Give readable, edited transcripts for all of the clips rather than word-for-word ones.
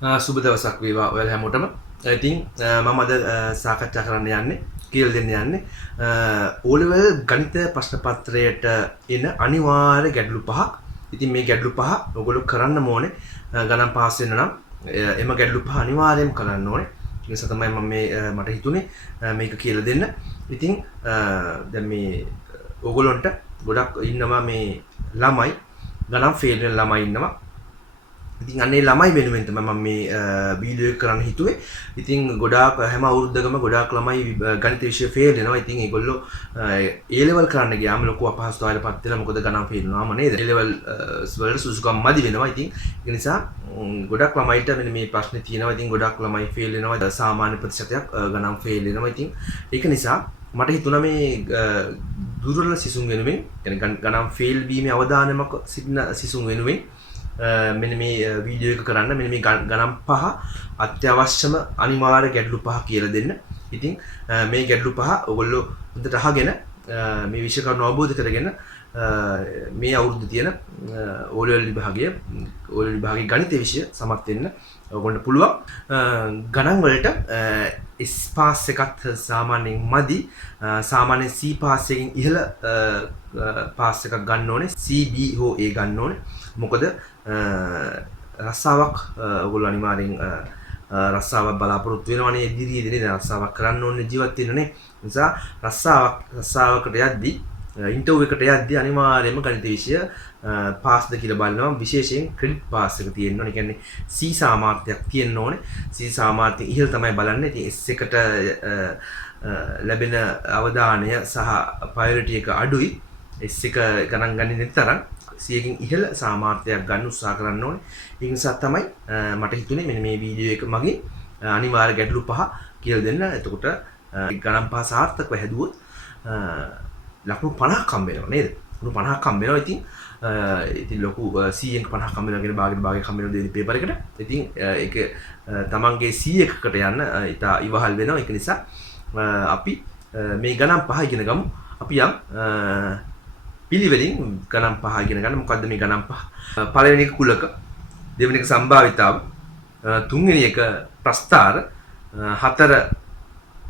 සුබ දවසක් වේවා ඔයාලා හැමෝටම. ඉතින් මම අද සාකච්ඡා කරන්න යන්නේ කියලා දෙන්න යන්නේ O level ගණිත ප්‍රශ්න පත්‍රයට එන අනිවාර්ය ගැටලු පහක්. ඉතින් මේ ගැටලු පහ ඔයගොල්ලෝ කරන්න ඕනේ ගණන් පාස් වෙන්න නම් එම ගැටලු පහ අනිවාර්යයෙන්ම කරන්න ඕනේ. ඒ නිසා තමයි මම මේ මට හිතුනේ මේක කියලා දෙන්න. ඉතින් දැන් මේ ඔයගොල්ලන්ට ගොඩක් ඉන්නවා මේ ළමයි ගණන් ෆේල් වෙන ළමයි ඉන්නවා. ඉතින් අන්නේ ළමයි වෙනුවෙන් තමයි මම මේ වීඩියෝ එක කරන්න හිතුවේ. ඉතින් ගොඩාක් හැම අවුරුද්දකම ගොඩාක් ළමයි ගණිත විෂය ෆේල් වෙනවා. ඉතින් ඒගොල්ලෝ A level කරන්න ගියාම ලොකු අපහසුතාවයකටපත් වෙනවා. මොකද ගණන් ෆේල් වුණාම නේද? A level වලට සුසුකම් මදි වෙනවා. ඉතින් ඒ නිසා ගොඩක් ළමයිට මෙන්න මේ ප්‍රශ්නේ තියෙනවා. ඉතින් ගොඩක් ළමයි ෆේල් වෙනවා. සාමාන්‍ය ප්‍රතිශතයක් ගණන් ෆේල් වෙනවා. ඉතින් ඒක නිසා මට හිතුණා මේ දුර්වල සිසුන් වෙනුවෙන් ගණන් ෆේල් වීමේ අවදානමක් සිටින සිසුන් වෙනුවෙන් මෙන්න මේ වීඩියෝ එක කරන්න මෙන්න මේ ගණන් පහ අත්‍යවශ්‍යම අනිවාර්ය ගැටලු පහ කියලා දෙන්න. ඉතින් මේ ගැටලු පහ ඔයගොල්ලෝ හොඳට අහගෙන මේ විෂය කරුණු අවබෝධ කරගෙන මේ අවුරුද්දේ තියෙන O level විභාගයේ ගණිත විෂය සමත් වෙන්න ඔයගොල්ලන්ට පුළුවන්. ගණන් වලට S පාස් එකත් සාමාන්‍යයෙන් මදි. සාමාන්‍යයෙන් C පාස් එකකින් ඉහළ පාස් එකක් ගන්න ඕනේ. C B හෝ A ගන්න ඕනේ. මොකද රස්සාවක් ඔයගොල්ලෝ අනිවාර්යෙන් රස්සාවක් බලාපොරොත්තු වෙනවනේ ඉදිරියේදී නේද රස්සාවක් කරන්න ඕනේ ජීවත් වෙන්නනේ. නිසා රස්සාවකට යද්දී ඉන්ටර්විව් එකට යද්දී අනිවාර්යයෙන්ම ගණිත විෂය පාස්ද කියලා බලනවා. විශේෂයෙන් ක්‍රෙඩිට් පාස් එක තියෙන්න ඕනේ. කියන්නේ C සාමාර්ථයක් තියෙන්න ඕනේ. C සාමාර්ථය ඉහළ තමයි බලන්නේ. ඉතින් S එකට ලැබෙන අවධානය සහ ප්‍රයොරිටි එක අඩුයි. S එක ගණන් ගන්නේ නැති තරම් C එකකින් ඉහළ සාමාර්ථයක් ගන්න උත්සාහ කරන්න ඕනේ. ඒ නිසා තමයි මට හිතුනේ මෙන්න මේ වීඩියෝ එක මගින් අනිවාර්ය ගැටලු පහ කියලා දෙන්න. එතකොට ගණන් පහ සාර්ථකව හැදුවොත් ලකුණු 50ක් හම්බ වෙනවා නේද? ලකුණු 50ක් හම්බ වෙනවා. ඉතින් ලොකු 100න් 50ක් හම්බ වෙනවා කියන භාගයක් හම්බ වෙනවා දෙවි පේපර් එකට. ඉතින් ඒක තමන්ගේ 100කට යන්න ඉතා ඉවහල් වෙනවා. ඒක නිසා අපි මේ ගණන් පහ ඉගෙන ගමු. අපි යම් පිළිවෙලින් ගණන් පහ ඉගෙන ගන්න. මොකද්ද මේ ගණන් පහ? පළවෙනි එක කුලක, දෙවෙනි එක සම්භාවිතාව, තුන්වෙනි එක ප්‍රස්ථාර, හතර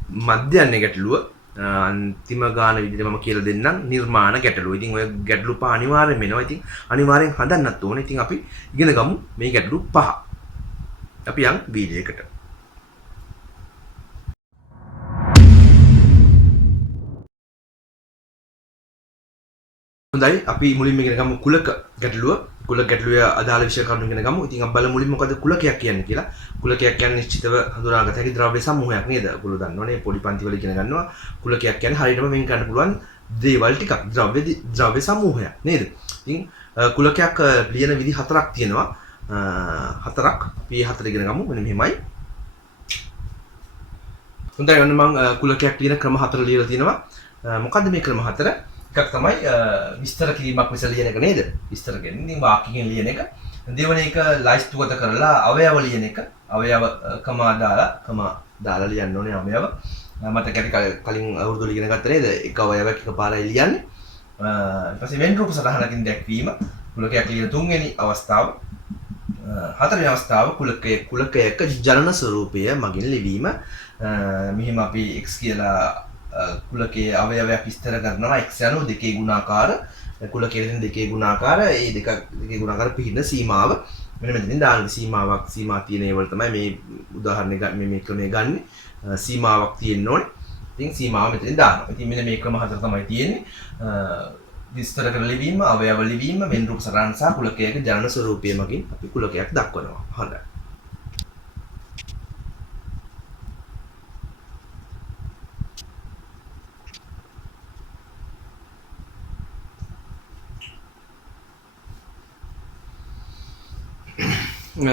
මධ්‍යන්නේ ගැටලුව, අන්තිම ගාන විදිහට මම කියලා දෙන්නම් නිර්මාණ ගැටලුව. ඉතින් ඔය ගැටලු පහ අනිවාර්යයෙන් වෙනවා. ඉතින් අනිවාර්යෙන් හදන්නත් ඕනේ. ඉතින් අපි ඉගෙන ගමු මේ ගැටලු පහ. අපි යන් වීඩියෝ එකට. හොඳයි අපි මුලින්ම ඉගෙන ගමු කුලක ගැටලුව. කුලක ගැටලුවේ අදාළ විෂය කරුණු ඉගෙන ගමු. ඉතින් අපි බලමු මුලින්ම මොකද කුලකයක් කියන්නේ කියලා. කුලකයක් කියන්නේ නිශ්චිතව හඳුනාගත හැකි ද්‍රව්‍ය සමූහයක් නේද? ඔයගොල්ලෝ දන්නවනේ පොඩි පන්ති වල ඉගෙන ගන්නවා. කුලකයක් කියන්නේ හරියටම වෙන් කරන්න පුළුවන් දේවල් ටිකක් ද්‍රව්‍ය සමූහයක් නේද? ඉතින් කුලකයක් ලියන විදි හතරක් තියෙනවා. හතරක් අපි හතර ඉගෙන ගමු. මෙන්න මෙහෙමයි. හොඳයි ඔන්න මම කුලකයක් ලියන ක්‍රම හතර ලියලා තියෙනවා. මොකද්ද මේ ක්‍රම හතර? එකක් තමයි විස්තර කිරීමක් විසල ලියන එක නේද? විස්තර කියන්නේ ඉතින් වාක්‍යයෙන් ලියන එක. දෙවෙනි එක ලයිස්තුගත කරලා අවයව ලියන එක. අවයව කමා දාලා ලියන්න ඕනේ අවයව. මතක ඇති කලින් අවුරුදු ඉගෙන ගත්ත නේද? එක අවයවයක් එකපාරයි ලියන්නේ. ඊට පස්සේ වෙන් රූප සටහනකින් දැක්වීම. කුලකයක් ලියන තුන්වෙනි අවස්ථාව. හතරවෙනි අවස්ථාව කුලකයක ජනන ස්වරූපය මගින් ලිවීම. මෙහිම අපි x කියලා කුලකයේ අවයවයක් විස්තර කරනවා. x යනු දෙකේ ගුණාකාර කුලකයේ දෙන දෙකේ ගුණාකාර ඒ දෙකේ ගුණාකාර පිහින සීමාව මෙන්න මෙතනින් දාන්න සීමා තියෙන ඒවල තමයි මේ උදාහරණය මේ ක්‍රමය ගන්න. සීමාවක් තියෙන්න ඕනේ. ඉතින් සීමාව මෙතනින් දානවා. ඉතින් මෙන්න මේ ක්‍රම හතර තමයි තියෙන්නේ. විස්තර කර ලිවීම, අවයව ලිවීම, වෙන් රූප සටහන් සහ කුලකයක ජනන ස්වරූපය මගින් අපි කුලකයක් දක්වනවා. හොඳයි.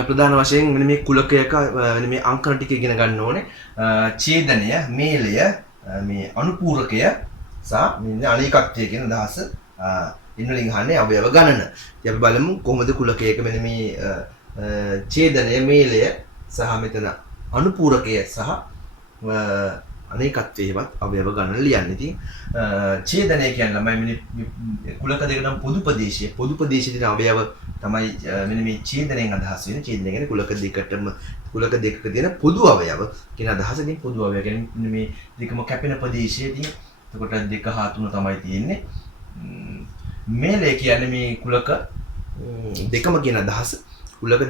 ප්‍රධාන වශයෙන් මෙන්න මේ කුලකයක මෙන්න මේ අංකන ටික ඉගෙන ගන්න ඕනේ. ඡේදනය, මේලය, මේ අනුපූරකය සහ මෙන්න අනේකත්වය කියන අදහස ඉන්නලින් අහන්නේ අවයව ගණන. ඉතින් අපි බලමු කොහොමද කුලකයක මෙන්න මේ ඡේදනය, මේලය සහ මෙතන අනුපූරකය සහ අනේකත්වයේවත් අවයව ගණන ලියන්න. ඉතින් ඡේදනය කියන්නේ ළමයි මෙන්න කුලක දෙකටම පොදු ප්‍රදේශය. පොදු ප්‍රදේශයේ තියෙන අවයව තමයි මෙන්න මේ ඡේදනයෙන් අදහස් වෙන්නේ. ඡේදනය කියන්නේ කුලක දෙකක තියෙන පොදු අවයව කියන අදහස. ඉතින් පොදු අවයව කියන්නේ මේ දෙකම කැපෙන ප්‍රදේශයේ තියෙන. එතකොට 2 හා 3 තමයි තියෙන්නේ. මේලය කියන්නේ මේ කුලක දෙකම කියන අදහස. කුලක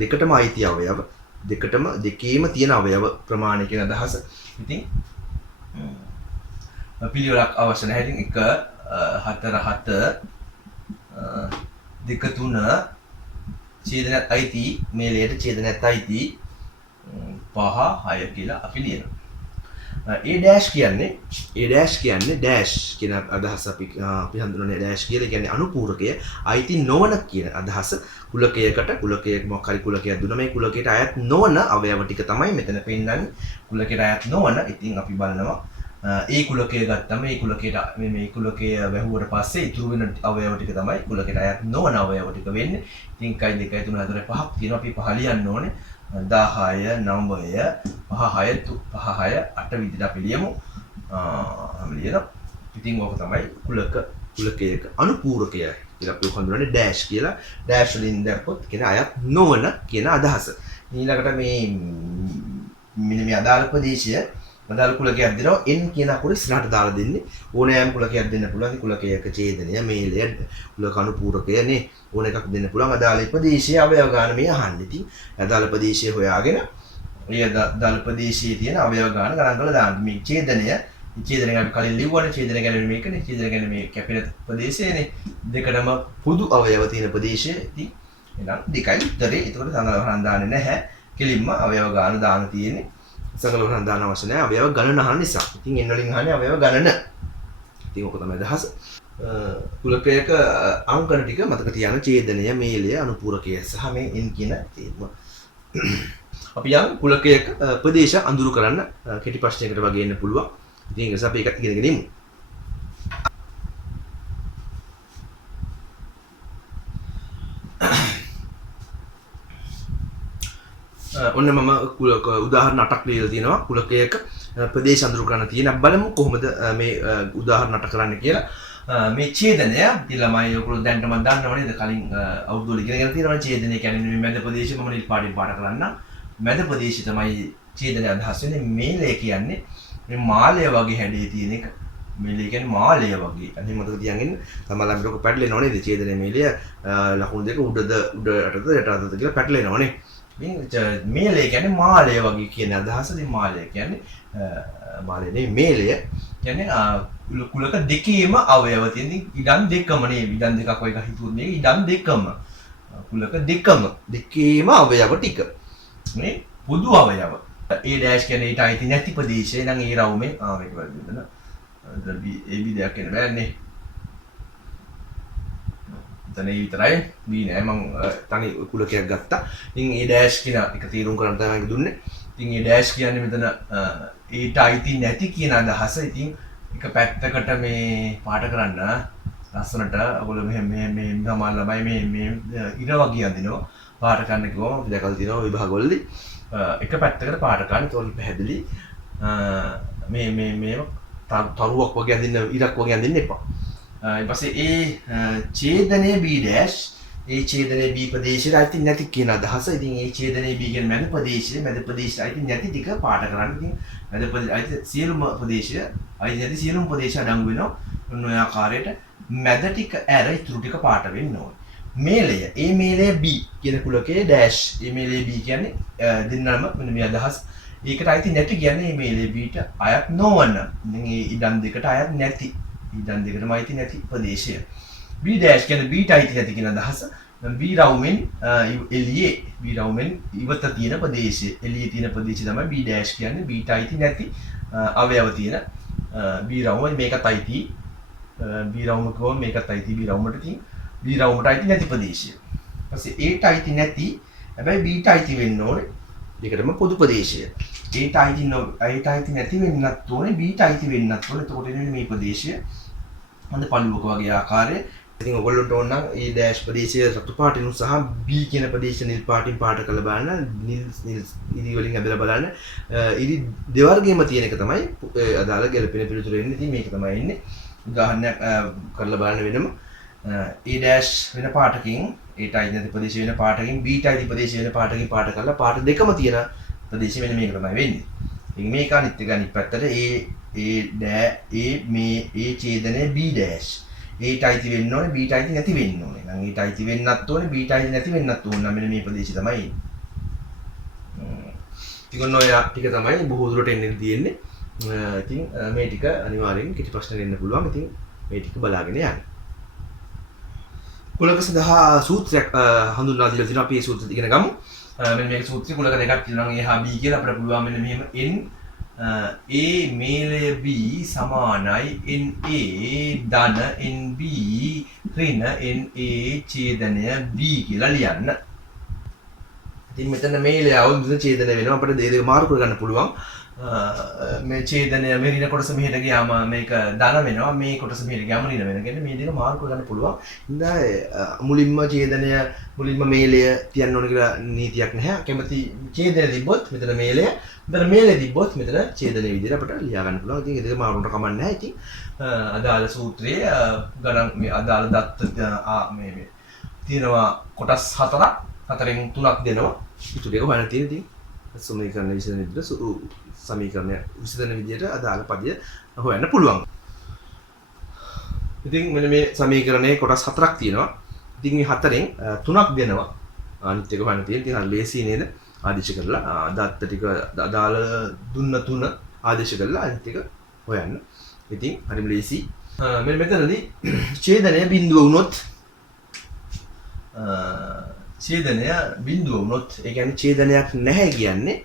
දෙකටම අයිති අවයව. දෙකේම තියෙන අවයව ප්‍රමාණය කියන අදහස. ඉතින් පිළිවෙලක් අවශ්‍ය නැහැ. ඉතින් 1 4 7 2 3 ඡේදනයත් අයිති මේලයට ඡේදනයත් අයිති 5 6 කියලා අපි ලියනවා. A' කියන්නේ ඩෑෂ් කියන අදහස අපි හඳුනන්නේ ඩෑෂ් කියලා. කියන්නේ අනුපූරකය අයිති නොවන කියන අදහස. කුලකයක මොකක් හරි කුලකයක් දුන්නා මේ කුලකයට අයත් නොවන අවයව ටික තමයි මෙතන පෙන්නන්නේ. කුලකයට අයත් නොවන. ඉතින් අපි බලනවා ඒ කුලකය ගත්තම මේ කුලකයට මේ කුලකය වැහුවට පස්සේ ඉතුරු වෙන අවයව ටික තමයි කුලකයට අයත් නොවන අවයව ටික වෙන්නේ. ඉතින් 1 2 3 4 5ක් තියෙනවා. අපි 5 ලියන්න ඕනේ. 10 9 5 8 විදිහට අපි ලියමු. ලියනවා. ඉතින් ඕක තමයි කුලකයක අනුපූරකය කියලා අපි හඳුනන්නේ ඩෑෂ් කියලා. ඩෑෂ් වලින් දැක්කොත් කියන අයත් නොවන කියන අදහස. ඊළඟට මේ අදාළ ප්‍රදේශය අදාළ කුලකයක් දෙනවා n කියන අකුර ඉස්සරහට දාලා දෙන්නේ. ඕනෑම කුලකයක් දෙන්න පුළුවන්. කුලකයක ඡේදනය මේලය කුලක අනුපූරකය නේ ඕන එකක් දෙන්න පුළුවන්. අදාළ ප්‍රදේශයේ අවයව ගාන මේ අහන්නේ. ඉතින් අදාළ ප්‍රදේශය හොයාගෙන ඒ අදාළ ප්‍රදේශයේ තියෙන අවයව ගාන ගණන් කරලා දාන්න. මේ ඡේදනය අපි කලින් ලිව්වනේ. ඡේදනය කියන්නේ මේකනේ. ඡේදනය කියන්නේ මේ කැපෙන ප්‍රදේශයනේ. දෙකටම පොදු අවයව තියෙන ප්‍රදේශය. ඉතින් එහෙනම් 2යි උත්තරේ. ඒකට සංගල වරන් දාන්නේ නැහැ. කෙලින්ම අවයව ගාන දාන තියෙන්නේ. සංගල වරන් දාන අවශ්‍ය නැහැ. අවයව ගණන අහන නිසා. ඉතින් n වලින් අහන්නේ අවයව ගණන. ඉතින් ඔක තමයි අදහස. කුලකයක අංකන ටික මතක තියාගන්න. ඡේදනය, මේලය, අනුපූරකය සහ මේ n කියන තේරුම. අපි යම් කුලකයක ප්‍රදේශ අඳුරු කරන්න කෙටි ප්‍රශ්නයකට වගේ එන්න පුළුවන්. ඉතින් ඒක නිසා අපි ඒකත් ඉගෙනගෙන ඉමු. ඔන්න මම කුලක උදාහරණ 8ක් ලියලා තියෙනවා. කුලකයක ප්‍රදේශ අඳුරු කරන්න තියෙන. බලමු කොහොමද මේ උදාහරණ 8 කරන්න කියලා. මේ ඡේදනය ඉතින් ළමයි ඔයගොල්ලෝ දැනට මම දන්නව නේද කලින් අවුරුදු වල ඉගෙනගෙන තියෙනවා. ඡේදනය කියන්නේ මේ මැද ප්‍රදේශය මම නිල් පාටින් පාඩ කරන්න. මැද ප්‍රදේශය තමයි ඡේදනය අදහස් වෙන්නේ. මේලය කියන්නේ මේ මාළය වගේ හැඩේ තියෙන එක. මේලය කියන්නේ මාළය වගේ. අනේ මතක තියාගන්න. තමයි ළමයි ඔක පැටලෙනව නේද? ඡේදනය මේලය ලකුණු දෙක උඩද උඩටද යටටද කියලා පැටලෙනවනේ. ඉතින් මේලය කියන්නේ මාළය වගේ කියන අදහස. ඉතින් මාළය කියන්නේ මාළය නෙවෙයි මේලය කියන්නේ කුලක දෙකේම අවයව තියෙන. ඉතින් ඉඩම් දෙකම නේ. ඉඩම් දෙකක් වගේ හිතුවොත් මේක ඉඩම් දෙකම. කුලක දෙකේම අවයව ටික. මේ පොදු අවයව. A' කියන්නේ ඊට අයිති නැති ප්‍රදේශය. නම් ඒ රවුමේ මේක වැරදිද නේද? AB දෙයක් කියන බෑනේ. එතන විතරයි B නෑ. මම තනි කුලකයක් ගත්තා. ඉතින් A' කියන එක තීරුම් කරන්න තමයි දුන්නේ. ඉතින් A' කියන්නේ මෙතන ඊට අයිති නැති කියන අදහස. ඉතින් එක පැත්තකට මේ පාට කරන්න ලස්සනට ඔයගොල්ලෝ මේ සමාන ළමයි මේ ඉර වගේ අඳිනවා. පාට කරන්න කිව්වම අපි දැකලා තියෙනවා විභාගවලදී එක පැත්තකට පාට කරන්න. ඒක පැහැදිලි. මේ තරුවක් වගේ අඳින්න ඉරක් වගේ අඳින්න එපා. ඊට පස්සේ ඡේදනයේ B' ඒ ඡේදනයේ B ප්‍රදේශයට අයිති නැති කියන අදහස. ඉතින් ඒ ඡේදනයේ B කියන මැද ප්‍රදේශයට අයිති නැති ටික පාට කරන්න. ඉතින් මැද ප්‍රදේශය සියලුම ප්‍රදේශය අයිති නැති සියලුම ප්‍රදේශ අඩංගු වෙනවා. ඔන්න ඔය ආකාරයට මැද ටික ඇර ඉතුරු ටික පාට වෙන්න ඕනේ. මේලය මේලය B කියන කුලකයේ ඩෑෂ්. මේලය B කියන්නේ දෙන්නම මෙන්න මේ අදහස්. ඒකට අයිති නැති කියන්නේ මේ මේලය Bට අයත් නොවන. ඉතින් ඒ ඉඩම් දෙකට අයත් නැති. ඉඩම් දෙකටම අයිති නැති ප්‍රදේශය. B' කියන්නේ Bට අයිති නැති කියන අදහස. B රවුමෙන් එළියේ B රවුමෙන් ඉවත තියෙන ප්‍රදේශය. එළියේ තියෙන ප්‍රදේශය තමයි B' කියන්නේ. Bට අයිති නැති අවයව තියෙන B රවුම මේකත් අයිති. B රවුම කොහොම මේකත් අයිති B රවුමට තියෙන. B රවුමට අයිති නැති ප්‍රදේශය. ඊපස්සේ Aට අයිති නැති හැබැයි Bට අයිති වෙන්න ඕනේ. දෙකටම පොදු ප්‍රදේශය. Aට අයිති නැති වෙන්නත් ඕනේ Bට අයිති වෙන්නත් ඕනේ. එතකොට එන්නේ මේ ප්‍රදේශය හොඳ පළුවක වගේ ආකාරයේ ඉතින් ඔයගොල්ලන්ට ඕන නම් ඒ ඩෑෂ් ප්‍රදේශයේ රතු පාටින් සහ B කියන ප්‍රදේශය නිල් පාටින් පාට කරලා බලන්න නිල් ඉරි වලින් ඇදලා බලන්න ඉරි දෙවර්ගයේම තියෙන එක තමයි අදාළ ගැළපෙන පිළිතුර එන්නේ. ඉතින් මේක තමයි එන්නේ. උදාහරණයක් කරලා බලන්න වෙනම A dash වෙන පාටකින් Aට අයිති නැති ප්‍රදේශ වෙන පාටකින් Bට අයිති ප්‍රදේශ වෙන පාටකින් පාට කරලා පාට දෙකම තියෙන ප්‍රදේශ වෙන මේක තමයි වෙන්නේ. ඉතින් මේක අනිත් එක අනිත් පැත්තට මේ A ඡේදනය B dash Aට අයිති වෙන්න ඕනේ Bට අයිති නැති වෙන්න ඕනේ. නම් Aට අයිති වෙන්නත් ඕනේ Bට අයිති නැති වෙන්නත් ඕනේ. නම් මෙන්න මේ ප්‍රදේශය තමයි එන්නේ. ඉතින් ඔය ටික තමයි බොහෝ දුරට එන්නේ තියෙන්නේ. ඉතින් මේ ටික අනිවාර්යෙන් කිසි ප්‍රශ්න දෙන්න පුළුවන්. ඉතින් මේ ටික බලාගෙන යන්න. කුලක සඳහා සූත්‍රයක් හඳුන්වා දීලා තියෙනවා. අපි මේ සූත්‍රය ඉගෙන ගමු. මෙන්න මේක සූත්‍රය කුලක දෙකක් තියෙනවා. A හා B කියලා අපිට පුළුවන් මෙන්න මෙහෙම n A මේලය B සමානයි NA ධන NB ඍණ NA ඡේදනය B කියලා ලියන්න. ඉතින් මෙතන මේලය අවුරුදු ඡේදනය වෙනවා. අපිට මේ දෙක මාරු කරගන්න පුළුවන්. මේ ඡේදනය මේ ඍණ කොටස මෙහෙට ගියාම මේක ධන වෙනවා. මේ කොටස මෙහෙට ගියාම ඍණ වෙනවා. කියන්නේ මේ දෙක මාරු කරගන්න පුළුවන්. ඉතින් මුලින්ම ඡේදනය මුලින්ම මේලය තියන්න ඕන කියලා නීතියක් නැහැ. කැමති ඡේදනය තිබ්බොත් මෙතන මේලය, මෙතන මේලය තිබ්බොත් මෙතන ඡේදනය විදිහට අපිට ලියා ගන්න පුළුවන්. ඉතින් ඒක දෙක මාරුන්ට කමක් නැහැ. ඉතින් අදාළ සූත්‍රයේ ගණන් මේ අදාළ දත්ත මේ තියෙනවා කොටස් 4ක්. 4න් 3ක් දෙනවා. ඊට දෙක හොයන්න තියෙන ඉතින් සමීකරණ විසඳන විදිහට සමීකරණය විසඳන විදිහට අදාළ පදය හොයන්න පුළුවන්. ඉතින් මෙන්න මේ සමීකරණයේ කොටස් 4ක් තියෙනවා. ඉතින් මේ 4න් 3ක් දෙනවා. අනිත් එක හොයන්න තියෙන. ඉතින් ලේසි නේද? ආදේශ කරලා දත්ත ටික අදාළ දුන්න 3 ආදේශ කරලා අනිත් එක හොයන්න. ඉතින් හරිම ලේසි. මෙන්න මෙතනදී ඡේදනය බිඳුව වුණොත් ඒ කියන්නේ ඡේදනයක් නැහැ කියන්නේ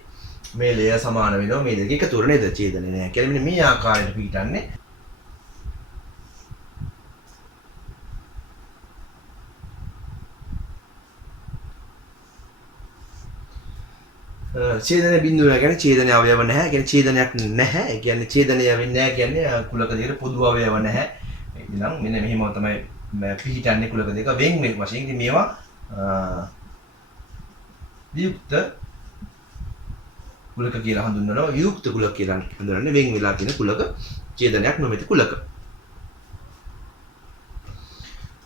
මේලය සමාන වෙනවා මේ දෙක එකතු වෙන නේද? ඡේදනය නැහැ කියන්නේ මෙන්න මේ ආකාරයට පිටන්නේ. ඡේදනය බිඳුව කියන්නේ ඡේදනය අවයව නැහැ. ඒ කියන්නේ ඡේදනයක් නැහැ. ඒ කියන්නේ ඡේදනය වෙන්නේ නැහැ කියන්නේ කුලක දෙක පොදු අවයව නැහැ. එහෙනම් මෙන්න මෙහෙම තමයි පිහිටන්නේ කුලක දෙක වෙන් වෙන් වශයෙන්. ඉතින් මේවා වියුක්ත කුලක කියලා හඳුන්වනවා. වියුක්ත කුලක කියලා හඳුන්වන්නේ වෙන් වෙලා තියෙන කුලක, ඡේදනයක් නොමැති කුලක.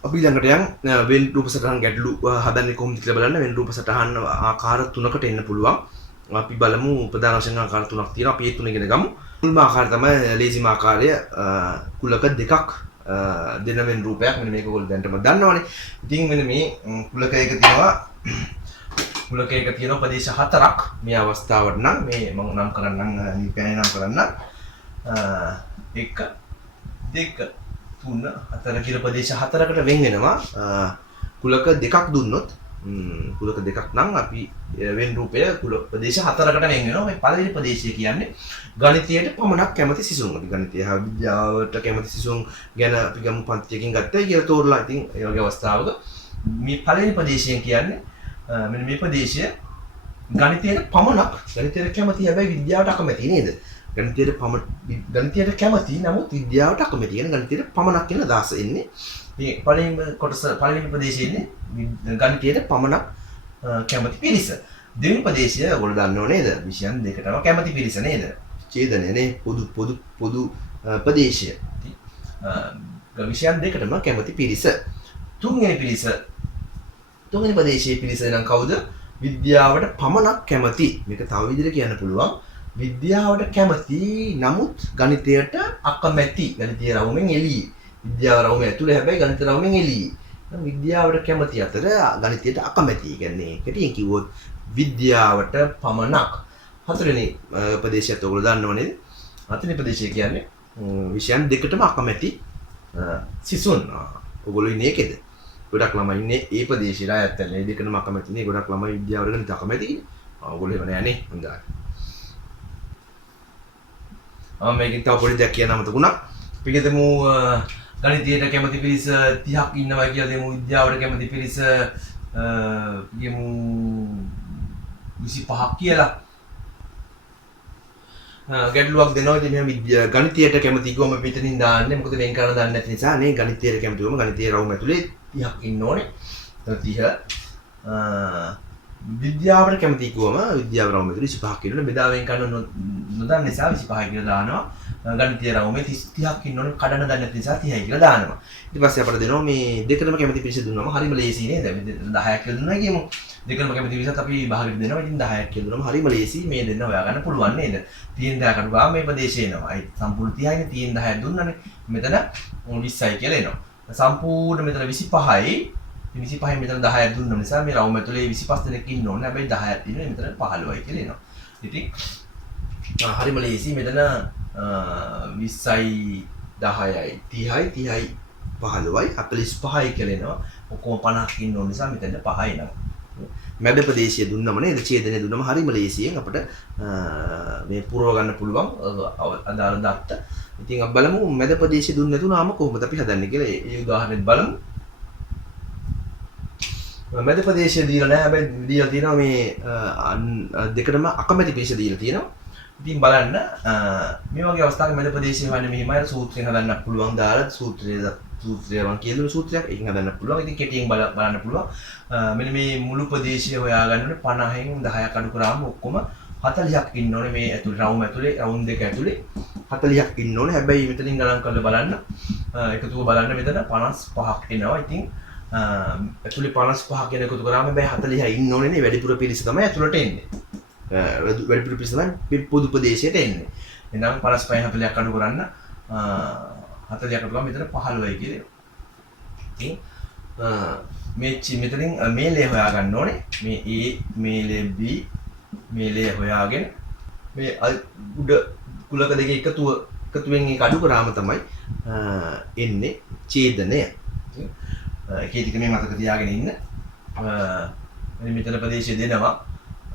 අපි ළඟට යන් වෙන් රූප සටහන් ගැටලු හදන්නේ කොහොමද කියලා බලන්න. වෙන් රූප සටහන් ආකාර 3කට එන්න පුළුවන්. අපි බලමු ප්‍රධාන වශයෙන් ආකාර 3ක් තියෙනවා. අපි ඒ 3 ඉගෙන ගමු. මුල්ම ආකාරය තමයි ලේසිම ආකාරය. කුලක දෙකක් දෙන වෙන් රූපයක්. මෙන්න මේක ඔයගොල්ලෝ දැනටම දන්නවනේ. ඉතින් මෙන්න මේ කුලක එක තියෙනවා ප්‍රදේශ 4ක්. මේ අවස්ථාවට නම් මේ මම නම් කරන්නම් නිපැනේ නම් කරන්න 1 2 3 4 කියලා ප්‍රදේශ 4කට වෙන් වෙනවා. කුලක දෙකක් දුන්නොත් කුලක දෙකක් නම් අපි වෙන් රූපය කුල ප්‍රදේශ 4කට වෙන් වෙනවා. මේ පළවෙනි ප්‍රදේශය කියන්නේ ගණිතයට පමණක් කැමති සිසුන්. අපි ගණිතය හා විද්‍යාවට කැමති සිසුන් ගැන අපි ගමු පන්තියකින් ගත්තා කියලා තෝරලා. ඉතින් ඒ වගේ අවස්ථාවක මේ පළවෙනි ප්‍රදේශයෙන් කියන්නේ මෙන්න මේ ප්‍රදේශය ගණිතයට පමණක් ගණිතයට කැමති හැබැයි විද්‍යාවට අකමැති නේද? ගණිතයට කැමති නමුත් විද්‍යාවට අකමැති. කියන ගණිතයට පමණක් කියන අදහස එන්නේ. මේ පළවෙනි ප්‍රදේශයේ ඉන්නේ ගණිතයට පමණක් කැමති පිරිස. දෙවෙනි ප්‍රදේශය ඔයගොල්ලෝ දන්නව නේද? විෂයන් දෙකටම කැමති පිරිස නේද? ඡේදනයනේ පොදු ප්‍රදේශය. විෂයන් දෙකටම කැමති පිරිස. තුන්වෙනි ප්‍රදේශයේ පිරිස නම් කවුද? විද්‍යාවට පමණක් කැමති. මේක තව විදිහට කියන්න පුළුවන්. විද්‍යාවට කැමති නමුත් ගණිතයට අකමැති. ගණිතය රවුමෙන් එළියේ. විද්‍යාව රවුම ඇතුලේ හැබැයි ගණිත රවුමෙන් එළියේ. විද්‍යාවට කැමති අතර ගණිතයට අකමැති. කියන්නේ කෙටියෙන් කිව්වොත් විද්‍යාවට පමණක්. හතරවෙනි ප්‍රදේශයත් ඔයගොල්ලෝ දන්නව නේද? හතරවෙනි ප්‍රදේශය කියන්නේ විෂයන් දෙකටම අකමැති සිසුන්. ඔයගොල්ලෝ ඉන්නේ ඒකේද? ගොඩක් ළමයි ඉන්නේ ඒ ප්‍රදේශයට අයත් වෙන. ඒ දෙකටම අකමැති නේ. ගොඩක් ළමයි විද්‍යාවට ගණිත අකමැති ඉන්නේ. ඔයගොල්ලෝ එහෙම නෑනේ. හොඳයි. මේකෙන් තව පොඩි දෙයක් කියන්න අමතකුණා. අපි හිතමු ගණිතයට කැමති පිරිස 30ක් ඉන්නවා කියලා දෙමු. විද්‍යාවට කැමති පිරිස කියමු 25ක් කියලා. ගැටලුවක් දෙනවා. ඉතින් මෙහෙම ගණිතයට කැමති කිව්වම පිටින් දාන්නේ. මොකද වෙන් කරන දන්නේ නැති නිසා නේ ගණිතයට කැමති වුවම ගණිතයේ රවුම ඇතුලේ 30ක් ඉන්න ඕනේ. 30 විද්‍යාවට කැමති කිව්වම විද්‍යාව රවුම ඇතුලේ 25ක් ඉන්න ඕනේ. බෙදා වෙන් කරන නොදන්න නිසා 25 කියලා දානවා. ගණිතයේ රවුමේ 30ක් ඉන්න ඕනේ. කඩන දන්නේ නැති නිසා 30යි කියලා දානවා. ඊට පස්සේ අපිට දෙනවා මේ දෙකටම කැමති පිරිස දුන්නාම හරිම ලේසි නේද? 10ක් කියලා දුන්නා කියමු. දෙකම කැමති විසත් අපි භාගයට දෙනවා. ඉතින් 10ක් කියලා දුනම හරිම ලේසි. මේ දෙන්න හොයාගන්න පුළුවන් නේද? 30න් 10 කඩු ගාම මේ ප්‍රදේශය එනවා. අයි සම්පූර්ණ 30යිනේ 30න් 10ක් දුන්නානේ. මෙතන 20යි කියලා එනවා. සම්පූර්ණ මෙතන 25යි. 25න් මෙතන 10ක් දුන්න නිසා මේ රවුම ඇතුලේ 25 දෙනෙක් ඉන්න ඕනේ. හැබැයි 10ක් ඉන්නේ මෙතන 15යි කියලා එනවා. ඉතින් හරිම ලේසි. මෙතන 20යි 10යි 30යි 15යි 45යි කියලා එනවා. ඔක්කොම 50ක් ඉන්න ඕන නිසා මෙතන 5යි එනවා. මැද ප්‍රදේශය දුන්නම නේද ඡේදනය දුන්නම හරිම ලේසියෙන් අපිට මේ පුරව ගන්න පුළුවන් අදාළ දත්ත. ඉතින් අපි බලමු මැද ප්‍රදේශය දුන්නේ නැතුණාම කොහොමද අපි හදන්නේ කියලා. ඒ උදාහරණෙත් බලමු. මැද ප්‍රදේශය දීලා නැහැ. හැබැයි දීලා තියෙනවා මේ දෙකටම අකමැති පිරිස දීලා තියෙනවා. ඉතින් බලන්න මේ වගේ අවස්ථාවක මැද ප්‍රදේශය හොයන්නේ මෙහිමයි සූත්‍රයෙන් හදන්න පුළුවන් දාලා සූත්‍රය මම කියන සූත්‍රයක් ඒකෙන් හදන්න පුළුවන්. ඉතින් කෙටියෙන් බලන්න පුළුවන්. මෙන්න මේ මුළු ප්‍රදේශය හොයාගන්න ඕනේ 50න් 10ක් අඩු කරාම ඔක්කොම 40ක් ඉන්න ඕනේ මේ ඇතුලේ රවුම් ඇතුලේ රවුම් දෙක ඇතුලේ 40ක් ඉන්න ඕනේ. හැබැයි මෙතනින් ගණන් කරලා බලන්න එකතුව බලන්න මෙතන 55ක් එනවා. ඉතින් ඇතුලේ 55 කියන එකතු කරාම හැබැයි 40යි ඉන්න ඕනේ නේ. වැඩිපුර පිරිස තමයි ඇතුලට එන්නේ. වැඩිපුර පිරිස තමයි පොදු ප්‍රදේශයට එන්නේ. එහෙනම් 55න් 40ක් අඩු කරන්න 40ක් අඩු කරාම මෙතන 15යි කියලා. ඉතින් මෙතනින් මේ ලේ හොයාගන්න ඕනේ. මේ A මේ ලේ B මේ ලේ හොයාගෙන මේ උඩ කුලක දෙකේ එකතුවෙන් එක අඩු කරාම තමයි එන්නේ ඡේදනය. ඒකේ ටික මේ මතක තියාගෙන ඉන්න. මෙතන ප්‍රදේශය දෙනවා.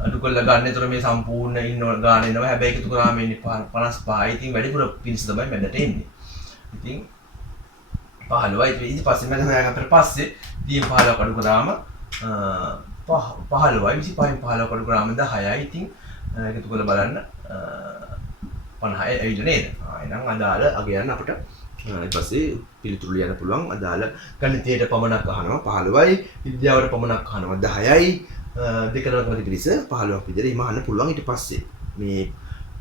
අඩු කරලා ගන්න. ඒතර මේ සම්පූර්ණ ඉන්න ගාන එනවා. හැබැයි එකතු කරාම එන්නේ 55යි. ඉතින් වැඩිපුර පිරිස තමයි මැදට එන්නේ. ඉතින් 15යි ඊට පස්සේ මම හොයාගත්තට පස්සේ 30 15 අඩු කරාම 15යි 25න් 15 අඩු කරාම 10යි. ඉතින් එකතු කරලා බලන්න 50යි ඇවිල්ලා නේද? එහෙනම් අදාළ අගයන් අපිට ඊට පස්සේ පිළිතුරු ලියන්න පුළුවන්. අදාළ ගණිතයට පමණක් අහනවා 15යි, විද්‍යාවට පමණක් අහනවා 10යි. දෙකටම කැමති පිරිස 15ක් විදිහට ඉමහන්න පුළුවන්. ඊට පස්සේ මේ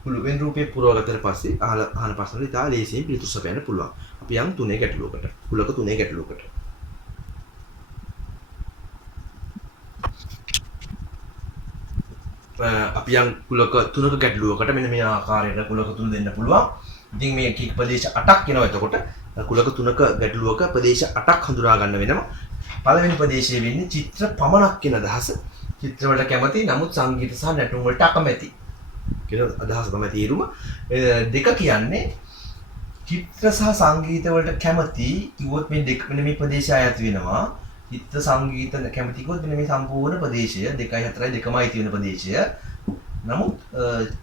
පුළුවෙන් රූපේ පුරවගත්තට පස්සේ අහන ප්‍රශ්න වලට ඉතාල ලේසියෙන් පිළිතුරු සපයන්න පුළුවන්. අපි යම් තුනේ ගැටලුවකට. කුලක තුනේ ගැටලුවකට. අපි යම් කුලක තුනක ගැටලුවකට මෙන්න මේ ආකාරයට කුලක තුන දෙන්න පුළුවන්. ඉතින් මේ කීක ප්‍රදේශ 8ක් එනවා. එතකොට කුලක තුනක ගැටලුවක ප්‍රදේශ 8ක් හඳුනා ගන්න වෙනවා. පළවෙනි ප්‍රදේශයේ වෙන්නේ චිත්‍ර පමණක් කියන අදහස. චිත්‍ර වලට කැමති නමුත් සංගීත සහ නැටුම් වලට අකමැති. කියලා අදහස තමයි තීරුම. දෙක කියන්නේ චිත්‍ර සහ සංගීත වලට කැමති කිව්වොත් මේ දෙක මෙන්න මේ ප්‍රදේශය අයත් වෙනවා. චිත්‍ර සංගීත කැමති කිව්වොත් මෙන්න මේ සම්පූර්ණ ප්‍රදේශය 2යි 4යි දෙකමයි තියෙන ප්‍රදේශය. නමුත්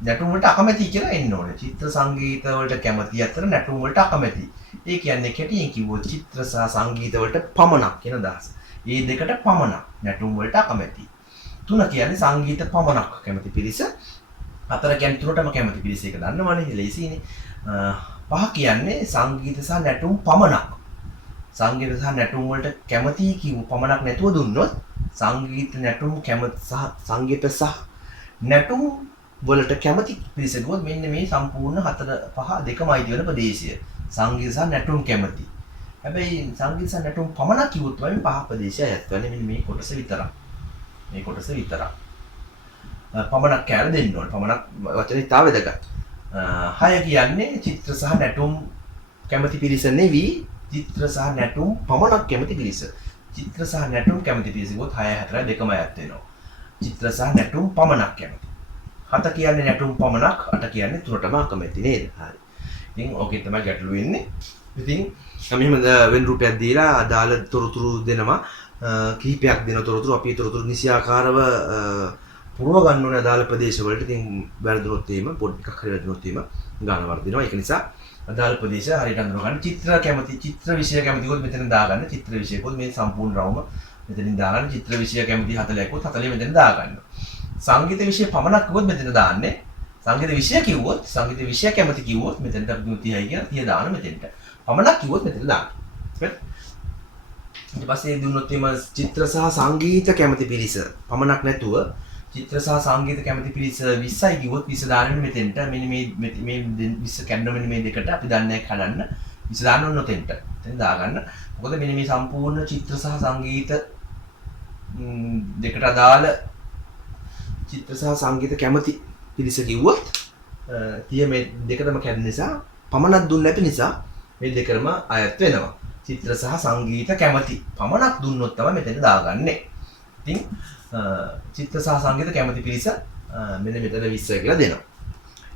නැටුම් වලට අකමැති කියලා එන්න ඕනේ. චිත්‍ර සංගීත වලට කැමති අතර නැටුම් වලට අකමැති. ඒ කියන්නේ කෙටියෙන් කිව්වොත් චිත්‍ර සහ සංගීත වලට පමණක් කියන අදහස. මේ දෙකට පමණක් නැටුම් වලට අකමැති. තුන කියන්නේ සංගීත පමණක් කැමති පිරිස. හතර කියන්නේ තුනටම කැමති පිරිස. ඒක දන්නවනේ ලේසියිනේ. පහ කියන්නේ සංගීත සහ නැටුම් පමණක්. සංගීත සහ නැටුම් වලට කැමති කිව්ව පමණක් නැතුව දුන්නොත් සංගීත නැටුම් කැමති සහ සංගීත සහ නැටුම් වලට කැමති පිරිස ගොත් මෙන්න මේ සම්පූර්ණ 4 5 දෙකමයි තියෙන ප්‍රදේශය. සංගීත සහ නැටුම් කැමති. හැබැයි සංගීත සහ නැටුම් පමණක් කිව්වොත් වයින් පහ ප්‍රදේශය අයත් වෙන්නේ මෙන්න මේ කොටස විතරක්. මේ කොටස විතරක්. පමණක් කියලා දෙන්න ඕනේ. පමණක් වචනේ ඉතාල වැදගත්. 6 කියන්නේ චිත්‍ර සහ නැටුම් කැමති පිරිස නෙවි චිත්‍ර සහ නැටුම් පමණක් කැමති පිරිස. චිත්‍ර සහ නැටුම් කැමති පිරිස ගොත් 6 4 දෙකම අයත් වෙනවා. චිත්‍ර සහ නැටුම් පමණක් කැමති. 7 කියන්නේ නැටුම් පමණක් 8 කියන්නේ තුනටම අකමැති නේද? හරි. ඉතින් ඕකේ තමයි ගැටලු වෙන්නේ. ඉතින් මෙහෙම වෙන රූපයක් දීලා අදාළ තොරතුරු දෙනවා. කිහිපයක් දෙන තොරතුරු අපි තොරතුරු නිසියාකාරව පුරව ගන්න ඕනේ අදාළ ප්‍රදේශවලට. ඉතින් වැරදුනොත් එහෙම පොඩ් එකක් හරි වැරදුනොත් එහෙම ගාන වර්ධිනවා. ඒක නිසා අදාළ ප්‍රදේශ හරියට අඳුර ගන්න. චිත්‍ර කැමති චිත්‍ර විෂය කැමති කොත් මෙතන දාගන්න. චිත්‍ර විෂය කොත් මේ සම්පූර්ණ රවුම මෙතනින් දාගන්න. චිත්‍ර විෂය කැමති 40 කොත් 40 මෙතන දාගන්න. සංගීත විෂය පමණක් කොත් මෙතන දාන්නේ. සංගීත විෂය කිව්වොත් සංගීත විෂය කැමති කිව්වොත් මෙතනට අපි 30යි කියලා 30 දාන්න මෙතෙන්ට. පමණක් කිව්වොත් මෙතන දාන්න. හරි. ඊට පස්සේ දුන්නොත් එimhe චිත්‍ර සහ සංගීත කැමති පිරිස පමණක් නැතුව චිත්‍ර සහ සංගීත කැමති පිරිස 20යි කිව්වොත් 20 දාන්න මෙතෙන්ට. මෙන්න මේ 20 කැඩන මෙන්න මේ දෙකට අපි දන්නේ කඩන්න 20 දාන්න ඕන උතෙන්ට. එතෙන් දාගන්න. මොකද මෙන්න මේ සම්පූර්ණ චිත්‍ර සහ සංගීත දෙකට අදාළ චිත්‍ර සහ සංගීත කැමති පිරිස කිව්වොත් 30 මේ දෙකටම කැඩෙන නිසා පමණක් දුන්න නැති නිසා මේ දෙකම අයත් වෙනවා. චිත්‍ර සහ සංගීත කැමති පමණක් දුන්නොත් තමයි මෙතන දාගන්නේ. ඉතින් චිත්‍ර සහ සංගීත කැමති පිරිස මෙන්න මෙතන 20 කියලා දෙනවා.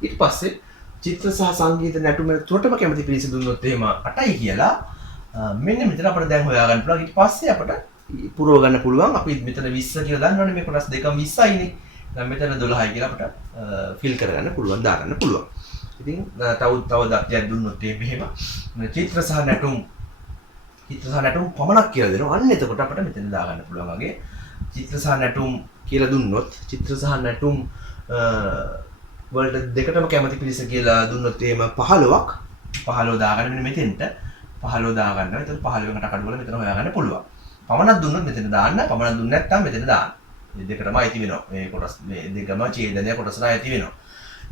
ඊට පස්සේ චිත්‍ර සහ සංගීත නැටුම තුනටම කැමති පිරිස දුන්නොත් එහෙම 8යි කියලා මෙන්න මෙතන අපිට දැන් හොයාගන්න පුළුවන්. ඊට පස්සේ අපිට පුරව ගන්න පුළුවන්. අපි මෙතන 20 කියලා දන්නවනේ මේ කොටස් දෙකම 20යිනේ. දැන් මෙතන 12යි කියලා අපිට ෆිල් කරගන්න පුළුවන්, දාගන්න පුළුවන්. ඉතින් තව දක්යක් දුන්නොත් මෙහෙම චිත්‍ර සහ නැටුම් පමණක් කියලා දෙනවා. අන්න එතකොට අපිට මෙතන දාගන්න පුළුවන් වගේ චිත්‍ර සහ නැටුම් කියලා දුන්නොත් චිත්‍ර සහ නැටුම් වලට දෙකටම කැමති පිරිස කියලා දුන්නොත් එහෙම 15 දාගන්න මෙන්න මෙතෙන්ට 15 දාගන්න. එතකොට 15කට අකඩ වල මෙතන හොයාගන්න පුළුවන්. පමණක් දුන්නොත් මෙතන දාන්න. පමණක් දුන්නේ නැත්නම් මෙතන දාන්න. මේ දෙකටම අයිති වෙනවා. මේ කොටස් මේ දෙකම ඡේදනය කොටසට අයිති වෙනවා.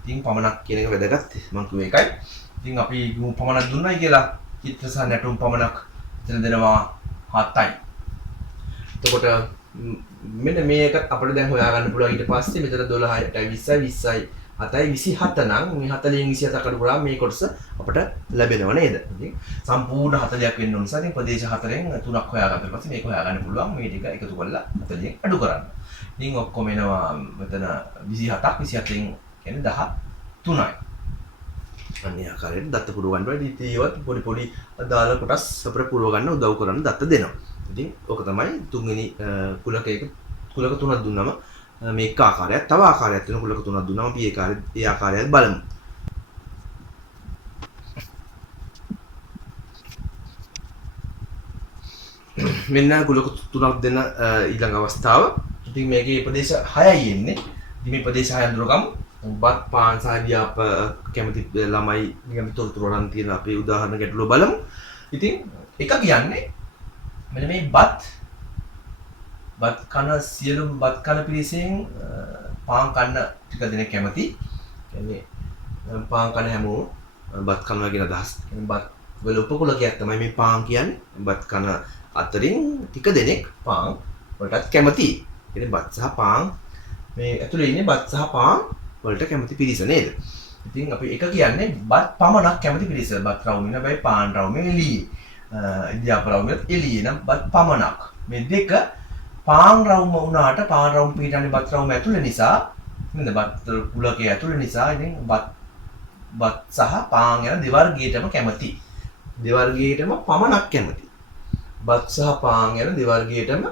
ඉතින් පමණක් කියන එක වැදගත්. මම කිව්වේ ඒකයි. ඉතින් අපි පමණක් දුන්නයි කියලා චිත්‍ර සහ නැටුම් පමණක් එතන දෙනවා 7යි. එතකොට මෙන්න මේක අපිට දැන් හොයාගන්න පුළුවන්. ඊට පස්සේ මෙතන 12යි 20යි 7යි 27 නම් මේ 40න් 27 අකඩ කරාම මේ කොටස අපිට ලැබෙනව නේද? ඉතින් සම්පූර්ණ 40ක් වෙන්න ඕන නිසා ඉතින් ප්‍රදේශ 4න් 3ක් හොයාගත්තා. ඊට පස්සේ මේක හොයාගන්න පුළුවන්. මේ ටික එකතු කරලා 40න් අඩු කරන්න. ඉතින් ඔක්කොම එනවා මෙතන 27ක් 27න් කියන්නේ 13යි. අනිත් ආකාරයට දත්ත පුරව ගන්න බෑ. ඉතින් ඒවත් පොඩි අදාළ කොටස් අපිට පුරව ගන්න උදව් කරන දත්ත දෙනවා. ඉතින් ඕක තමයි තුන්වෙනි කුලක තුනක් දුන්නම මේ එක ආකාරයක්, තව ආකාරයක් වෙන කුලක තුනක් දුන්නම අපි ඒ ආකාරයත් බලමු. මෙන්න කුලක තුනක් දෙන ඊළඟ අවස්ථාව. ඉතින් මේකේ ප්‍රදේශ 6යි එන්නේ. ඉතින් මේ ප්‍රදේශ 6 අඳුරගමු. බත් පාන් සාදියාප කැමති ළමයි නිකම් තොරතුරු වරන් තියෙන අපි උදාහරණ ගැටලුව බලමු. ඉතින් එක කියන්නේ මෙන්න මේ බත් කන සියලු බත් කන පිරිසෙන් පාන් කන්න ටික දෙනෙක් කැමති. කියන්නේ පාන් කන හැමෝම බත් කනවා කියන අදහස්. කියන්නේ බත් වල උපකුලකයක් තමයි මේ පාන් කියන්නේ. බත් කන අතරින් ටික දෙනෙක් පාන් වලටත් කැමති. කියන්නේ බත් සහ පාන් මේ ඇතුලේ ඉන්නේ බත් සහ පාන් වලට කැමති පිරිස නේද? ඉතින් අපි එක කියන්නේ බත් පමණක් කැමති පිරිස. බත් රවුමින් හැබැයි පාන් රවුමේ එළියේ. ඉදියාප රවුමේ එළියේ නම් බත් පමණක්. මේ දෙක පාන් රවුම වුණාට පාන් රවුම පිටන්නේ බත් රවුම ඇතුළේ නිසා නේද? බත් කුලකයේ ඇතුළේ නිසා ඉතින් බත් සහ පාන් යන දෙවර්ගයටම කැමති. දෙවර්ගයටම පමණක් කැමති. බත් සහ පාන් යන දෙවර්ගයටම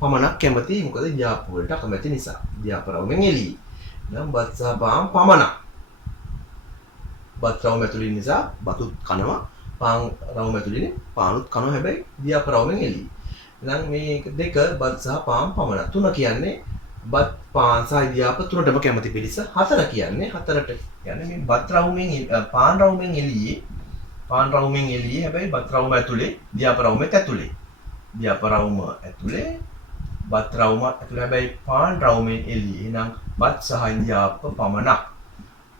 පමණක් කැමති. මොකද ඉදියාප වලට කැමති නිසා. ඉදියාප රවුමෙන් එළියේ. නම් බත් සහ පාන් පමණක්. බත් රවුම ඇතුළේ නිසා බතුත් කනවා. පාන් රවුම ඇතුළේ පානුත් කනවා. හැබැයි ඉදියාප රවුමෙන් එළියේ. නම් මේ දෙක බත් සහ පාන් පමණ. 3 කියන්නේ බත් පාන් සහ ඉදියාප තුනටම කැමති පිරිස. 4 කියන්නේ හතරට කියන්නේ මේ බත් රවුමෙන් පාන් රවුමෙන් එළියේ හැබැයි බත් රවුම ඇතුලේ ඉදියාප රවුමෙත් ඇතුලේ. ඉදියාප රවුම ඇතුලේ බත් රවුම ඇතුලේ හැබැයි පාන් රවුමෙන් එළියේ. එහෙනම් බත් සහ ඉදියාප පමණක්.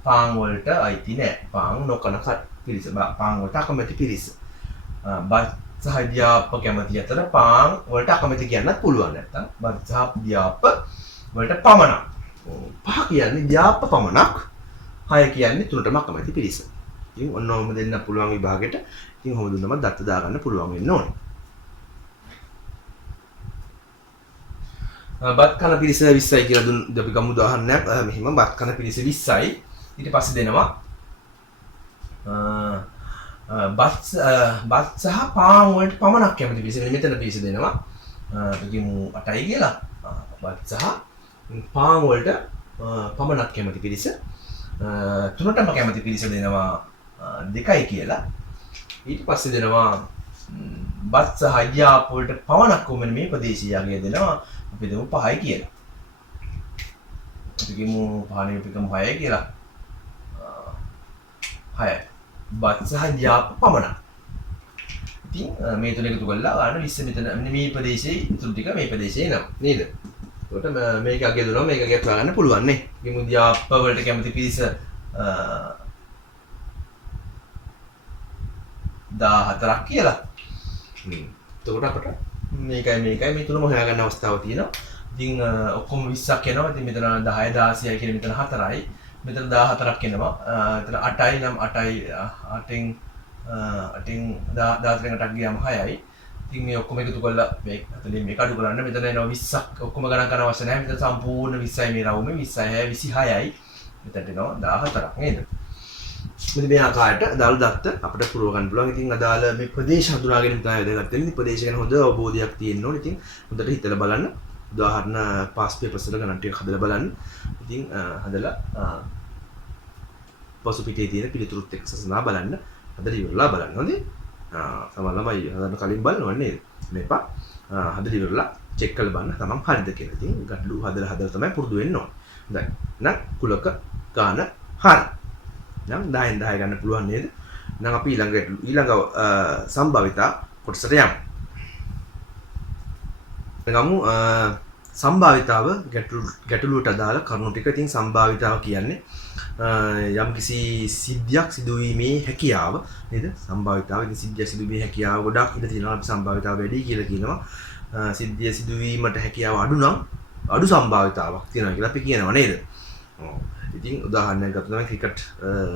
පාන් වලට අයිති නෑ. පාන් නොකන පිරිස. පාන් වලට අකමැති පිරිස. බත් සහ ඉදියාප කැමති අතර පාන් වලට අකමැති කියන්නත් පුළුවන්. නැත්තම් බත් සහ ඉදියාප වලට පමණක්. 5 කියන්නේ ඉදියාප පමණක්. 6 කියන්නේ තුනටම අකමැති පිරිස. ඉතින් ඔන්නෝම දෙන්න පුළුවන් විභාගෙට. ඉතින් කොහොම දුන්නම දත්ත දාගන්න පුළුවන් වෙන්න ඕනේ. බත් කන පිරිස 20යි කියලා අපි ගමු උදාහරණයක්. මෙහිම බත් කන පිරිස 20යි. ඊට පස්සේ දෙනවා බත් සහ පාන් වලට පමණක් කැමති පිරිස. මෙතන පිරිස දෙනවා. අපි කියමු 8යි කියලා. බත් සහ පාන් වලට පමණක් කැමති පිරිස. තුනටම කැමති පිරිස දෙනවා 2යි කියලා. ඊට පස්සේ දෙනවා බත් සහ ඉදියාප වලට පමණක් වුමන මේ ප්‍රදේශීයගේ දෙනවා. අපි දෙමු 5යි කියලා. අපි කියමු 5නේ පිටකම 6යි කියලා. 6යි. බත් සහ ඉන්දියාප්ප පමණක්. ඉතින් මේ තුන එකතු කරලා ගන්න 20 මෙතන මේ ප්‍රදේශයේ ඉතුරු ටික මේ ප්‍රදේශයේ එනවා නේද? එතකොට මේක අගය දුනවා මේක අගය හොයාගන්න පුළුවන් නේ. ගිමු ඉන්දියාප්ප වලට කැමති පිරිස 14ක් කියලා. එතකොට අපට මේකයි මේ තුනම හොයාගන්න අවස්ථාවක් තියෙනවා. ඉතින් ඔක්කොම 20ක් එනවා. ඉතින් මෙතන 10 16යි කියන මෙතන 4යි. මෙතන 14ක් එනවා. එතන 8යි නම් 8යි 8න් 14කට ගියාම 6යි. ඉතින් මේ ඔක්කොම එකතු කරලා මේ අතලින් මේක අඩු කරන්න මෙතන එනවා 20ක් ඔක්කොම ගණන් කරන්න අවශ්‍ය නැහැ. මෙතන සම්පූර්ණ 20යි මේ රවුමේ 26යි 26යි. මෙතනට එනවා 14ක් නේද? මෙන්න මේ ආකාරයට අදාළ දත්ත අපිට පුරව ගන්න පුළුවන්. ඉතින් අදාළ මේ ප්‍රදේශ හඳුනා ගැනීම තමයි වැදගත් වෙන්නේ. ප්‍රදේශ ගැන හොඳ අවබෝධයක් තියෙන්න ඕනේ. ඉතින් හොඳට හිතලා බලන්න. උදාහරණ පාස් පේපර්ස් වල ගණන් ටික හදලා බලන්න. ඉතින් හදලා පසු පිටේ තියෙන පිළිතුරුත් එක්ක සසඳා බලන්න. හදලා ඉවරලා බලන්න. හොඳයි. සමහර ළමයි හදන්න කලින් බලනවා නේද? මේපා හදලා ඉවරලා චෙක් කරලා බලන්න තමන් හරිද කියලා. ඉතින් ගැටලු හදලා තමයි පුරුදු වෙන්න ඕනේ. හොඳයි. නම් කුලක ගාන හරි. නම් 10න් 10 ගන්න පුළුවන් නේද? නම් අපි ඊළඟ සම්භාවිතා කොටසට යමු. ගමු සම්භාවිතාව ගැටලුවට අදාළ කරුණු ටික. ඉතින් සම්භාවිතාව කියන්නේ යම්කිසි සිද්ධියක් සිදුවීමේ හැකියාව නේද? සම්භාවිතාව ඉතින් සිද්ධියක් සිදුවීමේ හැකියාව ගොඩක් ඉඳ තියෙනවා. අපි සම්භාවිතාව වැඩි කියලා කියනවා. සිද්ධිය සිදුවීමට හැකියාව අඩු නම් අඩු සම්භාවිතාවක් තියෙනවා කියලා අපි කියනවා නේද? ඉතින් උදාහරණයක් ගත්තොත් තමයි ක්‍රිකට්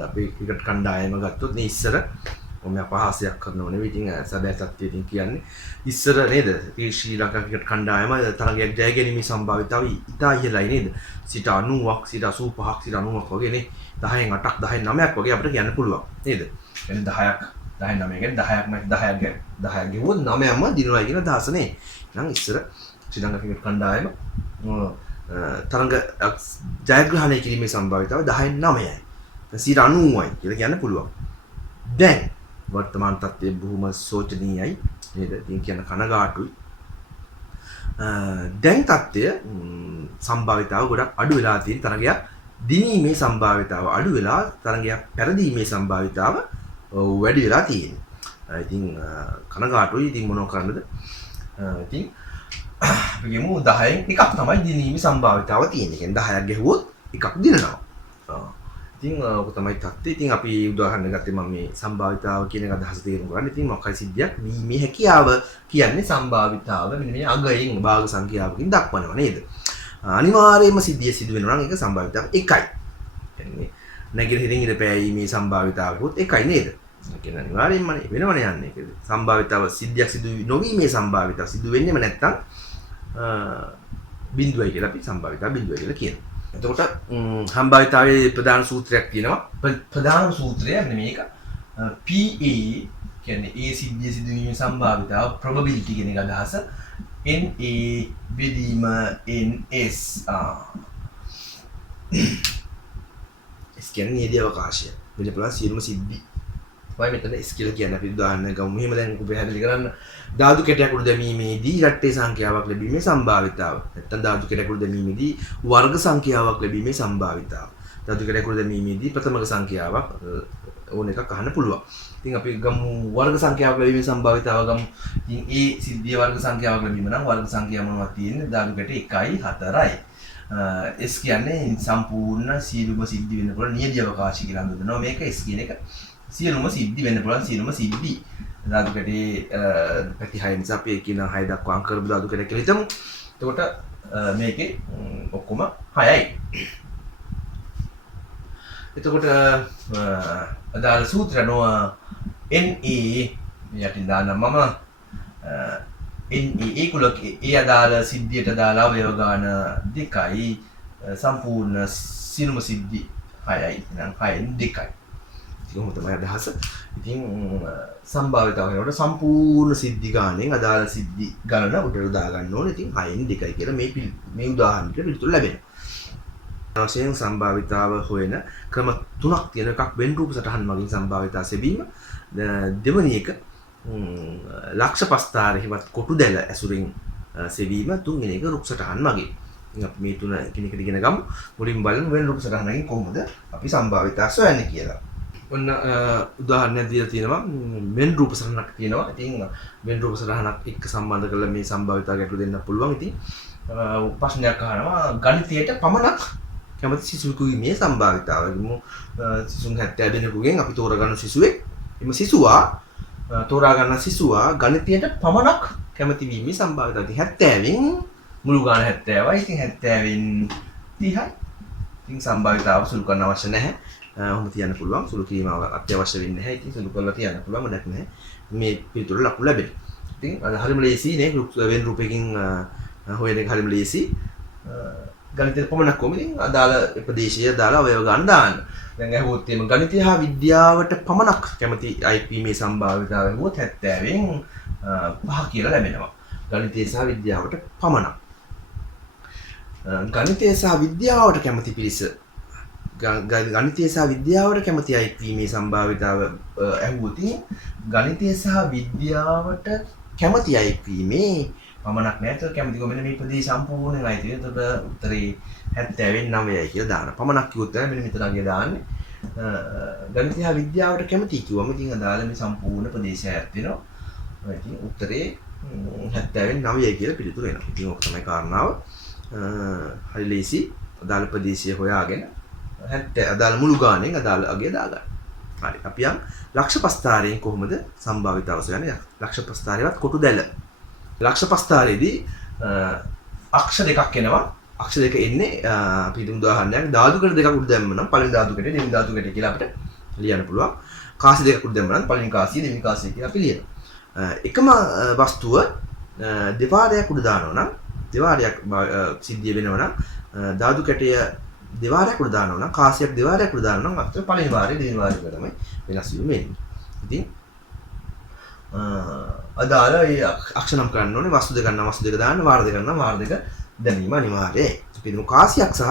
අපි ක්‍රිකට් කණ්ඩායම ගත්තොත් නේ ඉස්සර මම අපහාසයක් කරනව නෙවෙයි. ඉතින් සැබෑ සත්‍යය ඉතින් කියන්නේ ඉස්සර නේද? ශ්‍රී ලංකා ක්‍රිකට් කණ්ඩායම තරගයක් ජය ගැනීමේ සම්භාවිතාවය ඉතා ඉහළයි නේද? 90ක් 85ක් 90ක් වගේ නේ. 10න් 8ක් 10න් 9ක් වගේ අපිට කියන්න පුළුවන් නේද? يعني 10ක් 10න් 9 කියන්නේ 10ක් ගෙවුවොත් 9ම දිනනවා කියන අදහස නේ. නම් ඉස්සර ශ්‍රී ලංකා ක්‍රිකට් කණ්ඩායම තරඟ ජයග්‍රහණය කිරීමේ සම්භාවිතාව 10න් 9යි. 90යි කියලා කියන්න පුළුවන්. දැන් වර්තමාන තත්ත්වයේ බොහොම සෝචනීයයි නේද? ඉතින් කියන කනගාටුයි. දැන් තත්ත්වය සම්භාවිතාව ගොඩක් අඩු වෙලා තියෙන තරගයක් දිනීමේ සම්භාවිතාව අඩු වෙලා තරගයක් පෙරදීමේ සම්භාවිතාව වැඩි වෙලා තියෙනවා. ඉතින් කනගාටුයි. ඉතින් මොනව කරන්නද? ඉතින් අපි කියමු 10න් එකක් තමයි දිනීමේ සම්භාවිතාව තියෙන්නේ. කියන්නේ 10ක් ගැහුවොත් එකක් දිනනවා. ඉතින් ඔක තමයි තත්ත්වය. ඉතින් අපි උදාහරණයක් ගත්තේ මම මේ සම්භාවිතාව කියන එක අදහස තේරුම් ගන්න. ඉතින් මොකක්ද සිද්ධියක් වීමේ හැකියාව කියන්නේ සම්භාවිතාව මෙන්න මේ අගයෙන් භාග සංඛ්‍යාවකින් දක්වනවා නේද? අනිවාර්යයෙන්ම සිද්ධිය සිදු වෙනවා නම් ඒක සම්භාවිතාව 1යි. කියන්නේ නැගිටින් ඉඳ පෑයීමේ සම්භාවිතාවකුත් 1යි නේද? ඒ කියන්නේ අනිවාර්යයෙන්ම වෙනවනේ යන්නේ ඒක. සම්භාවිතාව සිද්ධියක් සිදු නොවීමේ සම්භාවිතාව සිදු වෙන්නේම නැත්තම් බිඳුවයි කියලා අපි සම්භාවිතාව බිඳුවයි කියලා කියනවා. එතකොට සම්භාවිතාවේ ප්‍රධාන සූත්‍රයක් තියෙනවා. ප්‍රධාන සූත්‍රය මෙන්න මේක. PA කියන්නේ A සිද්ධිය සිදුවීමේ සම්භාවිතාව probability කියන එක අදහස. NA බෙදීම NS S කියන්නේ නියදී අවකාශය. මෙන්න බලන්න සියලුම සිද්ධි. වයි මෙතන S කියලා කියන්නේ අපි උදාහරණයක් ගමු. මෙහෙම දැන් ඔබ පැහැදිලි කරන්න. ධාතු කැටයක් උඩ දැමීමේදී ඉරට්ටේ සංඛ්‍යාවක් ලැබීමේ සම්භාවිතාව. නැත්නම් ධාතු කැටයක් උඩ දැමීමේදී වර්ග සංඛ්‍යාවක් ලැබීමේ සම්භාවිතාව. ධාතු කැටයක් උඩ දැමීමේදී ප්‍රථමක සංඛ්‍යාවක් ඕන එකක් අහන්න පුළුවන්. ඉතින් අපි ගමු වර්ග සංඛ්‍යාවක් ලැබීමේ සම්භාවිතාව ගමු. ඉතින් ඒ සිද්ධිය වර්ග සංඛ්‍යාවක් ලැබීම නම් වර්ග සංඛ්‍යාව මොනවද තියෙන්නේ? ධාතු කැට 1යි 4යි. S කියන්නේ සම්පූර්ණ සියලුම සිද්ධි වෙන්න පුළුවන් නියදී අවකාශය කියලා හඳුන්වනවා. මේක S කියන එක සියලුම සිද්ධි වෙන්න පුළුවන් සියලුම සිද්ධි. ධාතු කැටේ පැති 6 නිසා අපි කියන 6 දක්වා අංක කරපු ධාතු කැට කියලා හිතමු. එතකොට මේකේ ඔක්කොම 6යි. එතකොට අදාළ සූත්‍ර අනුව NA යටින් දාන්න මම NA කුලක ඒ අදාළ සිද්ධියට අදාළ අවයව ගාන 2යි සම්පූර්ණ සියලුම සිද්ධි 6යි. එහෙනම් 6න් 2යි. කොහොම තමයි අදහස. ඉතින් සම්භාවිතාව වෙනකොට සම්පූර්ණ සිද්ධි ගානෙන් අදාළ සිද්ධි ගණන උඩට දා ගන්න ඕනේ. ඉතින් 6න් 2යි කියලා මේ උදාහරණෙට පිළිතුරු ලැබෙනවා. වශයෙන් සම්භාවිතාව හොයන ක්‍රම තුනක් තියෙන එකක් වෙන් රූප සටහන් මගින් සම්භාවිතාව සෙවීම. දෙවැනි එක ලක්ෂ පස්තාරෙහිවත් කොටු දැල ඇසුරින් සෙවීම. තුන්වෙනි එක රූප සටහන් මගින්. ඉතින් අපි මේ තුන කෙනෙක්ට ඉගෙන ගමු. මුලින් බලමු වෙන් රූප සටහනකින් කොහොමද අපි සම්භාවිතාව සොයන්නේ කියලා. ඔන්න උදාහරණයක් දීලා තියෙනවා මෙන් රූප සරහනක් තියෙනවා. ඉතින් මෙන් රූප සරහනක් එක්ක සම්බන්ධ කරලා මේ සම්භාවිතා ගැටලු දෙන්න පුළුවන්. ඉතින් ප්‍රශ්නයක් අහනවා ගණිතයට පමණක් කැමති සිසුවෙකුගේ මේ සම්භාවිතාව. සිසුන් 70 දෙනෙකුගෙන් අපි තෝරගන්න සිසුවෙක්. එම සිසුවා තෝරා ගන්න සිසුවා ගණිතයට පමණක් කැමති වීමේ සම්භාවිතාව. ඉතින් 70න් මුළු ගාන 70යි. ඉතින් 70න් 30යි. ඉතින් සම්භාවිතාව සුළු කරන්න අවශ්‍ය නැහැ. ඔහොම තියන්න පුළුවන්. සුළු කිරීමාව අත්‍යවශ්‍ය වෙන්නේ නැහැ. ඉතින් සුළු කරලා තියන්න පුළුවන්. වැඩක් නැහැ. මේ පිළිතුර ලකුණු ලැබෙනවා. ඉතින් හරිම ලේසි නේ වෙන රූපයකින් හොයන එක හරිම ලේසි. ගණිතය පමණක් කොහොමද? ඉතින් අදාළ ප්‍රදේශය දාලා අවයව ගන්න දාන්න. දැන් අහුවොත් එimhe ගණිතය හා විද්‍යාවට පමණක් කැමති IPමේ සම්භාවිතාව අහුවොත් 70න් 5 කියලා ලැබෙනවා. ගණිතය සහ විද්‍යාවට පමණක්. ගණිතය සහ විද්‍යාවට කැමති පිරිස ගණිතය සහ විද්‍යාවට කැමති IPමේ සම්භාවිතාව අහුවොත් ගණිතය සහ විද්‍යාවට කැමති IPමේ පමණක් නෑ. ඒක කැමති කො මෙන්න මේ ප්‍රදේශ සම්පූර්ණයෙන් අයිති. එතකොට උත්තරේ 70න් 9යි කියලා දාන්න. පමණක් කිව්වොත් තමයි මෙන්න මෙතන අගය දාන්නේ. ගණිතය හා විද්‍යාවට කැමති කිව්වම ඉතින් අදාළ මේ සම්පූර්ණ ප්‍රදේශය අයත් වෙනවා. ඉතින් උත්තරේ 70න් 9යි කියලා පිළිතුර එනවා. ඉතින් ඔක තමයි කාරණාව. හරි ලේසි. අදාළ ප්‍රදේශය හොයාගෙන 70 අදාළ මුළු ගාණෙන් අදාළ අගය දාගන්න. හරි. අපි යම් ලක්ෂ ප්‍රස්ථාරයෙන් කොහොමද සම්භාවිතාව හොයන්නේ? ලක්ෂ ප්‍රස්ථාරයවත් කොටු දැල. ලක්ෂ ප්‍රස්ථාරයේදී අක්ෂ දෙකක් එනවා. අක්ෂ දෙක එන්නේ අපි හිතමු උදාහරණයක් ධාතු කඩ දෙකක් උඩ දැම්ම නම් පළවෙනි ධාතු කඩේ දෙවෙනි ධාතු කඩේ කියලා අපිට ලියන්න පුළුවන්. කාසි දෙකක් උඩ දැම්ම නම් පළවෙනි කාසිය දෙවෙනි කාසිය කියලා අපි ලියනවා. එකම වස්තුව දෙවාරයක් උඩ දානවා නම් දෙවාරයක් සිද්ධිය වෙනවා නම් ධාතු කැටය දෙවාරයක් උඩ දානවා නම් කාසියක් දෙවාරයක් උඩ දානවා නම් අතර පළවෙනි වාරය දෙවෙනි වාරය තමයි වෙනස් වීම වෙන්නේ. ඉතින් අදාළ ඒ අක්ෂ නම් කරන්න ඕනේ. වස්තු දෙක නම් වස්තු දෙක දාන්න, වාර දෙක නම් වාර දෙක දැනීම අනිවාර්යයි. අපි හිතමු කාසියක් සහ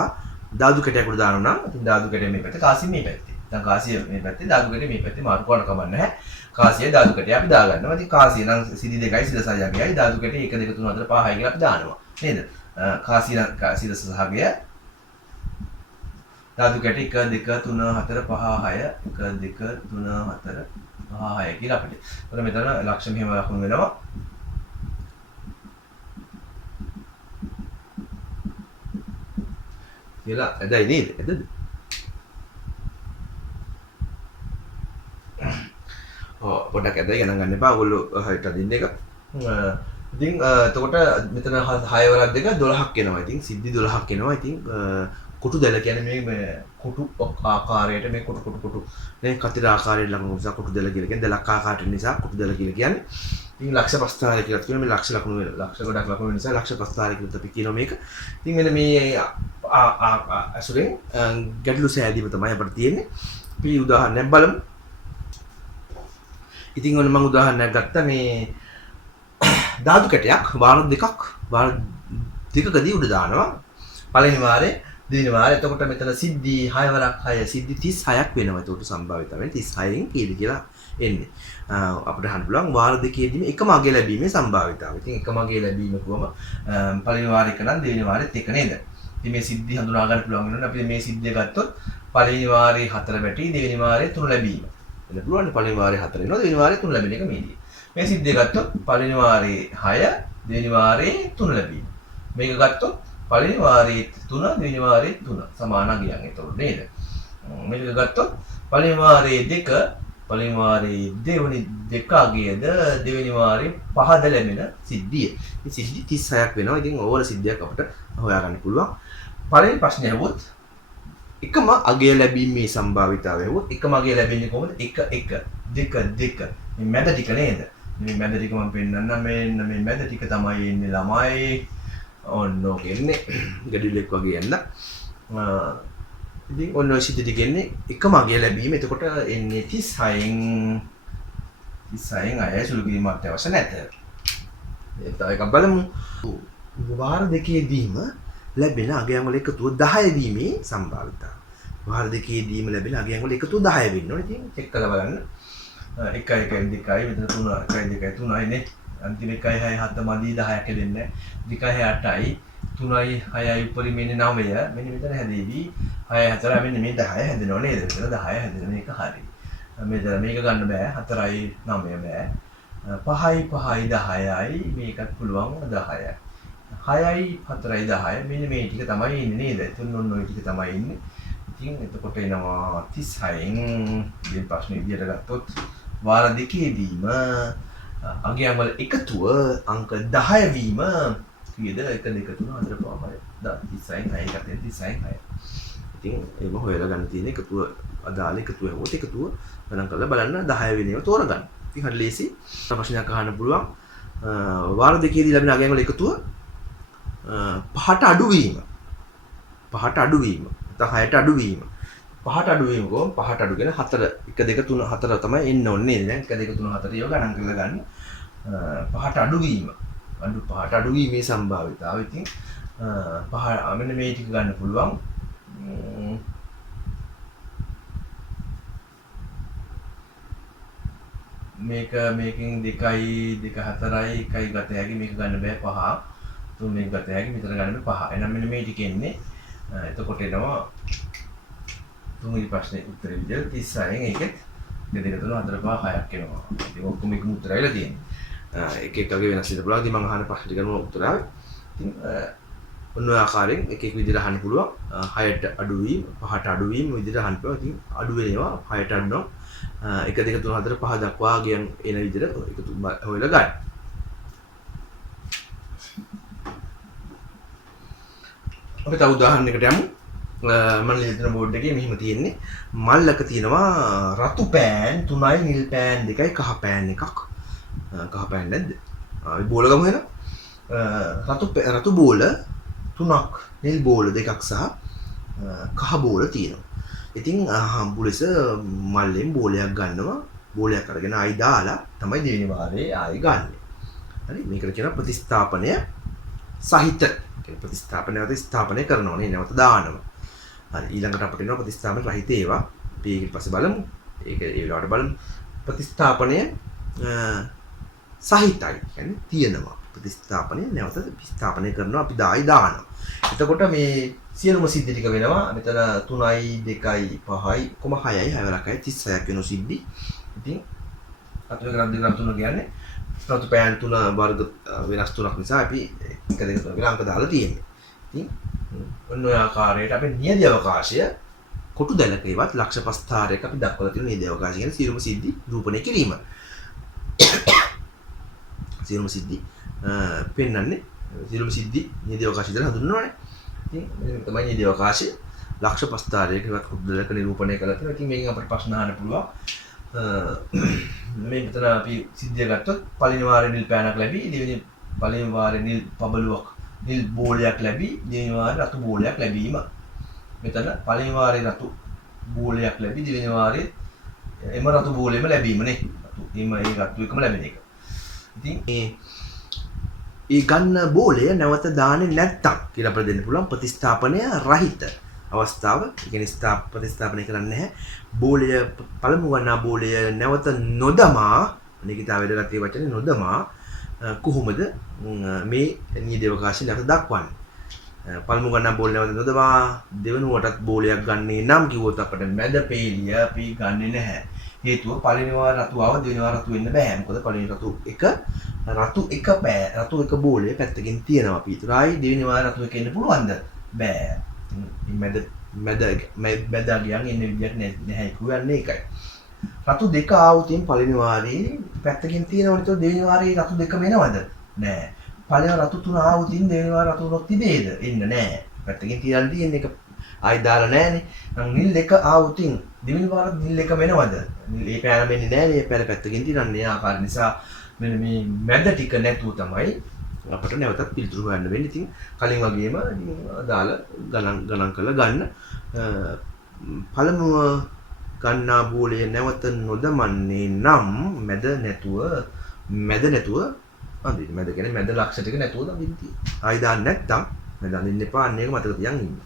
ධාතු කැටයක් උඩ දානවා නම් ඉතින් ධාතු කැටය මේ පැත්තේ, කාසිය මේ පැත්තේ. දැන් කාසිය මේ පැත්තේ, ධාතු කැටය මේ පැත්තේ මාරු කරන කමක් නැහැ. කාසිය ධාතු කැටය අපි දාගන්නවා. ඉතින් කාසිය නම් සිදි 2යි සිද සහගයයි, ධාතු කැටය 1 2 3 4 5යි කියලා අපි දානවා. නේද? කාසිය නම් සිද සහගය ධාතු කැටය 1 2 3 4 5 6 1 2 3 4 5 6 කියලා අපිට. එතකොට මෙතන ලක්ෂ මෙහෙම ලකුණු වෙනවා. කියලා ඇදයි නේද? ඇදද? පොඩ්ඩක් ඇදයි ගණන් ගන්න එපා. ඔයගොල්ලෝ හරියට අදින්න එක. ඉතින් එතකොට මෙතන 6 වරක් දෙක 12ක් එනවා. ඉතින් සිද්ධි 12ක් එනවා. ඉතින් කොටු දැල කියන්නේ මේ කොටු ආකාරයට මේ කොටු නේ කතර ආකාරයට ලකුණු නිසා කොටු දැල කියලා කියන්නේ දැලක් ආකාරයට නිසා කොටු දැල කියලා කියන්නේ. ඉතින් ලක්ෂ ප්‍රස්ථාරය කියලා කියනවා. මේ ලක්ෂ ලකුණු වෙන ලක්ෂ ගොඩක් ලකුණු නිසා ලක්ෂ ප්‍රස්ථාරය කියලා අපි කියනවා මේක. ඉතින් මෙන්න මේ අසුරෙන් ගැටලු සෑදීම තමයි අපිට තියෙන්නේ. අපි උදාහරණයක් බලමු. ඉතින් ඔන්න මම උදාහරණයක් ගත්තා මේ ධාතු කැටයක් වාර දෙකකදී උඩ දානවා. පළවෙනි වාරේ දෙවෙනි වාරේ. එතකොට මෙතන සිද්ධි 6 වරක් 6 සිද්ධි 36ක් වෙනවා. එතකොට සම්භාවිතාවෙන් 36න් කීයද කියලා එන්නේ. අපිට අහන්න පුළුවන් වාර දෙකේදීම එකම අගය ලැබීමේ සම්භාවිතාව. ඉතින් එකම අගය ලැබීම කොහොම පළවෙනි වාරේ එක නම් දෙවෙනි වාරෙත් එක නේද? ඉතින් මේ සිද්ධි හඳුනා ගන්න පුළුවන් වෙනවා. අපි මේ සිද්ධිය ගත්තොත් පළවෙනි වාරේ 4 වැටි දෙවෙනි වාරේ 3 ලැබීම. එන්න පුළුවන් පළවෙනි වාරේ 4 වෙනවා දෙවෙනි වාරේ 3 ලැබෙන එක මේදී. මේ සිද්ධිය ගත්තොත් පළවෙනි වාරේ 6 දෙවෙනි වාරේ 3 ලැබීම. මේක ගත්තොත් පළවෙනි වාරේ 3 දෙවෙනි වාරේ 3 සමාන අගයන් ඒතකොට නේද? මේක ගත්තොත් පළවෙනි වාරේ 2 පළවෙනි වාරේ දෙවෙනි දෙක අගයද දෙවෙනි වාරේ 5ද ලැබෙන සිද්ධිය. මේ සිද්ධි 36ක් වෙනවා. ඉතින් ඕවර සිද්ධියක් අපිට හොයාගන්න පුළුවන්. පළවෙනි ප්‍රශ්නේ අහුවොත් එකම අගය ලැබීමේ සම්භාවිතාවය අහුවොත් එකම අගය ලැබෙන්නේ කොහොමද? 1 1 2 2 මේ මැද ටික නේද? මේ මැද ටික මම පෙන්නන්නම්. මෙන්න මේ මැද ටික තමයි එන්නේ ළමයි. ඔන්න ඔක එන්නේ ගැඩිලෙක් වගේ යන්න. ඉතින් ඔන්න ඔය සිද්ධි ටික එන්නේ එකම අගය ලැබීම. එතකොට එන්නේ 36න් අය සුළු කිරීමක් අවශ්‍ය නැත. ඒ තව එකක් බලමු. වාර දෙකේදීම ලැබෙන අගයන් වල එකතුව 10 වීමේ සම්භාවිතාව. වාර දෙකේදීම ලැබෙන අගයන් වල එකතුව 10 වෙන්න ඕනේ. ඉතින් චෙක් කරලා බලන්න. 1 1 2යි මෙතන 3 1 2 3යි නේ. අන්තිම 1 6 7 මදි 10ක් දෙන්නේ. 2 8යි 3යි 6යි උඩරින් මෙන්න 9. මෙන්න මෙතන හැදෙවි. 6 4 මෙන්න මේ 10 හැදෙනව නේද? මෙතන 10 හැදෙන මේක හරි. මෙතන මේක ගන්න බෑ 4යි 9 බෑ 5යි 5යි 10යි මේකත් පුළුවන් 10යි 6යි 4යි 10 මෙන්න මේ ටික තමයි ඉන්නේ නේද එතන ඔන්න ඔය ටික තමයි ඉන්නේ ඉතින් එතකොට එනවා 36න් මේ ප්‍රශ්නේ විදියට ගත්තොත් වාර දෙකේදීම අගයන් වල එකතුව අංක 10 වීම කීයද 1 2 3 4 5 36යි 36යි ඉතින් ඒක හොයලා ගන්න තියෙන එකතුව අදාළ එකතුව හොත් එකතුව ගණන් කරලා බලන්න 10 වෙනි ඒවා තෝරගන්න. ඉතින් හරි ලේසි. ප්‍රශ්නයක් අහන්න පුළුවන්. වාර දෙකේදී ලැබෙන අගයන් වල එකතුව 5ට අඩු වීම. 5ට අඩු වීම. නැත්නම් 6ට අඩු වීම. 5ට අඩු වීම කොහොම 5ට අඩු කියන 4 1 2 3 4 තමයි එන්න ඕනේ නේද? දැන් 1 2 3 4 ඒවා ගණන් කරලා ගන්න. 5ට අඩු වීම. 5ට අඩු වීමේ සම්භාවිතාව. ඉතින් 5 මෙන්න මේ ටික ගන්න පුළුවන්. මේකෙන් 2යි 2 4යි 1යි ගත හැකි මේක ගන්න බෑ 5 3 මේක ගත හැකි මෙතන ගන්න බෑ 5 එහෙනම් මෙන්න මේ ටික එන්නේ එතකොට එනවා තුන්වෙනි ප්‍රශ්නේ උත්තරේ විදිහට 36න් ඒකෙත් 2 3 4 5 6ක් එනවා ඉතින් ඔක්කොම එකම උත්තරය වෙලා තියෙන්නේ එක එක වගේ වෙනස් වෙන්න පුළුවන් ඉතින් මම අහන ප්‍රශ්න ටික කරනවා උත්තරය ඉතින් ඔන්න ඔය ආකාරයෙන් එක එක විදිහට අහන්න පුළුවන් 6ට අඩු වීම 5ට අඩු වීම විදිහට අහන්න පුළුවන් ඉතින් අඩු වෙනවා 6ට අඩු 1 2 3 4 5 දක්වා ගියන් එන විදිහට එකතු හොයලා ගන්න. අපි තව උදාහරණයකට යමු. මම ලියන බෝඩ් එකේ මෙහිම තියෙන්නේ මල්ලක තියෙනවා රතු පෑන් 3යි නිල් පෑන් 2යි කහ පෑන් එකක්. කහ පෑන් නැද්ද? අපි බෝල ගමු එහෙනම්. රතු බෝල 3ක් නිල් බෝල 2ක් සහ කහ බෝල තියෙනවා. ඉතින් හම්බු ලෙස මල්ලෙන් බෝලයක් ගන්නවා බෝලයක් අරගෙන ආයි දාලා තමයි දෙවෙනි වාරේ ආයි ගන්න. හරි මේකට කියන ප්‍රතිස්ථාපනය සහිත ප්‍රතිස්ථාපනයත් ස්ථාපනය කරනවා නේ නැවත දානවා. හරි ඊළඟට අපිට එනවා ප්‍රතිස්ථාපන රහිත ඒවා. අපි ඊට පස්සේ බලමු. ඒක ඒ වෙලාවට බලමු. ප්‍රතිස්ථාපනය සහිතයි කියන්නේ තියෙනවා. ප්‍රතිස්ථාපනය නැවත ස්ථාපනය කරනවා අපි දානවා. එතකොට මේ සියලුම සිද්ධි ටික වෙනවා. මෙතන 3යි 2යි 5යි කොම 6යි 6 36ක් වෙන සිද්ධි. ඉතින් අතුල ග්‍රාම් 2 ග්‍රාම් 3 කියන්නේ රතු පෑන් 3 වර්ග වෙනස් 3ක් නිසා අපි 1 2 3 කියලා අංක දාලා තියෙන්නේ. ඉතින් ඔන්න ඔය ආකාරයට අපි නියද අවකාශය කොටු දැලක ඉවත් ලක්ෂ ප්‍රස්ථාරයක අපි දක්වලා තියෙන නියද අවකාශය කියන්නේ සියලුම සිද්ධි රූපණය කිරීම. සියලුම සිද්ධි පෙන්වන්නේ සියලුම සිද්ධි නියද අවකාශය විතර හඳුන්වනවානේ. ඉතින් මේක තමයි නියද අවකාශය ලක්ෂ ප්‍රස්ථාරයක ඉවත් කොටු දැලක නිරූපණය කරලා තියෙනවා. ඉතින් මේකෙන් අපිට ප්‍රශ්න අහන්න පුළුවන්. මේ මෙතන අපි සිද්ධිය ගත්තොත් පළවෙනි වාරේ නිල් පෑනක් ලැබී දෙවෙනි පළවෙනි වාරේ නිල් පබළුවක් නිල් බෝලයක් ලැබී දෙවෙනි වාරේ රතු බෝලයක් ලැබීම. මෙතන පළවෙනි වාරේ රතු බෝලයක් ලැබී දෙවෙනි වාරේ එම රතු බෝලෙම ලැබීමනේ. රතු එම ඒ රතු එකම ලැබෙන එක. ඉතින් ඒ ගන්න බෝලය නැවත දාන්නේ නැත්තම් කියලා අපිට දෙන්න පුළුවන් ප්‍රතිස්ථාපනය රහිත අවස්ථාව. ඒ කියන්නේ ප්‍රතිස්ථාපනය කරන්නේ නැහැ. බෝලය පළමු ගන්නා බෝලය නැවත නොදමා නිකිතාවේද ගතිය වචනේ නොදමා කොහොමද මේ නියද අවකාශය නැවත දක්වන්නේ? පළමු ගන්නා බෝලය නැවත නොදමා දෙවෙනුවටත් බෝලයක් ගන්නේ නම් කිව්වොත් අපිට මැද පේලිය අපි ගන්නෙ නැහැ. හේතුව පළවෙනි වාර රතු ආව දෙවෙනි වාර රතු වෙන්න බෑ. මොකද පළවෙනි රතු එක රතු එක බෝලය පැත්තකින් තියෙනවා අපි. ඒතරයි දෙවෙනි වාර රතු එක එන්න පුළුවන්ද? බෑ. මැද අගයන් එන්න විදියක් නැහැ කියන්නේ ඒකයි. රතු දෙක ආවුතින් පළවෙනි වාරේ පැත්තකින් තියෙනවනේ. ඒතකොට දෙවෙනි වාරේ රතු දෙකම එනවද? නෑ. පළවෙනි රතු තුන ආවුතින් දෙවෙනි වාරේ රතු තුනක් තිබේද? එන්න නෑ. පැත්තකින් තියන්න තියෙන එක ආයි දාලා නෑනේ. නම් නිල් දෙක ආවුතින් දෙවෙනි වාරේ නිල් එකම එනවද? මේ පෑන මෙන්නේ නෑනේ. මේ පෑන පැත්තකින් තියන්නේ. ආකාර නිසා මෙන්න මේ මැද ටික නැතුව තමයි අපිට නැවතත් පිළිතුරු හොයන්න වෙන්නේ. ඉතින් කලින් වගේම දාලා ගණන් කරලා ගන්න. පළමුව ගන්නා බෝලය නැවත නොදමන්නේ නම් මැද නැතුව අඳින්න. මැද කියන්නේ මැද ලක්ෂ ටික නැතුව අඳින්න තියෙන්නේ. ආයි දාන්න නැත්තම් මැද අඳින්න එපා. අන්න ඒක මතක තියන් ඉන්න.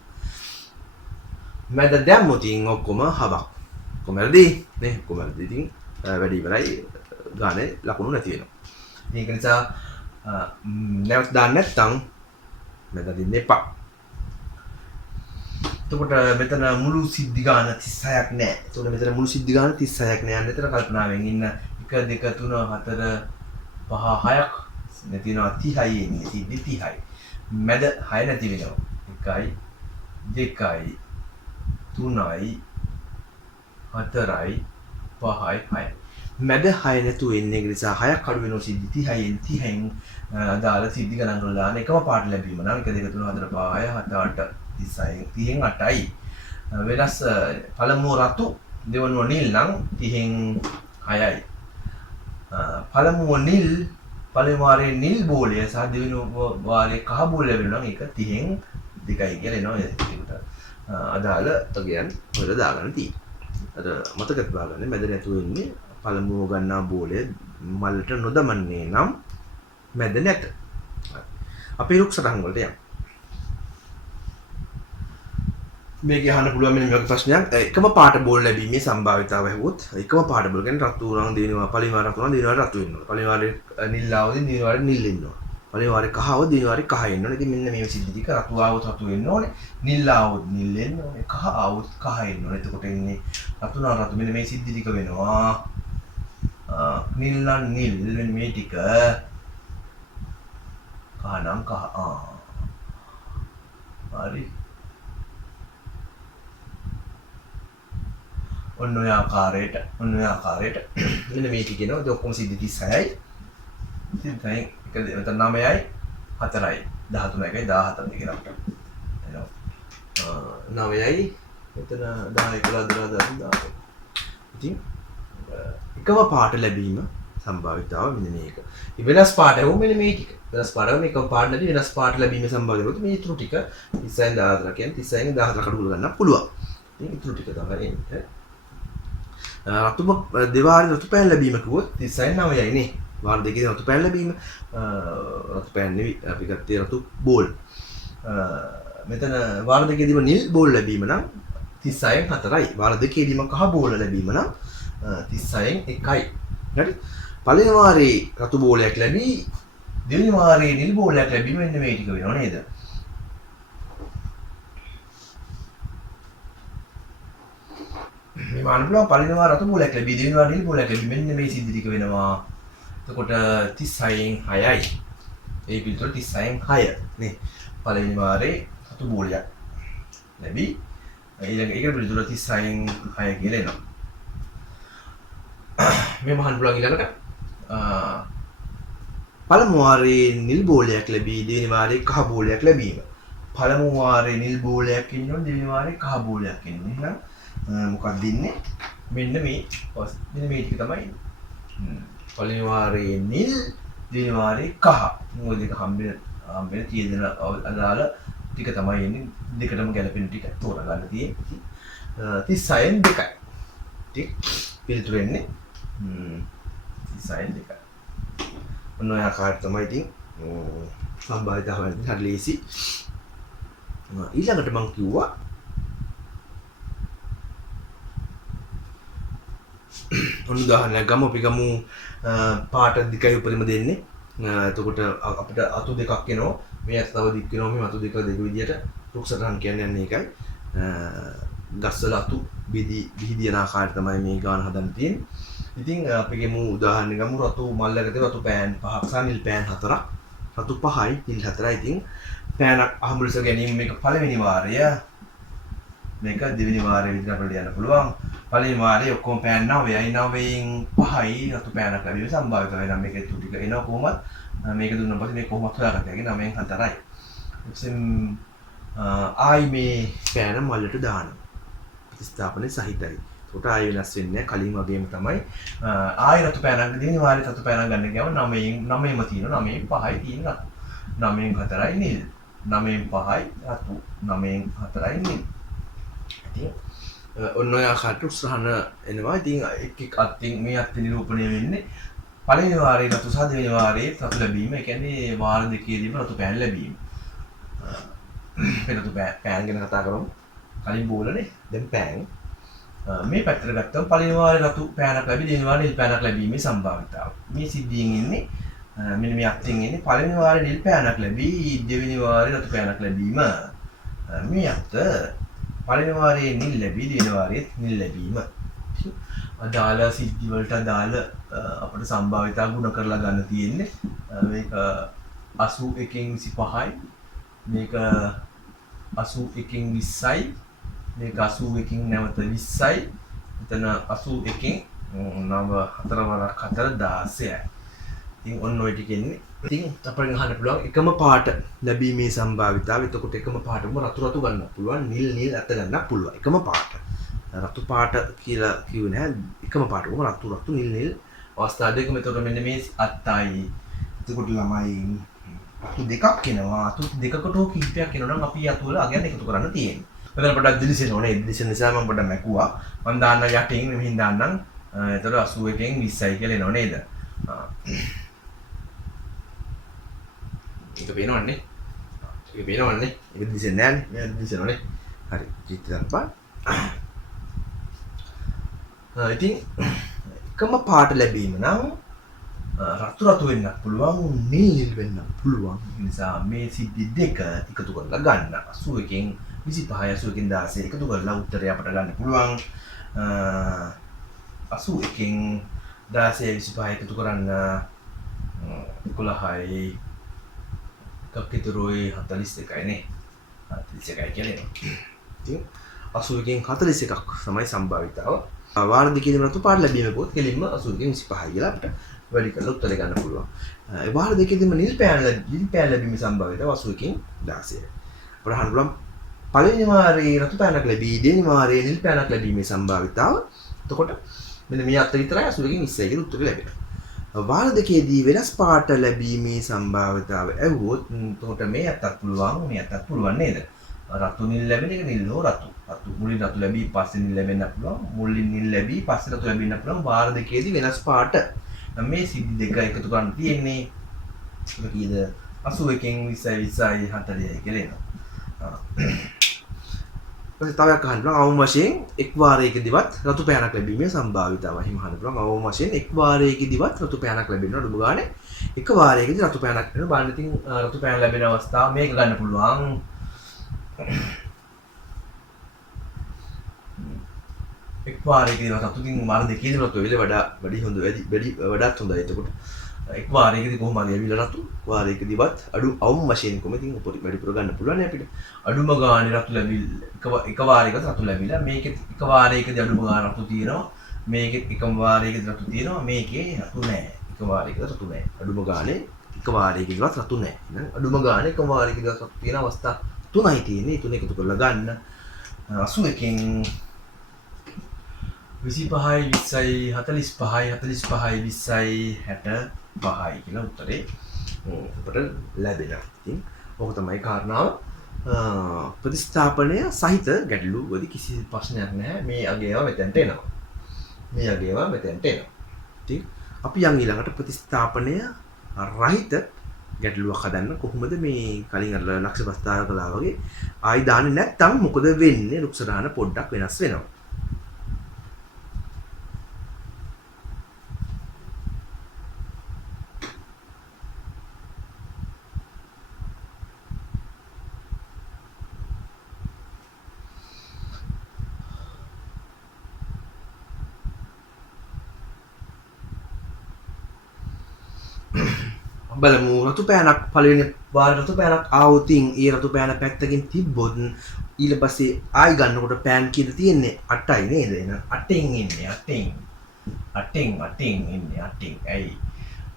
මැද දැම්මොත් ඉතින් ඔක්කොම හවක්. කොහමද නේ? කොහමද ඉතින් වැඩි ඉවරයි. ගානේ ලකුණු නැති වෙනවා. ඒක නිසා නැවත දාන්න නැත්තම් මැද අඳින්න එපා. එතකොට මෙතන මුළු සිද්ධි ගාන 36ක් නෑ. එතකොට මෙතන මුළු සිද්ධි ගාන 36ක් නෑ. යන්න එතන කල්පනාවෙන් ඉන්න 1 2 3 4 5 6ක් නැතිනවා 30යි එන්නේ. සිද්ධි 30යි. මැද 6 නැති වෙනවා. 1යි 2යි 3යි 4යි 5යි 6යි. මැද 6 නැතුව එන්නේ නිසා 6ක් අඩු වෙනවා සිද්ධි 30යි 30න් අදාළ සිද්ධි ගණන් කරලා දාන එකම පාට ලැබීම නම් 1 2 3 4 5 6 7 8 30න් 8යි. වෙනස් පළමුව රතු දෙවනුව නිල් නම් 30න් 6යි. පළමුව නිල් පළමු වාරයේ නිල් බෝලය සහ දෙවෙනි වාරයේ කහ බෝලය ලැබෙනවා නම් ඒක 30න් 2යි කියලා එනවා. ඒකට අදාළ තගයන් හොයලා දාගන්න තියෙනවා. අර මතක තබාගන්න මැද නැතුව ඉන්නේ පළමුව ගන්නා බෝලය මල්ලට නොදමන්නේ නම් මැද නැත. අපේ රුක් සටහන් වලට යමු. මේක අහන්න පුළුවන් මෙන්න මේ වගේ ප්‍රශ්නයක්. එකම පාට බෝල් ලැබීමේ සම්භාවිතාව ඇහුවොත් එකම පාට බෝල් කියන්නේ රතු නම් දිනවා පළවෙනි වාරේ රතු නම් දින වාරේ රතු වෙනවා. පළවෙනි වාරේ නිල් ආවොත් දින වාරේ නිල් වෙනවා. පළවෙනි වාරේ කහ ආවොත් දින වාරේ කහ වෙන්න ඕනේ. ඉතින් මෙන්න මේ සිද්ධි ටික රතු ආවොත් රතු වෙන්න ඕනේ. නිල් ආවොත් නිල් වෙන්න ඕනේ. කහ ආවොත් කහ වෙන්න ඕනේ. එතකොට එන්නේ රතු නම් රතු. මෙන්න මේ සිද්ධි ටික වෙනවා. නිල් නම් නිල් මෙන්න මේ ටික කහ නම් කහ. හරි. ඔන්න ඔය ආකාරයට මෙන්න මේක කියනවා. ඒ ඔක්කොම සිද්ධි 36යි. ඉතින් දැන් එක මෙතන 9යි 4යි 13යි 17යි කියලා අපිට එනවා. 9යි මෙතන 10යි කියලා 10. ඉතින් එකම පාට ලැබීම සම්භාවිතාව මෙන්න මේක. වෙනස් පාට වුම මෙන්න මේ ටික. වෙනස් පාට වුම එකම පාට නැති වෙනස් පාට ලැබීමේ සම්භාවිතාව මේ ඊටු ටික 30න් 14 කියන්නේ 30න් 14 කඩුවල ගන්න පුළුවන්. ඉතින් ඊටු ටික තමයි එන්නේ. රතුම දෙවාරේ රතු පෑන් ලැබීම කිව්වොත් 30න් 9යි නේ. වාර දෙකේ රතු පෑන් ලැබීම රතු පෑන් නෙවි අපි ගත්තේ රතු බෝල්. මෙතන වාර දෙකේදීම නිල් බෝල් ලැබීම නම් 30න් 4යි. වාර දෙකේදීම කහ බෝල ලැබීම නම් 30න් 1යි. හරි. පළවෙනි වාරේ රතු බෝලයක් ලැබී දෙවෙනි වාරේ නිල් බෝලයක් ලැබීම මෙන්න මේ ටික වෙනව නේද? මේ මාන පුළුවන් පළවෙනි වාර රතු බෝලයක් ලැබී දෙවෙනි වාර නිල් බෝලයක් ලැබී මෙන්න මේ සිද්ධි ටික වෙනවා. එතකොට 36න් 6යි. ඒ පිටුල 36න් 6 නේ. පළවෙනි වාරේ රතු බෝලයක් ලැබී ඊළඟ ඒක පිටුල 36න් 6 කියලා එනවා. මේ මහන් පුළුවන් ඊළඟට පළමු වාරේ නිල් බෝලයක් ලැබී දෙවෙනි වාරේ කහ බෝලයක් ලැබීම. පළමු වාරේ නිල් බෝලයක් ඉන්නවා දෙවෙනි වාරේ කහ බෝලයක් ඉන්නවා. එහෙනම් මොකක්ද ඉන්නේ? මෙන්න මේ ටික තමයි. පළවෙනි වාරේ නිල් දෙවෙනි වාරේ කහ. මොකද දෙක හම්බෙන තියෙන අදාළ ටික තමයි එන්නේ. දෙකටම ගැලපෙන ටික තෝරගන්න තියෙන්නේ. 36න් 2යි. ටික පිළිතුර එන්නේ 36න් 2යි. ඔන්න ඔය ආකාරයට තමයි ඉතින් සම්භාවිතාව හරි ලේසි. ඊළඟට මම කිව්වා ඔන්න උදාහරණයක් ගමු. අපි ගමු පාට දෙකයි උපරිම දෙන්නේ. එතකොට අපිට අතු දෙකක් එනවා. මේ අත තව දික් වෙනවා. මේ අතු දෙක විදියට රුක් සටහන් කියන්නේ ඒකයි. ගස්වල අතු විහිදින ආකාරය තමයි මේ ගාන හදන්න තියෙන්නේ. ඉතින් අපි ගමු උදාහරණයක් ගමු. රතු මල්ලකට රතු පෑන් 5ක් සහ නිල් පෑන් 4ක්. රතු 5යි නිල් 4යි. ඉතින් පෑනක් අහඹුලස ගැනීම මේක පළවෙනි වාරය. මේක දෙවෙනි වාරයේ විතර අපිට යන්න පුළුවන්. පළවෙනි වාරයේ ඔක්කොම පෑන් 9යි 9න් 5යි රතු පෑනක් ලැබීම සම්භාවිතයි. නම් මේකේ තු ටික එනවා කොහොමද? මේක දුන්නා පස්සේ මේක කොහොමද හොයාගත්තේ? 9න් 4යි. ඉතින් ආයි මේ පෑන මල්ලට දානවා. ප්‍රතිස්ථාපනයේ සහිතයි. ඒකට ආයි වෙනස් වෙන්නේ නැහැ. කලින් වගේම තමයි. ආයි රතු පෑනක් දෙවෙනි වාරයේ රතු පෑනක් ගන්න ගියාම 9ම තියෙනවා. 9න් 5යි තියෙනවා. 9න් 4යි නිල්. 9න් 5යි රතු. 9න් 4යි නිල්. ඉතින් ඔන්න ඔය ආකාරයට උත්සාහන එනවා. ඉතින් එක් අත්ින් මේ අත් නිරූපණය වෙන්නේ පළවෙනි වාරයේ රතු සහ දෙවෙනි වාරයේ රතු ලැබීම. ඒ කියන්නේ වාර දෙකේදීම රතු පෑන් ලැබීම. රතු පෑන් ගැන කතා කරමු. කලින් බෝලනේ දැන් පෑන්. මේ පැත්තට ගත්තම පළවෙනි වාරයේ රතු පෑනක් ලැබී දෙවෙනි වාරයේ නිල් පෑනක් ලැබීමේ සම්භාවිතාව. මේ සිද්ධියෙන් ඉන්නේ මෙන්න මේ අත්ෙන් ඉන්නේ පළවෙනි වාරයේ නිල් පෑනක් ලැබී දෙවෙනි වාරයේ රතු පෑනක් ලැබීම. මේ අත පළවෙනි වාරයේ නිල් ලැබී දෙවෙනි වාරයේත් නිල් ලැබීම. අදාළ සිද්ධි වලට අදාළ අපිට සම්භාවිතා ගුණ කරලා ගන්න තියෙන්නේ. මේක 81න් 25යි. මේක 81න් 20යි. මේක 81න් නැවත 20යි. එතන 81න් 9 4 වරක් 4 16යි. ඉතින් ඔන්න ඔය ටික එන්නේ. ඉතින් අපිට ගහන්න පුළුවන් එකම පාට ලැබීමේ සම්භාවිතාව. එතකොට එකම පාටම රතු ගන්න පුළුවන්. නිල් අත ගන්න පුළුවන්. එකම පාට. රතු පාට කියලා කිව්වේ නැහැ. එකම පාටම රතු නිල් අවස්ථා දෙකම. එතකොට මෙන්න මේ අත්තයි. එතකොට ළමයි අතු දෙකක් එනවා. අතු දෙකකට කිහිපයක් එනවා නම් අපි අතු වල අගයන් එකතු කරන්න තියෙන්නේ. මෙතන පොඩ්ඩක් දිලිසෙනවා නේ. දිලිසෙන නිසා මම පොඩ්ඩක් මැකුවා. මම දාන්න යටින් මෙහින් දාන්නම්. එතකොට 81න් 20යි කියලා එනවා නේද? ඒක පේනවන්නේ. ඒක පේනවන්නේ. ඒක දිලිසෙන්නේ නැහැ නේ. මේක දිලිසෙනවනේ. හරි. චිත්‍ර දාන්න. ඉතින් එකම පාට ලැබීම නම් රතු වෙන්න පුළුවන්, නිල් වෙන්න පුළුවන්. ඒ නිසා මේ සිද්ධි දෙක එකතු කරලා ගන්න. 81න් 25 81න් 16 එකතු කරලා උත්තරය අපට ගන්න පුළුවන්. 81න් 16 25 එකතු කරන්න 11යි එකක් ඉතුරුයි 42යි නේ. 42යි කියන්නේ. ඉතින් 81න් 41ක් තමයි සම්භාවිතාව. වාර දෙකේදීම රතු පාට ලැබීම පොත් කෙලින්ම 81න් 25 කියලා අපිට වැඩි කරලා උත්තරේ ගන්න පුළුවන්. ඒ වාර දෙකේදීම නිල් පෑන් ලැබීමේ සම්භාවිතාව 81න් 16යි. අපිට අහන්න පුළුවන් පළවෙනි වාරයේ රතු පෑනක් ලැබී දෙවෙනි වාරයේ නිල් පෑනක් ලැබීමේ සම්භාවිතාව. එතකොට මෙන්න මේ අතර විතරයි 81න් 20යි කියලා උත්තරේ ලැබෙනවා. වාර දෙකේදී වෙනස් පාට ලැබීමේ සම්භාවිතාව ඇහුවොත් එතකොට මේ අතත් පුළුවන් නේද? රතු නිල් ලැබෙන එක නිල් හෝ රතු. රතු මුලින් රතු ලැබී පස්සේ නිල් ලැබෙන්න පුළුවන්. මුලින් නිල් ලැබී පස්සේ රතු ලැබෙන්න පුළුවන්. වාර දෙකේදී වෙනස් පාට. මේ සිද්ධි දෙක එකතු කරන්න තියෙන්නේ. ඒක කීයද? 81න් 20යි 20යි 40යි කියලා එනවා. ඊට තව එකක් අහන්න පුළුවන් අවම වශයෙන් එක් වාරයකදීවත් රතු පෑනක් ලැබීමේ සම්භාවිතාව. හිම අහන්න පුළුවන් අවම වශයෙන් එක් වාරයකදීවත් රතු පෑනක් ලැබෙනවා. අඩුම ගානේ එක වාරයකදී රතු පෑනක් ලැබෙනවා. බලන්න ඉතින් රතු පෑන ලැබෙන අවස්ථාව මේක ගන්න පුළුවන්. එක් වාරයකදී රතු තින් වාර දෙකේදී රතු වෙලේ වඩාත් හොඳයි. එතකොට එක් වාරයකදී කොහොම හරි ඇවිල්ලා රතු වාරයකදීවත් අඩු අවම වශයෙන් කොහොම ඉතින් වැඩිපුර ගන්න පුළුවන් අපිට. අඩුම ගානේ රතු ලැබිලා එක වාරයකට රතු ලැබිලා මේකෙත් එක වාරයකදී අඩුම ගාන රතු තියෙනවා. මේකෙත් එකම වාරයකදී රතු තියෙනවා. මේකේ රතු නැහැ. එක වාරයකදී රතු නැහැ. අඩුම ගානේ එක වාරයකදීවත් රතු නැහැ. එහෙනම් අඩුම ගානේ එක වාරයකදී රතු තියෙන අවස්ථා තුනයි තියෙන්නේ. තුන එකතු කරලා ගන්න 81න් 25යි 20යි 45යි 45යි 20යි 65යි කියලා උත්තරේ අපට ලැබෙනවා. ඉතින් ඕක තමයි කාරණාව. ප්‍රතිස්ථාපනය සහිත ගැටලු වලදී කිසි ප්‍රශ්නයක් නැහැ. මේ අගයව මෙතෙන්ට එනවා. ඉතින් අපි යන් ඊළඟට ප්‍රතිස්ථාපනය රහිත ගැටලුවක් හදන්න කොහොමද මේ කලින් අර ලක්ෂ ප්‍රස්තාව කළා වගේ ආයි දාන්නේ නැත්නම් මොකද වෙන්නේ? රුක්සදාන පොඩ්ඩක් වෙනස් වෙනවා. බලමු රතු පෑනක් පළවෙනි වාර රතු පෑනක් ආවොතින් ඒ රතු පෑන පැත්තකින් තිබ්බොත් ඊට පස්සේ ආයි ගන්නකොට පෑන් කීයද තියෙන්නේ 8යි නේද? එහෙනම් 8න් ඉන්නේ 8න් ඉන්නේ 8න්. ඇයි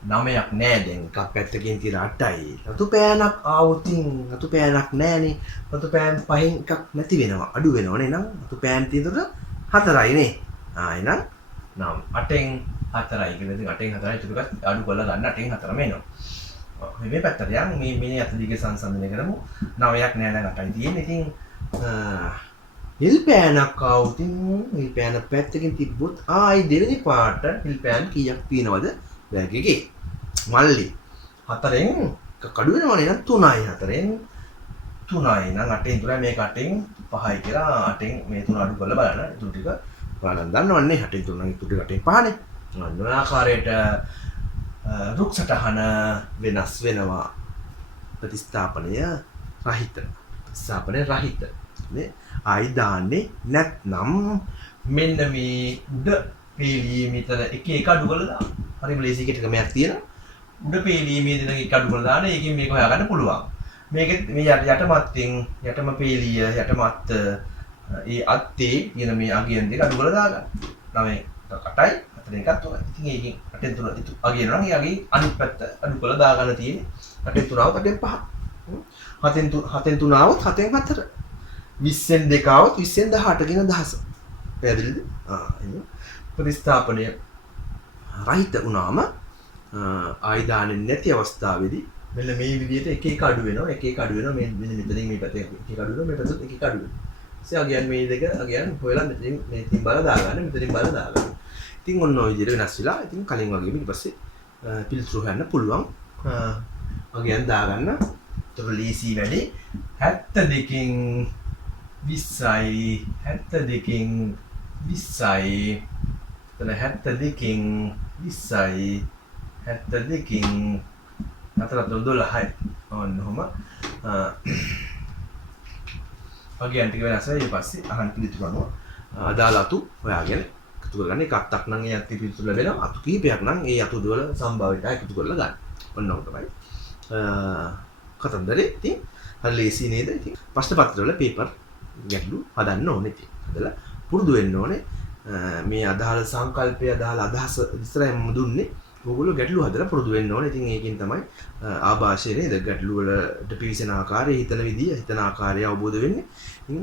9ක් නෑ දැන් එකක් පැත්තකින් තියලා 8යි. රතු පෑනක් ආවොතින් රතු පෑනක් නෑනේ. රතු පෑන් පහෙන් එකක් නැති වෙනවා. අඩු වෙනවනේ. එහෙනම් රතු පෑන් තියෙනකොට 4යි නේ. එහෙනම් 8න් 4යි කියලා. ඉතින් 8න් 4යි ටිකක් අඩු කරලා ගන්න 8න් 4ම එනවා. මේ පැත්තට යන් මේ අත දිගේ සංසන්දනය කරමු. 9ක් නෑ නම් 8යි තියෙන්නේ. ඉතින් නිල් පෑනක් આવුත් නිල් පෑන පැත්තකින් තිබ්බොත් ආයි දෙවෙනි පාට නිල් පෑන් කීයක් තියෙනවද බෑග් එකේ? මල්ලි 4න් කඩු වෙනවනේ නම් 3යි 4න් 3යි නම් 8න් 3යි මේක 8න් 5යි කියලා 8න් මේ 3 අඩු කරලා බලන්න. ඒ ටික බලන්න දන්නවන්නේ 8න් 3 නම් ඒ ටික 8න් 5නේ. අන්න ආකාරයට රුක් සටහන වෙනස් වෙනවා. ප්‍රතිස්ථාපනය රහිත. නේ ආයි දාන්නේ නැත්නම් මෙන්න මේ උඩ පේලියේ මෙතන එක අඩු කරලා දාන්න. හරිම ලේසි එකට ක්‍රමයක් තියෙනවා. උඩ පේලියේ දෙන එක අඩු කරලා දාන්න. ඒකෙන් මේක හොයාගන්න පුළුවන්. මේකෙත් මේ යටම පේලිය යටමත් ඒ අත්තේ තියෙන මේ අගයන් දෙක අඩු කරලා දාගන්න. 9 8යි 4 එකක් 3යි. ඉතින් ඒකෙන් 8න් 3 අගය වෙනවා නම් ඒ අගේ අනිත් පැත්ත අඩු කරලා දාගන්න තියෙන්නේ. 8න් 3 આવත් 8න් 5. 7න් 3 આવත් 7න් 4. 20න් 2 આવත් 20න් 18 කියන දහස. පැහැදිලිද? එහෙනම් ප්‍රතිස්ථාපනය රහිත වුණාම ආයි දාන්නේ නැති අවස්ථාවේදී මෙන්න මේ විදිහට එක අඩු වෙනවා මෙන්න මෙතනින් මේ පැත්තේ එක අඩු වෙනවා මේ පැත්තට එක අඩු වෙනවා. ඉතින් අගයන් මේ දෙක අගයන් හොයලා මේ තින් බල දාගන්න මෙතනින් බල දාගන්න. ඉතින් ඔන්න ඔය විදිහට වෙනස් වෙලා ඉතින් කලින් වගේම ඊට පස්සේ පිළිතුරු හොයන්න පුළුවන්. අගයන් දාගන්න. ඒතර ලීසි වැඩි 72කින් 20යි 72කින් 20යි එතන 72කින් 20යි 72කින් 412යි ඔන්න ඔහම අගයන් ටික වෙනස් වෙයි ඊට පස්සේ අහන්න පිළිතුරු අනුව අදාළ අතු හොයාගෙන එකතු කරගන්න එක අත්තක් නම් ඒ අතේ පිළිතුරු ලැබෙනවා අතු කිහිපයක් නම් ඒ අතු වල සම්භාවිතය එකතු කරලා ගන්න. ඔන්න ඔක තමයි කතන්දරේ. ඉතින් හරි ලේසි නේද? ඉතින් ප්‍රශ්න පත්‍ර වල පේපර් ගැටලු හදන්න ඕනේ. ඉතින් හදලා පුරුදු වෙන්න ඕනේ. මේ අදාළ සංකල්පය අදාළ අදහස ඉස්සරහින්ම දුන්නේ. ඕගොල්ලෝ ගැටලු හදලා පුරුදු වෙන්න ඕනේ. ඉතින් ඒකෙන් තමයි ආభాෂය නේද? ගැටලු වලට පිවිසෙන ආකාරය, හිතන විදිය, හිතන ආකාරය අවබෝධ වෙන්නේ. ඉතින්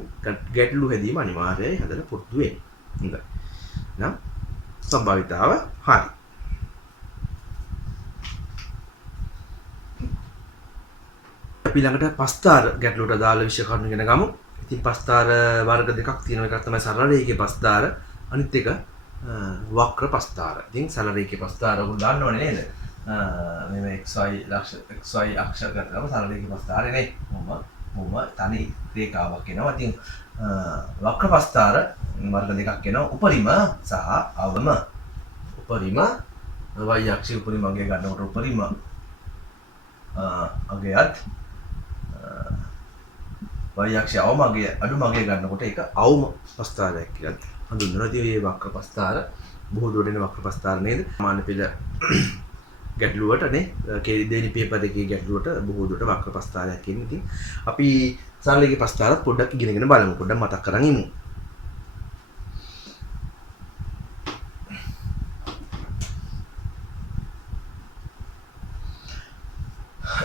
ගැටලු හැදීම අනිවාර්යයි හදලා පුරුදු වෙන්න. හොඳයි. නම් සම්භාවිතාව හරි. අපි ළඟට පස්තාර ගැටලුවට අදාළ විෂය කරුණු ඉගෙන ගමු. ඉතින් පස්තාර වර්ග දෙකක් තියෙනවා. එකක් තමයි සරල රේඛීය පස්තාර, අනිත් එක වක්‍ර පස්තාර. ඉතින් සරල රේඛීය පස්තාර ඔයගොල්ලෝ දන්නවනේ නේද? මේ xy අක්ෂ ගත්තම සරල රේඛීය පස්තාරේ නේ. මොම තනි රේඛාවක් එනවා. ඉතින් වක්‍ර පස්තාර වර්ග දෙකක් එනවා. උපරිම සහ අවම. උපරිම y අක්ෂයේ උපරිම අගය ගන්නකොට උපරිම අගයත් y අක්ෂය අවම අගය අඩුම අගය ගන්නකොට ඒක අවම පස්තාරයක් කියලා හඳුන්වනවා. ඉතින් මේ වක්‍ර පස්තාර බොහෝ දුරට එන වක්‍ර පස්තාර නේද? සාමාන්‍ය පෙළ ගැටලුවට නේ දෙවෙනි පේපර් එකේ ගැටලුවට බොහෝ දුරට වක්‍ර පස්තාරයක් කියන්නේ. ඉතින් අපි සරලයේ පස්තාරත් පොඩ්ඩක් ඉගෙනගෙන බලමු. පොඩ්ඩක් මතක් කරන් ඉමු.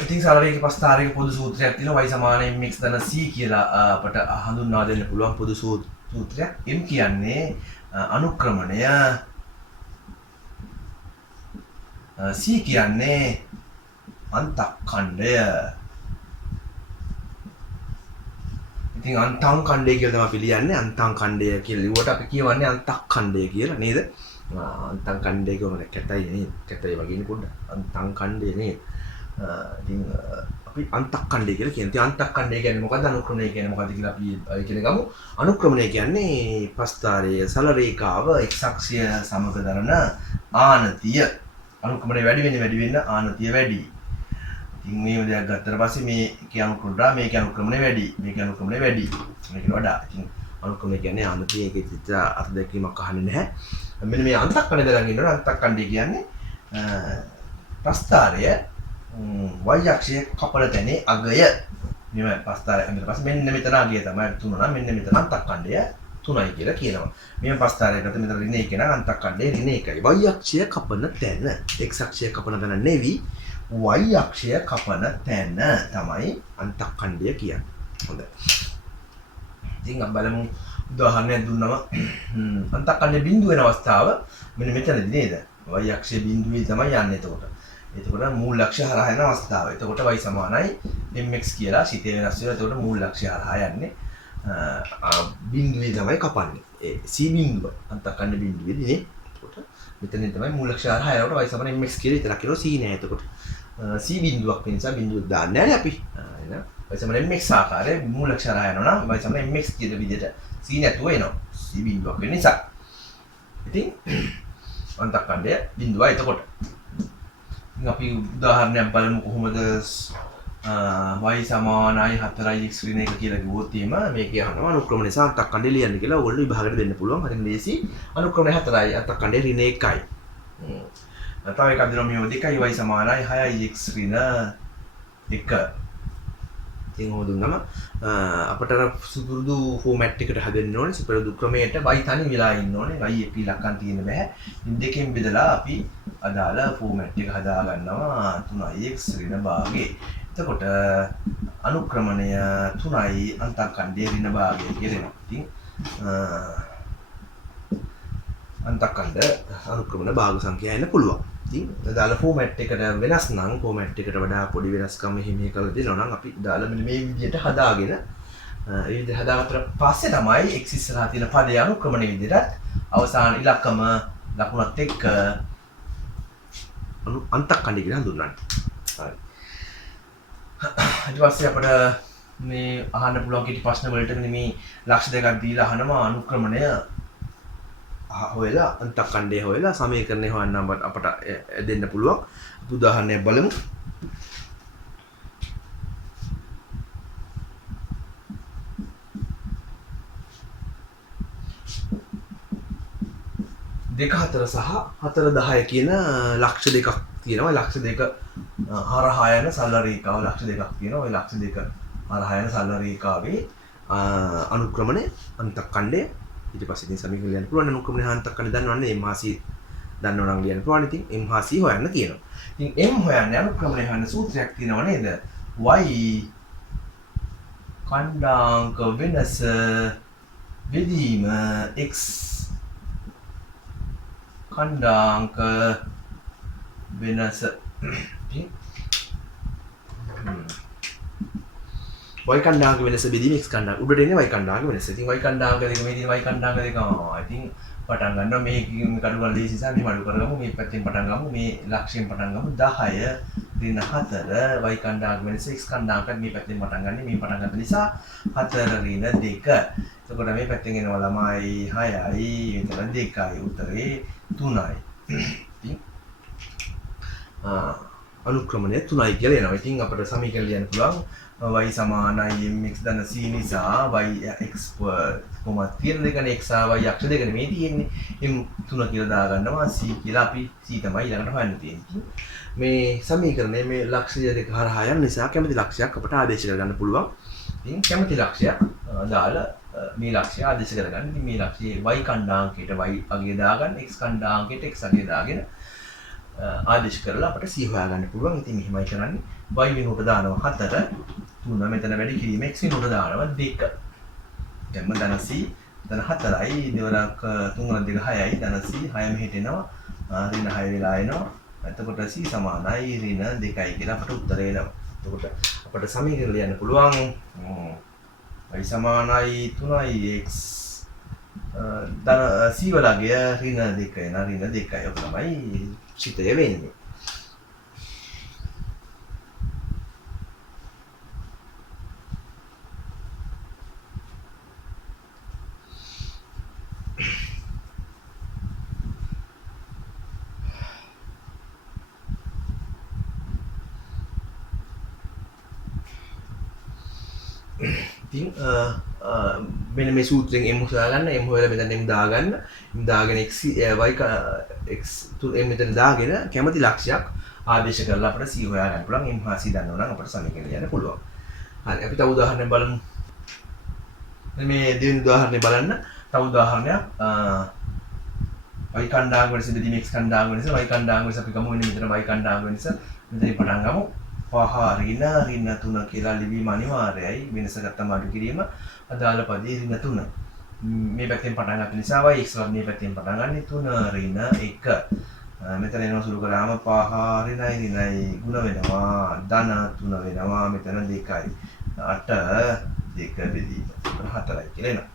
ඉතින් සරලයේ පස්තාරයක පොදු සූත්‍රයක් තියෙනවා. y සමාන mx ධන c කියලා අපට හඳුන්වා දෙන්න පුළුවන් පොදු සූත්‍රයක්. m කියන්නේ අනුක්‍රමණය, c කියන්නේ අන්තක්ඛණ්ඩය. ඉතින් අන්තංඛණ්ඩය කියලා තමයි අපි ලියන්නේ. අන්තංඛණ්ඩය කියලා ලිව්වට අපි කියවන්නේ අන්තක්ඛණ්ඩය කියලා නේද? අන්තංඛණ්ඩය කියන්නේ කැතයි නේද? කැතයි වගේනේ පොඩ්ඩක්. අන්තංඛණ්ඩය නේද? ඉතින් අපි අන්තක්ඛණ්ඩය කියලා කියන්නේ. ඉතින් අන්තක්ඛණ්ඩය කියන්නේ මොකද්ද? අනුක්‍රමණය කියන්නේ මොකද්ද කියලා අපි ඉගෙන ගමු. අනුක්‍රමණය කියන්නේ පස්තාරයේ සරල රේඛාව x අක්ෂය සමග දරන ආනතිය. අනුක්‍රමණය වැඩි වෙන්න ආනතිය වැඩි. ඉතින් මේ දෙයක් ගත්තට පස්සේ මේකේ අනුක්‍රමණය මේකේ අනුක්‍රමණය වැඩි. මේකේ අනුක්‍රමණය වැඩි. මේකට වඩා. ඉතින් අනුක්‍රමණය කියන්නේ ආනතිය ඒකේ චිත්‍ර අර්ථ දැක්වීමක් අහන්නේ නැහැ. මෙන්න මේ අන්තක්ඛණ්ඩය දරන් ඉන්නවා. අන්තක්ඛණ්ඩය කියන්නේ පස්තාරය y අක්ෂයේ කපල තැනේ අගය. මේ පස්තාරය අඳලා පස්සේ මෙන්න මෙතන අගය තමයි 3 නම් මෙන්න මෙතන අන්තක්ඛණ්ඩය 3යි කියලා කියනවා. මේ පස්තාරයකට මෙතන ඍණ 1 නම් අන්තක්ඛණ්ඩය ඍණ 1යි. y අක්ෂය කපන තැන x අක්ෂය කපන තැන නෙවි y අක්ෂය කපන තැන තමයි අන්තක්ඛණ්ඩය කියන්නේ. හොඳයි. ඉතින් අපි බලමු උදාහරණයක් දුන්නම අන්තක්ඛණ්ඩය බිඳුව වෙන අවස්ථාව මෙන්න මෙතනදී නේද? y අක්ෂයේ බිඳුවේ තමයි යන්නේ එතකොට. එතකොට මූල ලක්ෂ්‍ය හරහා යන අවස්ථාව. එතකොට y සමානයි mx කියලා සිතේ වෙනස් වෙනවා. එතකොට මූල ලක්ෂ්‍ය හරහා යන්නේ බිඳුවේ තමයි කපන්නේ. ඒ c බිඳුව අන්තක්ඛණ්ඩ බිඳුවේදී නේ. එතකොට මෙතනින් තමයි මූල ලක්ෂ්‍ය හරහා යනකොට y සමානයි mx කියලා විතරක් කියනවා. c නෑ. එතකොට c බිඳුවක් වෙන නිසා බිඳුව දාන්නේ නැහැ අපි. එහෙනම් y සමානයි mx ආකාරයේ මූල ලක්ෂ්‍ය හරහා යනවා නම් y සමානයි mx කියන විදිහට c නැතුව එනවා. c බිඳුවක් වෙන නිසා. ඉතින් අන්තක්ඛණ්ඩය බිඳුවයි එතකොට. අපි උදාහරණයක් බලමු කොහොමද y සමානයි 4x ඍණ 1 කියලා කිව්වොත් එහෙම මේක අහනවා අනුක්‍රමණය සහ අන්තක්කණ්ඩය ලියන්න කියලා ඕගොල්ලෝ විභාගෙට දෙන්න පුළුවන්. හරිම ලේසි. අනුක්‍රමණය 4යි අන්තක්කණ්ඩය ඍණ 1යි. තව එකක් දෙනවා මේ 2y සමානයි 6x ඍණ 1. ඉතින් ඕක දුන්නම අපට සුදුරුදු ෆෝමැට් එකට හදන්න ඕනේ. සුපුරුදු ක්‍රමයට y තනි වෙලා ඉන්න ඕනේ. y එක ඉලක්කම් තියෙන්න බෑ. ඉතින් දෙකෙන් බෙදලා අපි අදාළ ෆෝමැට් එක හදා ගන්නවා 3x ඍණ භාගේ. එතකොට අනුක්‍රමණය 3යි අන්තක්කණ්ඩය ඍණ භාගය කියලා එනවා. ඉතින් අන්තක්කණ්ඩ අනුක්‍රමණ භාග සංඛ්‍යා එන්න පුළුවන්. ඉතින් දාලා ෆෝමැට් එකට වෙනස් නම් ෆෝමැට් එකට වඩා පොඩි වෙනස්කම් මෙහෙම කරලා දෙනවා නම් අපි දාලා මෙන්න මේ විදිහට හදාගෙන ඒ විදිහට හදාගත්තට පස්සේ තමයි x ඉස්සරහා තියෙන පදේ අනුක්‍රමණ විදිහට අවසාන ඉලක්කම ලකුණත් එක්ක අන්තක්කණ්ඩය කියලා හඳුන්වන්නේ. හරි. ඊට පස්සේ අපිට මේ අහන්න පුළුවන් කීටි ප්‍රශ්න වලට මේ ලක්ෂ දෙකක් දීලා අහනවා අනුක්‍රමණය හොයලා අන්තක්කණ්ඩය හොයලා සමීකරණය හොයන්න අපට දෙන්න පුළුවන්. උදාහරණයක් බලමු. දෙක 4 සහ 4 10 කියන ලක්ෂ දෙකක් තියෙනවා. ලක්ෂ දෙක හරහා යන සරල රේඛාව ලක්ෂ දෙකක් තියෙනවා. ওই ලක්ෂ දෙක හරහා යන සරල රේඛාවේ අනුක්‍රමණය අන්තක්කණ්ඩය ඊට පස්සේ ඉතින් සමීකරණ ලියන්න පුළුවන්. අනුක්‍රමණය අන්තක්කණ්ඩය දන්නවන්නේ m හා c දන්නවනම් ලියන්න පුළුවන්. ඉතින් m හා c හොයන්න කියනවා. ඉතින් m හොයන්න අනුක්‍රමණය හොයන්න සූත්‍රයක් තියෙනව නේද? y කණ්ඩාංක වෙනස බෙදීම x කණ්ඩාංක වෙනස y කණ්ඩාංක වෙනස බෙදීම x කණ්ඩාංක උඩට එන්නේ y කණ්ඩාංක වෙනස. ඉතින් y කණ්ඩාංක දෙක මේ තියෙන y කණ්ඩාංක දෙක ඉතින් පටන් ගන්නවා මේකකින් කඩු ගන්න ලේසි නිසා මේ අඩු කරගමු. මේ පැත්තෙන් පටන් ගමු. මේ ලක්ෂයෙන් පටන් ගමු 10 ඍණ 4 y කණ්ඩාංක වෙනස x කණ්ඩාංකත් මේ පැත්තෙන් පටන් ගන්න. මේ පටන් ගන්න නිසා 4 ඍණ 2. එතකොට මේ පැත්තෙන් එනවා ළමයි 6යි මෙතන 2යි උත්තරේ 3යි. ඉතින් අනුක්‍රමණය 3යි කියලා එනවා. ඉතින් අපිට සමීකරණ ලියන්න පුළුවන් y සමානයි mx ධන c නිසා y x කොමත් තියෙන දෙකනේ x ආ y අක්ෂ දෙකනේ මේ තියෙන්නේ. m 3 කියලා දාගන්නවා c කියලා අපි c තමයි ඊළඟට හොයන්න තියෙන්නේ. මේ සමීකරණය මේ ලක්ෂ්‍ය දෙක හරහා යන නිසා කැමති ලක්ෂයක් අපට ආදේශ කරගන්න පුළුවන්. ඉතින් කැමති ලක්ෂයක් දාලා මේ ලක්ෂ්‍ය ආදේශ කරගන්න. ඉතින් මේ ලක්ෂ්‍යයේ y කණ්ඩාංකයට y අගය දාගන්න, x කණ්ඩාංකයට x අගය දාගෙන ආදේශ කරලා අපට c හොයාගන්න පුළුවන්. ඉතින් මෙහෙමයි කරන්නේ. y වෙනුවට දානවා 4, 3 මෙතන වැඩි කිරීම x වෙනුවට දානවා 2. දැන් ධන c ධන 4යි දෙවරක් 3 2 6යි ධන c 6 මෙහෙට එනවා. ඍණ 6 වෙලා එනවා. එතකොට c සමානයි ඍණ 2යි කියලා අපට උත්තරය එනවා. එතකොට අපට සමීකරණ ලියන්න පුළුවන් y සමානයි 3x ධන c වලගේ ඍණ 2 එන ඍණ 2යි. ඔක තමයි චිතය වෙන්නේ. ඉතින් මෙන්න මේ සූත්‍රයෙන් m හොයාගන්න. m හොයලා මෙතන m දාගන්න. m දාගෙන x y x m මෙතන දාගෙන කැමති ලක්ෂයක් ආදේශ කරලා අපිට c හොයාගන්න පුළුවන්. m හා c දන්නවා නම් අපිට සමීකරණ ලියන්න පුළුවන්. හරි අපි තව උදාහරණයක් බලමු. මේ දෙවෙනි උදාහරණය බලන්න. තව උදාහරණයක් y කණ්ඩාංග වෙනස බෙදීම x කණ්ඩාංග වෙනස y කණ්ඩාංග වෙනස අපි ගමු මෙතන y කණ්ඩාංග වෙනස මෙතනින් පටන් ගමු. 5 ඍණ 3 කියලා ලිවීම අනිවාර්යයි. වෙනස ගත්තම අඩු කිරීම අදාළ පදේ ඍණ 3. මේ පැත්තෙන් පටන් ගන්න නිසා y x වල මේ පැත්තෙන් පටන් ගන්න 3 ඍණ 1. මෙතන එනවා සුළු කරාම 5 ඍණයි ගුණ වෙනවා ධන 3 වෙනවා මෙතන 2යි 8 2 බෙදීම 4යි කියලා එනවා.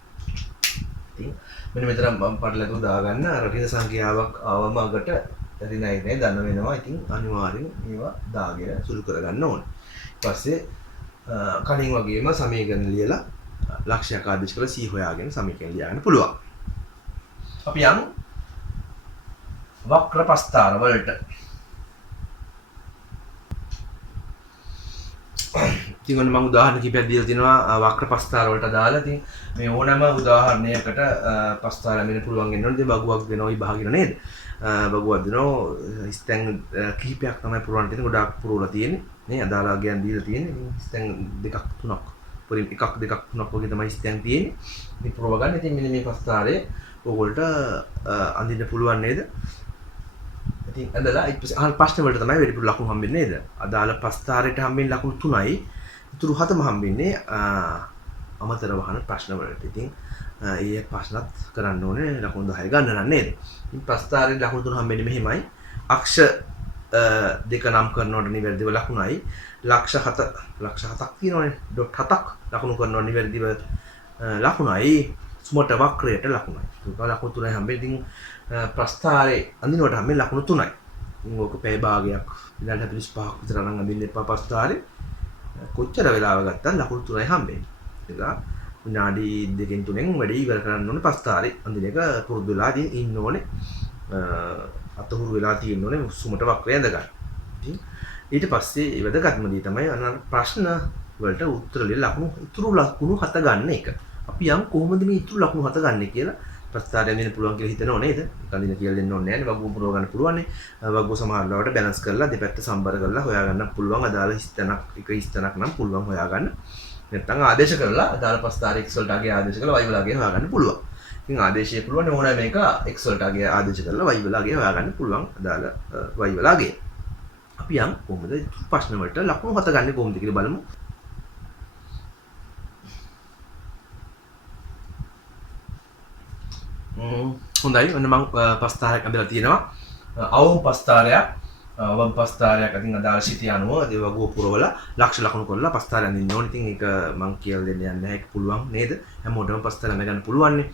ඉතින් මෙන්න මෙතන මම පටලැතුව දාගන්න අර ඍණ සංඛ්‍යාවක් ආවම අගට ඍණයි නේ ධන වෙනවා. ඉතින් අනිවාර්යෙන් මේවා දාගෙන සුළු කරගන්න ඕනේ. ඊට පස්සේ කලින් වගේම සමීකරණ ලියලා ලක්ෂ්‍යයක් ආදේශ කරලා c හොයාගෙන සමීකරණ ලියන්න පුළුවන්. අපි යමු වක්‍ර ප්‍රස්ථාර වලට. ඉතින් ඔන්න මම උදාහරණ කිහිපයක් දීලා තිනවා වක්‍ර පස්තාර වලට දාලා. ඉතින් මේ ඕනම උදාහරණයකට පස්තාර ලැබෙන්න පුළුවන් වෙනවනේ. ඉතින් බගුවක් දෙනවා විභාගින නේද? බගුවක් දෙනවා ස්තැන් කිහිපයක් තමයි පුරවන්න තියෙන්නේ. ගොඩාක් පුරවලා තියෙන්නේ. නේ අදාළ අගයන් දීලා තියෙන්නේ. ඉතින් ස්තැන් දෙකක් තුනක් පරිම එකක් දෙකක් තුනක් වගේ තමයි ස්තැන් තියෙන්නේ. ඉතින් පුරව ගන්න. ඉතින් මෙන්න මේ පස්තාරේ ඕගොල්ලන්ට අඳින්න පුළුවන් නේද? ඉතින් අදලා අහන ප්‍රශ්න වලට තමයි වැඩිපුර ලකුණු හම්බෙන්නේ නේද? අදාළ පස්තාරේට හම්බෙන්නේ ලකුණු 3යි. ඉතුරු 7ම හම්බෙන්නේ අමතර වහන ප්‍රශ්න වලට. ඉතින් ඒ ප්‍රශ්නත් කරන්න ඕනේ ලකුණු 10 ගන්න නම් නේද? ඉතින් පස්තාරේ ලකුණු 3 හම්බෙන්නේ මෙහෙමයි. අක්ෂ දෙක නම් කරනකොට නිවැරදිව ලකුණයි. ලක්ෂ 7ක් තියෙනවනේ. ඩොට් 7ක් ලකුණු කරනකොට නිවැරදිව ලකුණයි. සුමට වක්‍රයට ලකුණයි. ඒක ලකුණු 3යි හම්බෙන්නේ. ඉතින් ප්‍රස්ථාරේ අඳිනකොට හම්බෙන්නේ ලකුණු 3යි. ඉතින් ඕක පැය භාගයක් විනාඩි 45ක් විතර නම් අඳින්න එපා ප්‍රස්ථාරේ. කොච්චර වෙලාව ගත්තත් ලකුණු 3යි හම්බෙන්නේ. ඒක විනාඩි 2කින් 3කින් වැඩි ඉවර කරන්න ඕනේ ප්‍රස්ථාරේ අඳින එක පුරුදු වෙලා ඉන්න ඕනේ. අතහුරු වෙලා තියෙන්න ඕනේ සුමට වක්‍රය ඇඳ ගන්න. ඉතින් ඊට පස්සේ වැදගත්ම දේ තමයි අන්න ප්‍රශ්න වලට උත්තර ලියලා ඉතුරු ලකුණු 7 ගන්න එක. අපි යම් කොහොමද මේ ඉතුරු ලකුණු 7 ගන්න කියලා ප්‍රස්ථාරය දෙන්න පුළුවන් කියලා හිතනව නේද? කඳින කියලා දෙන්න ඕනේ නැහැ නේ. වගුව පුරව ගන්න පුළුවන් නේ. වගුව සමහර ලාවට බැලන්ස් කරලා දෙපැත්ත සම්බර කරලා හොයාගන්න පුළුවන්. අදාළ ස්ථානක් එක ස්ථානක් නම් පුළුවන් හොයාගන්න. නැත්නම් ආදේශ කරලා අදාළ ප්‍රස්ථාරය x වලට අගය ආදේශ කරලා y වල අගය හොයාගන්න පුළුවන්. ඉතින් ආදේශය පුළුවන් ඕනෑම එක x වලට අගය ආදේශ කරලා y වල අගය හොයාගන්න පුළුවන්. අදාළ y වල අගය. අපි යම් කොහොමද ප්‍රශ්න වලට ලකුණු 7 ගන්න කොහොමද කියලා බලමු. හොඳයි ඔන්න මම පස්තාරයක් අඳලා තියෙනවා. අවම පස්තාරයක් වම් පස්තාරයක් අතින් අදාළ සිටිය අනුව ඒ වගුව පුරවලා ලක්ෂ ලකුණු කරලා පස්තාරය අඳින්න ඕනේ. ඉතින් ඒක මම කියලා දෙන්න යන්නේ නැහැ. ඒක පුළුවන් නේද? හැමෝටම පස්තාරය ගන්න පුළුවන් නේ.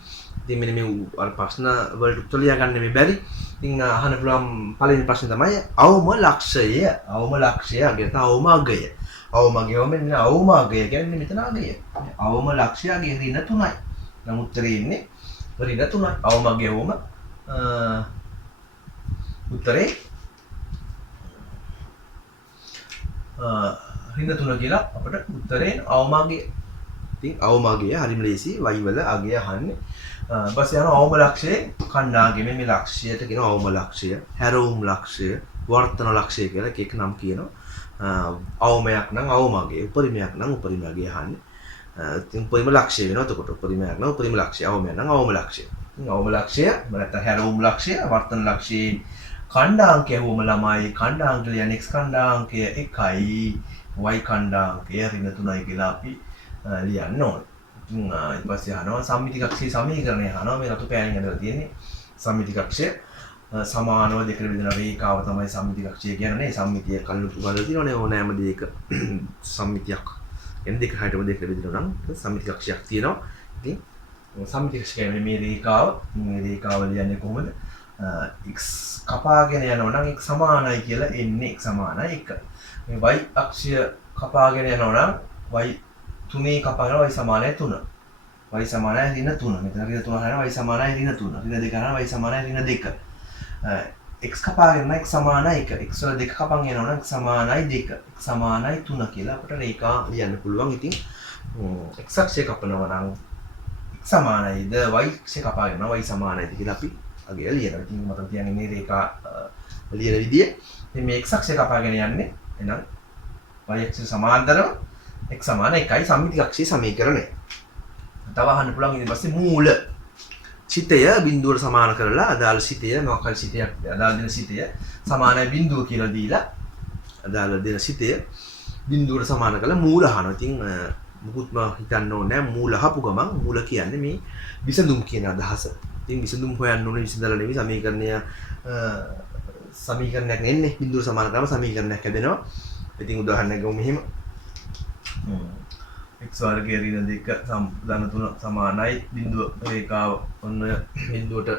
ඉතින් මෙන්න මේ අර ප්‍රශ්න වලට උත්තර ලියා ගන්න මේ බැරි. ඉතින් අහන්න පුළුවන් පළවෙනි ප්‍රශ්නේ තමයි අවම ලක්ෂය. අවම ලක්ෂය අගයට අවම අගය. අවම අගය මෙන්න අවම අගය කියන්නේ මෙතන අගය. අවම ලක්ෂයගේ ඍණ 3යි. නම් උත්තරේ ඉන්නේ ඍණ 3යි. අවම අගය වම උත්තරේ ඍණ 3 කියලා අපිට උත්තරේ අවම අගය. ඉතින් අවම අගය හරිම ලේසි. y වල අගය අහන්නේ. ඊපස්සේ යනවා අවම ලක්ෂයේ ඛණ්ඩාංගය. මේ ලක්ෂයට කියනවා අවම ලක්ෂය, හැරවුම් ලක්ෂය, වර්තන ලක්ෂය කියලා එක නම් කියනවා. අවමයක් නම් අවම අගය, උපරිමයක් නම් උපරිම අගය අහන්නේ. ඉතින් උපරිම ලක්ෂය වෙනවා. එතකොට උපරිමයක් නම් උපරිම ලක්ෂය, අවමයක් නම් අවම ලක්ෂය. ඉතින් අවම ලක්ෂය නැත්නම් හැරවුම් ලක්ෂය, වර්තන ලක්ෂයේ ඛණ්ඩාංකය වුම ළමයි. ඛණ්ඩාංක කියන්නේ x ඛණ්ඩාංකය 1යි, y ඛණ්ඩාංකය ඍණ 3යි කියලා අපි ලියන්න ඕනේ. ඉතින් ඊට පස්සේ අහනවා සම්මිති කක්ෂයේ සමීකරණය අහනවා. මේ රතු පෑනින් ඇදලා තියෙන්නේ සම්මිති කක්ෂය. සමානව දෙකට බෙදෙන රේඛාව තමයි සම්මිති කක්ෂය කියන්නේ. සම්මිතිය කල්ලු වල තියෙනවනේ ඕනෑම දෙයක සම්මිතියක්. එන්නේ දෙක හැටම දෙකට බෙදෙනවා නම් සම්මිති කක්ෂයක් තියෙනවා. ඉතින් සම්මිති කක්ෂය කියන්නේ මේ රේඛාව. මේ රේඛාව ලියන්නේ කොහොමද? x කපාගෙන යනවා නම් x සමානයි කියලා එන්නේ x සමානයි 1. මේ y අක්ෂය කපාගෙන යනවා නම් y 3 කපාගෙන y සමානයි 3. y සමානයි ඍණ 3. මෙතන ඍණ 3 හරනවා y සමානයි ඍණ 3. ඍණ 2 හරනවා y සමානයි ඍණ 2. x කපාගෙන x සමානයි 1. x වල 2 කපන් යනවා නම් x සමානයි 2. x සමානයි 3 කියලා අපිට රේඛා ලියන්න පුළුවන්. ඉතින් x අක්ෂය කපනවා නම් x සමානයිද y අක්ෂය කපාගෙන y සමානයිද කියලා අපි අගය ලියනවා. ඉතින් මතක තියාගන්න මේ රේඛා ලියන විදිය. ඉතින් මේ x අක්ෂය කපාගෙන යන්නේ එහෙනම් y අක්ෂය සමාන්තරව x සමාන 1යි සම්මිති කක්ෂයේ සමීකරණය. තව අහන්න පුළුවන් ඊට පස්සේ මූල සිතය බිඳුවට සමාන කරලා අදාළ සිතය මොකක් හරි සිතයක් අදාළ දෙන සිතය සමානයි බිඳුව කියලා දීලා අදාළ දෙන සිතය බිඳුවට සමාන කරලා මූල අහනවා. ඉතින් මුකුත්ම හිතන්න ඕනේ නැහැ. මූල අහපු ගමන් මූල කියන්නේ මේ විසඳුම් කියන අදහස. ඉතින් විසඳුම් හොයන්න ඕනේ විසඳලා නෙවෙයි සමීකරණයක් එන්නේ. බිඳුවට සමාන කරාම සමීකරණයක් හැදෙනවා. ඉතින් උදාහරණයක් ගමු මෙහෙම. x වර්ගයේ ඍණ 2 ධන 3 සමානයි බිඳුව රේඛාව ඔන්න බිඳුවට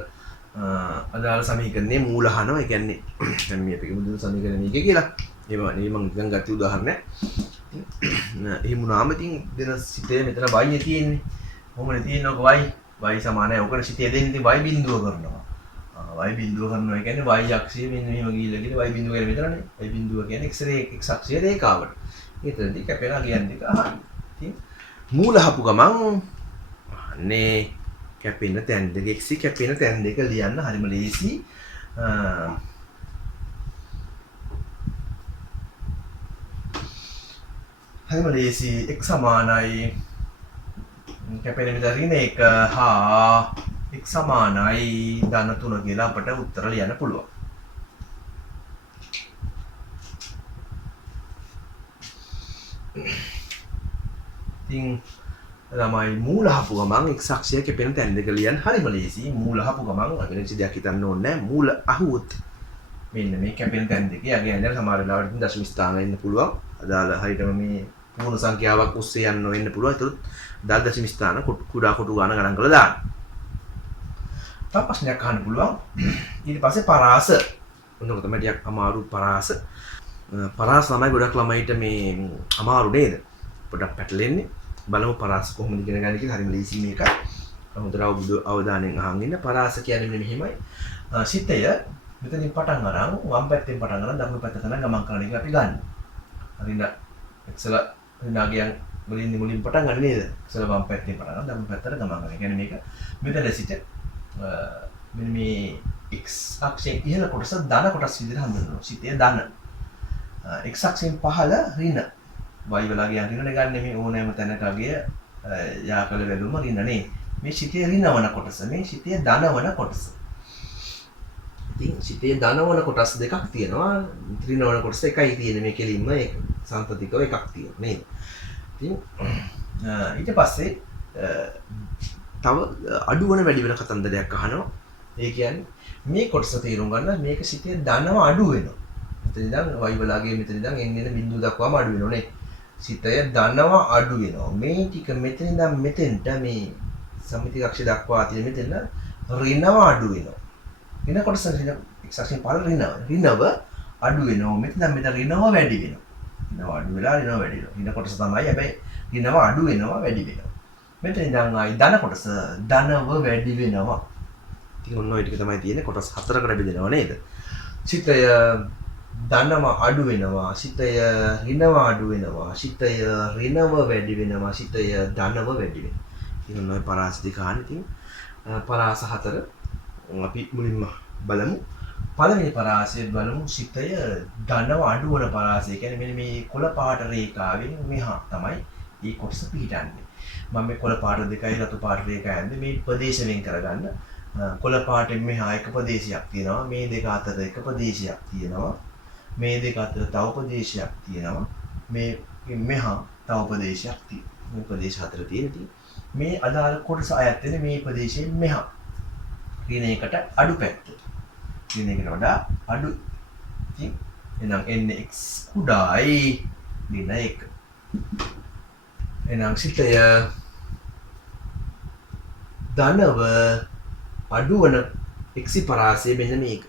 අදාළ සමීකරණයේ මූල අහනවා. ඒ කියන්නේ දැන් මේ අපි මුදුන සමීකරණය මේක කියලා. මේ මම දැන් ගත්ත උදාහරණයක්. එහෙම වුණාම ඉතින් දෙන සිතේ මෙතන y තියෙන්නේ. කොහොමද තියෙන්නේ y සමානයි. ඔකට සිතේ දෙන්නේ ඉතින් y බිඳුව කරනවා. y බිඳුව කරනවා කියන්නේ y අක්ෂය මෙන්න මෙහෙම ගිහිල්ලා y බිඳුව කියන්නේ මෙතනනේ. y බිඳුව කියන්නේ x අක්ෂයේ රේඛාවට. එතනදී කැපෙන අගයන් දෙක අහන්න. ඉතින් මූල අහපු ගමන් අනේ කැපෙන තැන් දෙක x කැපෙන තැන් දෙක ලියන්න හරිම ලේසි. හරිම ලේසි x සමානයි කැපෙන විතර ඍණ 1 හා x සමානයි ධන 3 කියලා අපට උත්තර ලියන්න පුළුවන්. ඉතින් ළමයි මූල අහපු ගමන් x අක්ෂය කැපෙන තැන් දෙක ලියන්න හරිම ලේසි. මූල අහපු ගමන් වෙන කිසි දෙයක් හිතන්න ඕනේ නැහැ. මූල අහුවොත් මෙන්න මේ කැපෙන තැන් දෙක යගේ යන සමහර වෙලාවට දශම ස්ථාන ඉන්න පුළුවන්. අදාළ හරියටම මේ පූර්ණ සංඛ්‍යාවක් ඔස්සේ යන්න වෙන්න පුළුවන්. ඒතකොට දාල් දශම ස්ථාන කුඩා කොටු ගාන ගණන් කරලා දාන්න. තව ප්‍රශ්නයක් අහන්න පුළුවන්. ඊට පස්සේ පරාස. මොනක තමයි ටිකක් අමාරු පරාස. පරාස තමයි ගොඩක් ළමයිට මේ අමාරු නේද? පොඩක් පැටලෙන්නේ. බලමු පරාස කොහොමද ඉගෙන ගන්න කියලා. හරිම ලේසි මේක. හොඳට අවධානයෙන් අහන් ඉන්න. පරාස කියන්නේ මෙන්න මෙහිමයි. සිතය මෙතනින් පටන් අරන් වම් පැත්තෙන් පටන් අරන් දකුණු පැත්තට යන ගමන් කරන එක අපි ගන්න. හරිද? එක්සල නාගයන් මුලින් පටන් ගන්න නේද? එක්සල වම් පැත්තෙන් පටන් අරන් දකුණු පැත්තට ගමන් කරන. කියන්නේ මේක මෙතන සිට මෙන්න මේ x අක්ෂයෙන් ඉහළ කොටස ධන කොටස් විදිහට හඳුන්වනවා. සිතේ ධන. x අක්ෂයෙන් පහළ ඍණ. y වලගේ ඍණ ගන්න මේ ඕනෑම තැනකගේ යාකල වැළුම ඍණ නේ. මේ සිතේ ඍණවන කොටස. මේ සිතේ ධනවන කොටස. ඉතින් සිතේ ධනවන කොටස් දෙකක් තියෙනවා. ඍණවන කොටස එකයි තියෙන්නේ මේ කෙලින්ම ඒක සම්පතිකව එකක් තියෙනවා නේද? ඉතින් ඊට පස්සේ තව අඩු වෙන වැඩි වෙන කතන්දරයක් අහනවා. ඒ කියන්නේ මේ කොටස තේරුම් ගන්න මේක සිතේ ධනව අඩු වෙනවා. මෙතන ඉඳන් y වලගේ මෙතන ඉඳන් එන්න බිඳුව දක්වාම අඩු වෙනවා නේ. සිතේ ධනව අඩු වෙනවා. මේ ටික මෙතන ඉඳන් මෙතෙන්ට මේ සම්මිති කක්ෂ දක්වා තියෙන මෙතන ඍණව අඩු වෙනවා. වෙන කොටස ඍණ x අක්ෂයෙන් පහළ ඍණව අඩු වෙනවා. මෙතන ඍණව වැඩි වෙනවා. ඍණව අඩු වෙලා ඍණව වැඩි වෙනවා. ඍණ කොටස තමයි හැබැයි ඍණව අඩු වෙනවා වැඩි වෙනවා. මෙතන ඉඳන් ආයි ධන කොටස ධනව වැඩි වෙනවා. ඉතින් ඔන්න ඔය ටික තමයි තියෙන්නේ. කොටස් හතරකට බෙදෙනවා නේද? සිතය ධනව අඩු වෙනවා. සිතය ඍණව අඩු වෙනවා. සිතය ඍණව වැඩි වෙනවා. සිතය ධනව වැඩි වෙනවා. ඉතින් ඔන්න ඔය පරාස දෙක අහන්න. ඉතින් පරාස හතර අපි මුලින්ම බලමු. පළවෙනි පරාසය බලමු. සිතය ධනව අඩු වන පරාසය. කියන්නේ මෙන්න මේ කොළ පාට රේඛාවෙන් මෙහා තමයි මේ කොටස පිහිටන්නේ. මම මේ කොළ පාට දෙකයි රතු පාට රේඛාවෙන් මේ ප්‍රදේශ වෙන් කරගන්න. කොළ පාටෙන් මෙහා එක ප්‍රදේශයක් තියෙනවා. මේ දෙක අතර එක ප්‍රදේශයක් තියෙනවා. මේ දෙක අතර තව ප්‍රදේශයක් තියෙනවා. මේ මෙහා තව ප්‍රදේශයක් තියෙනවා. මේ ප්‍රදේශ හතර තියෙනවා. මේ අදාළ කොටස අයත් වෙන මේ ප්‍රදේශයෙන් මෙහා ඍණ එකට අඩු පැත්ත. ඍණ එකට වඩා අඩු. ඉතින් එහෙනම් එන්නේ x කුඩායි ඍණ 1. එහෙනම් සිතය ධනව අඩු වන x පරාසය මෙන්න මේක.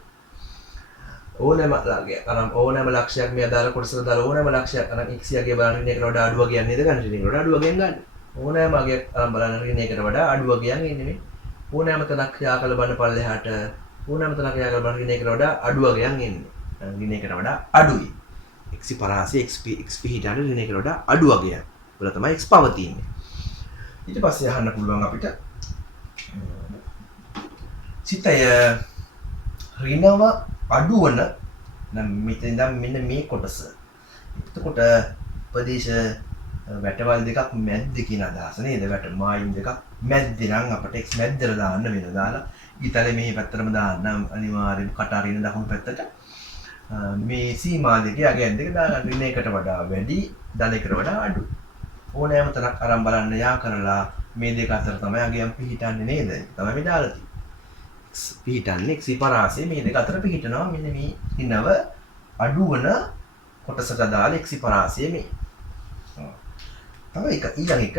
ඕනෑම ලක්ෂයක් මේ අදාළ කොටසට දාලා ඕනෑම ලක්ෂයක් අරන් x යගේ බලන ඍණ එකට වඩා අඩු වගයක් නේද ගන්න. ඍණ එකට වඩා අඩු වගයක් ගන්න. ඕනෑම අගයක් අරන් බලන ඍණ එකට වඩා අඩු වගයක් එන්නේ මේ. ඕනෑම තනක් යාකල බලන පල්ලෙහාට ඕනෑම තනක් යාකල බලන ඍණ එකට වඩා අඩු වගයක් එන්නේ. ඍණ එකට වඩා අඩුයි. x පරාසය x පිහිටන ඍණ එකට වඩා අඩු වගයක්. වල තමයි x පවතින්නේ. ඊට පස්සේ අහන්න පුළුවන් අපිට සිතය ඍණව අඩු වන නම් මෙතන ඉඳන් මෙන්න මේ කොටස. එතකොට ප්‍රදේශ වැටවල් දෙකක් මැද්ද කියන අදහස නේද? වැට මායිම් දෙකක් මැද්දේ නම් අපිට x මැද්දට දාන්න වෙන දාලා ඊතලේ මේ පැත්තටම දාන්න අනිවාර්යෙන් කට අරින්න දකුණු පැත්තට මේ සීමා දෙකේ අගයන් දෙක දාගන්න. ඍණ එකට වඩා වැඩි ධන එකට වඩා අඩු. ඕනෑම තරක් අරන් බලන්න යා කරලා මේ දෙක අතර තමයි අගයන් පිහිටන්නේ නේද? තමයි මේ දාලා තියෙන්නේ. x පිහිටන්නේ x පරාසය මේ දෙක අතර පිහිටනවා. මෙන්න මේ ඍණව අඩු වන කොටසට දාලා x පරාසය මේ. තව එක ඊළඟ එක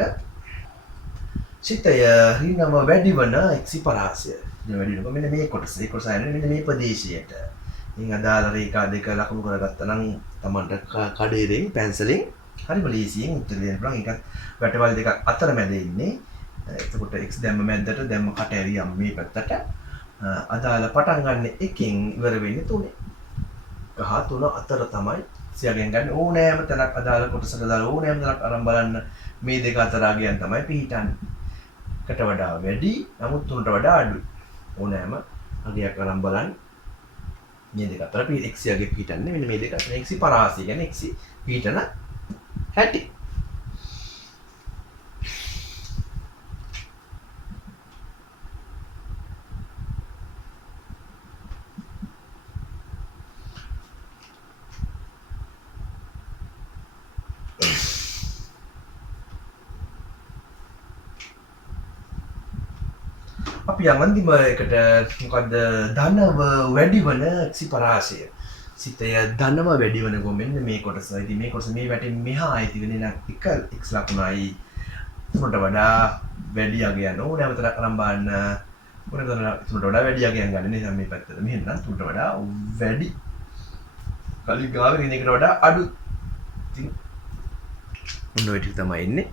සිතය ඍණව වැඩි වන x පරාසය. වැඩි වෙනකොට මෙන්න මේ කොටස. ඒ කොටස යන්නේ මෙන්න මේ ප්‍රදේශයට. ඉතින් අදාළ රේඛා දෙක ලකුණු කරගත්තා නම් Tamanට කඩේෙන් පැන්සලෙන් හරිම ලේසියෙන් උත්තර දෙන්න පුළුවන්. ඒකත් වැටවල් දෙකක් අතර මැද ඉන්නේ. එතකොට x දැම්ම මැද්දට දැම්ම කට ඇරියම් මේ පැත්තට. අදාළ පටන් ගන්න එකෙන් ඉවර වෙන්නේ 3. කහ 3 අතර තමයි x යගෙන් ගන්න ඕනෑම තැනක් අදාළ කොටසට දාලා ඕනෑම තැනක් අරන් බලන්න මේ දෙක අතර අගයන් තමයි පිහිටන්නේ. කට වඩා වැඩි නමුත් 3ට වඩා අඩුයි. ඕනෑම අගයක් අරන් බලන්න මේ දෙක අතර x යගේ පිහිටන්නේ මෙන්න මේ දෙක අතර x පරාසය කියන්නේ x පිහිටන හැටි. අපි අන්තිම එකට මොකද්ද ධනව වැඩි වන x පරාසය. සිතය ධනව වැඩි වන කො මෙන්න මේ කොටස. ඉතින් මේ කොටස මේ වැටෙන් මෙහා ඇති වෙන නම් එක x ලකුණයි. උනට වඩා වැඩි අගයන් ඕනෑම තරක් අරන් බලන්න. උනට වඩා වැඩි අගයන් ගන්න නිසා මේ පැත්තට මෙහෙම නම් උනට වඩා වැඩි. කලින් ගාවේ ඉන්න එකට වඩා අඩු. ඉතින් ඔන්න ඔය ටික තමයි ඉන්නේ.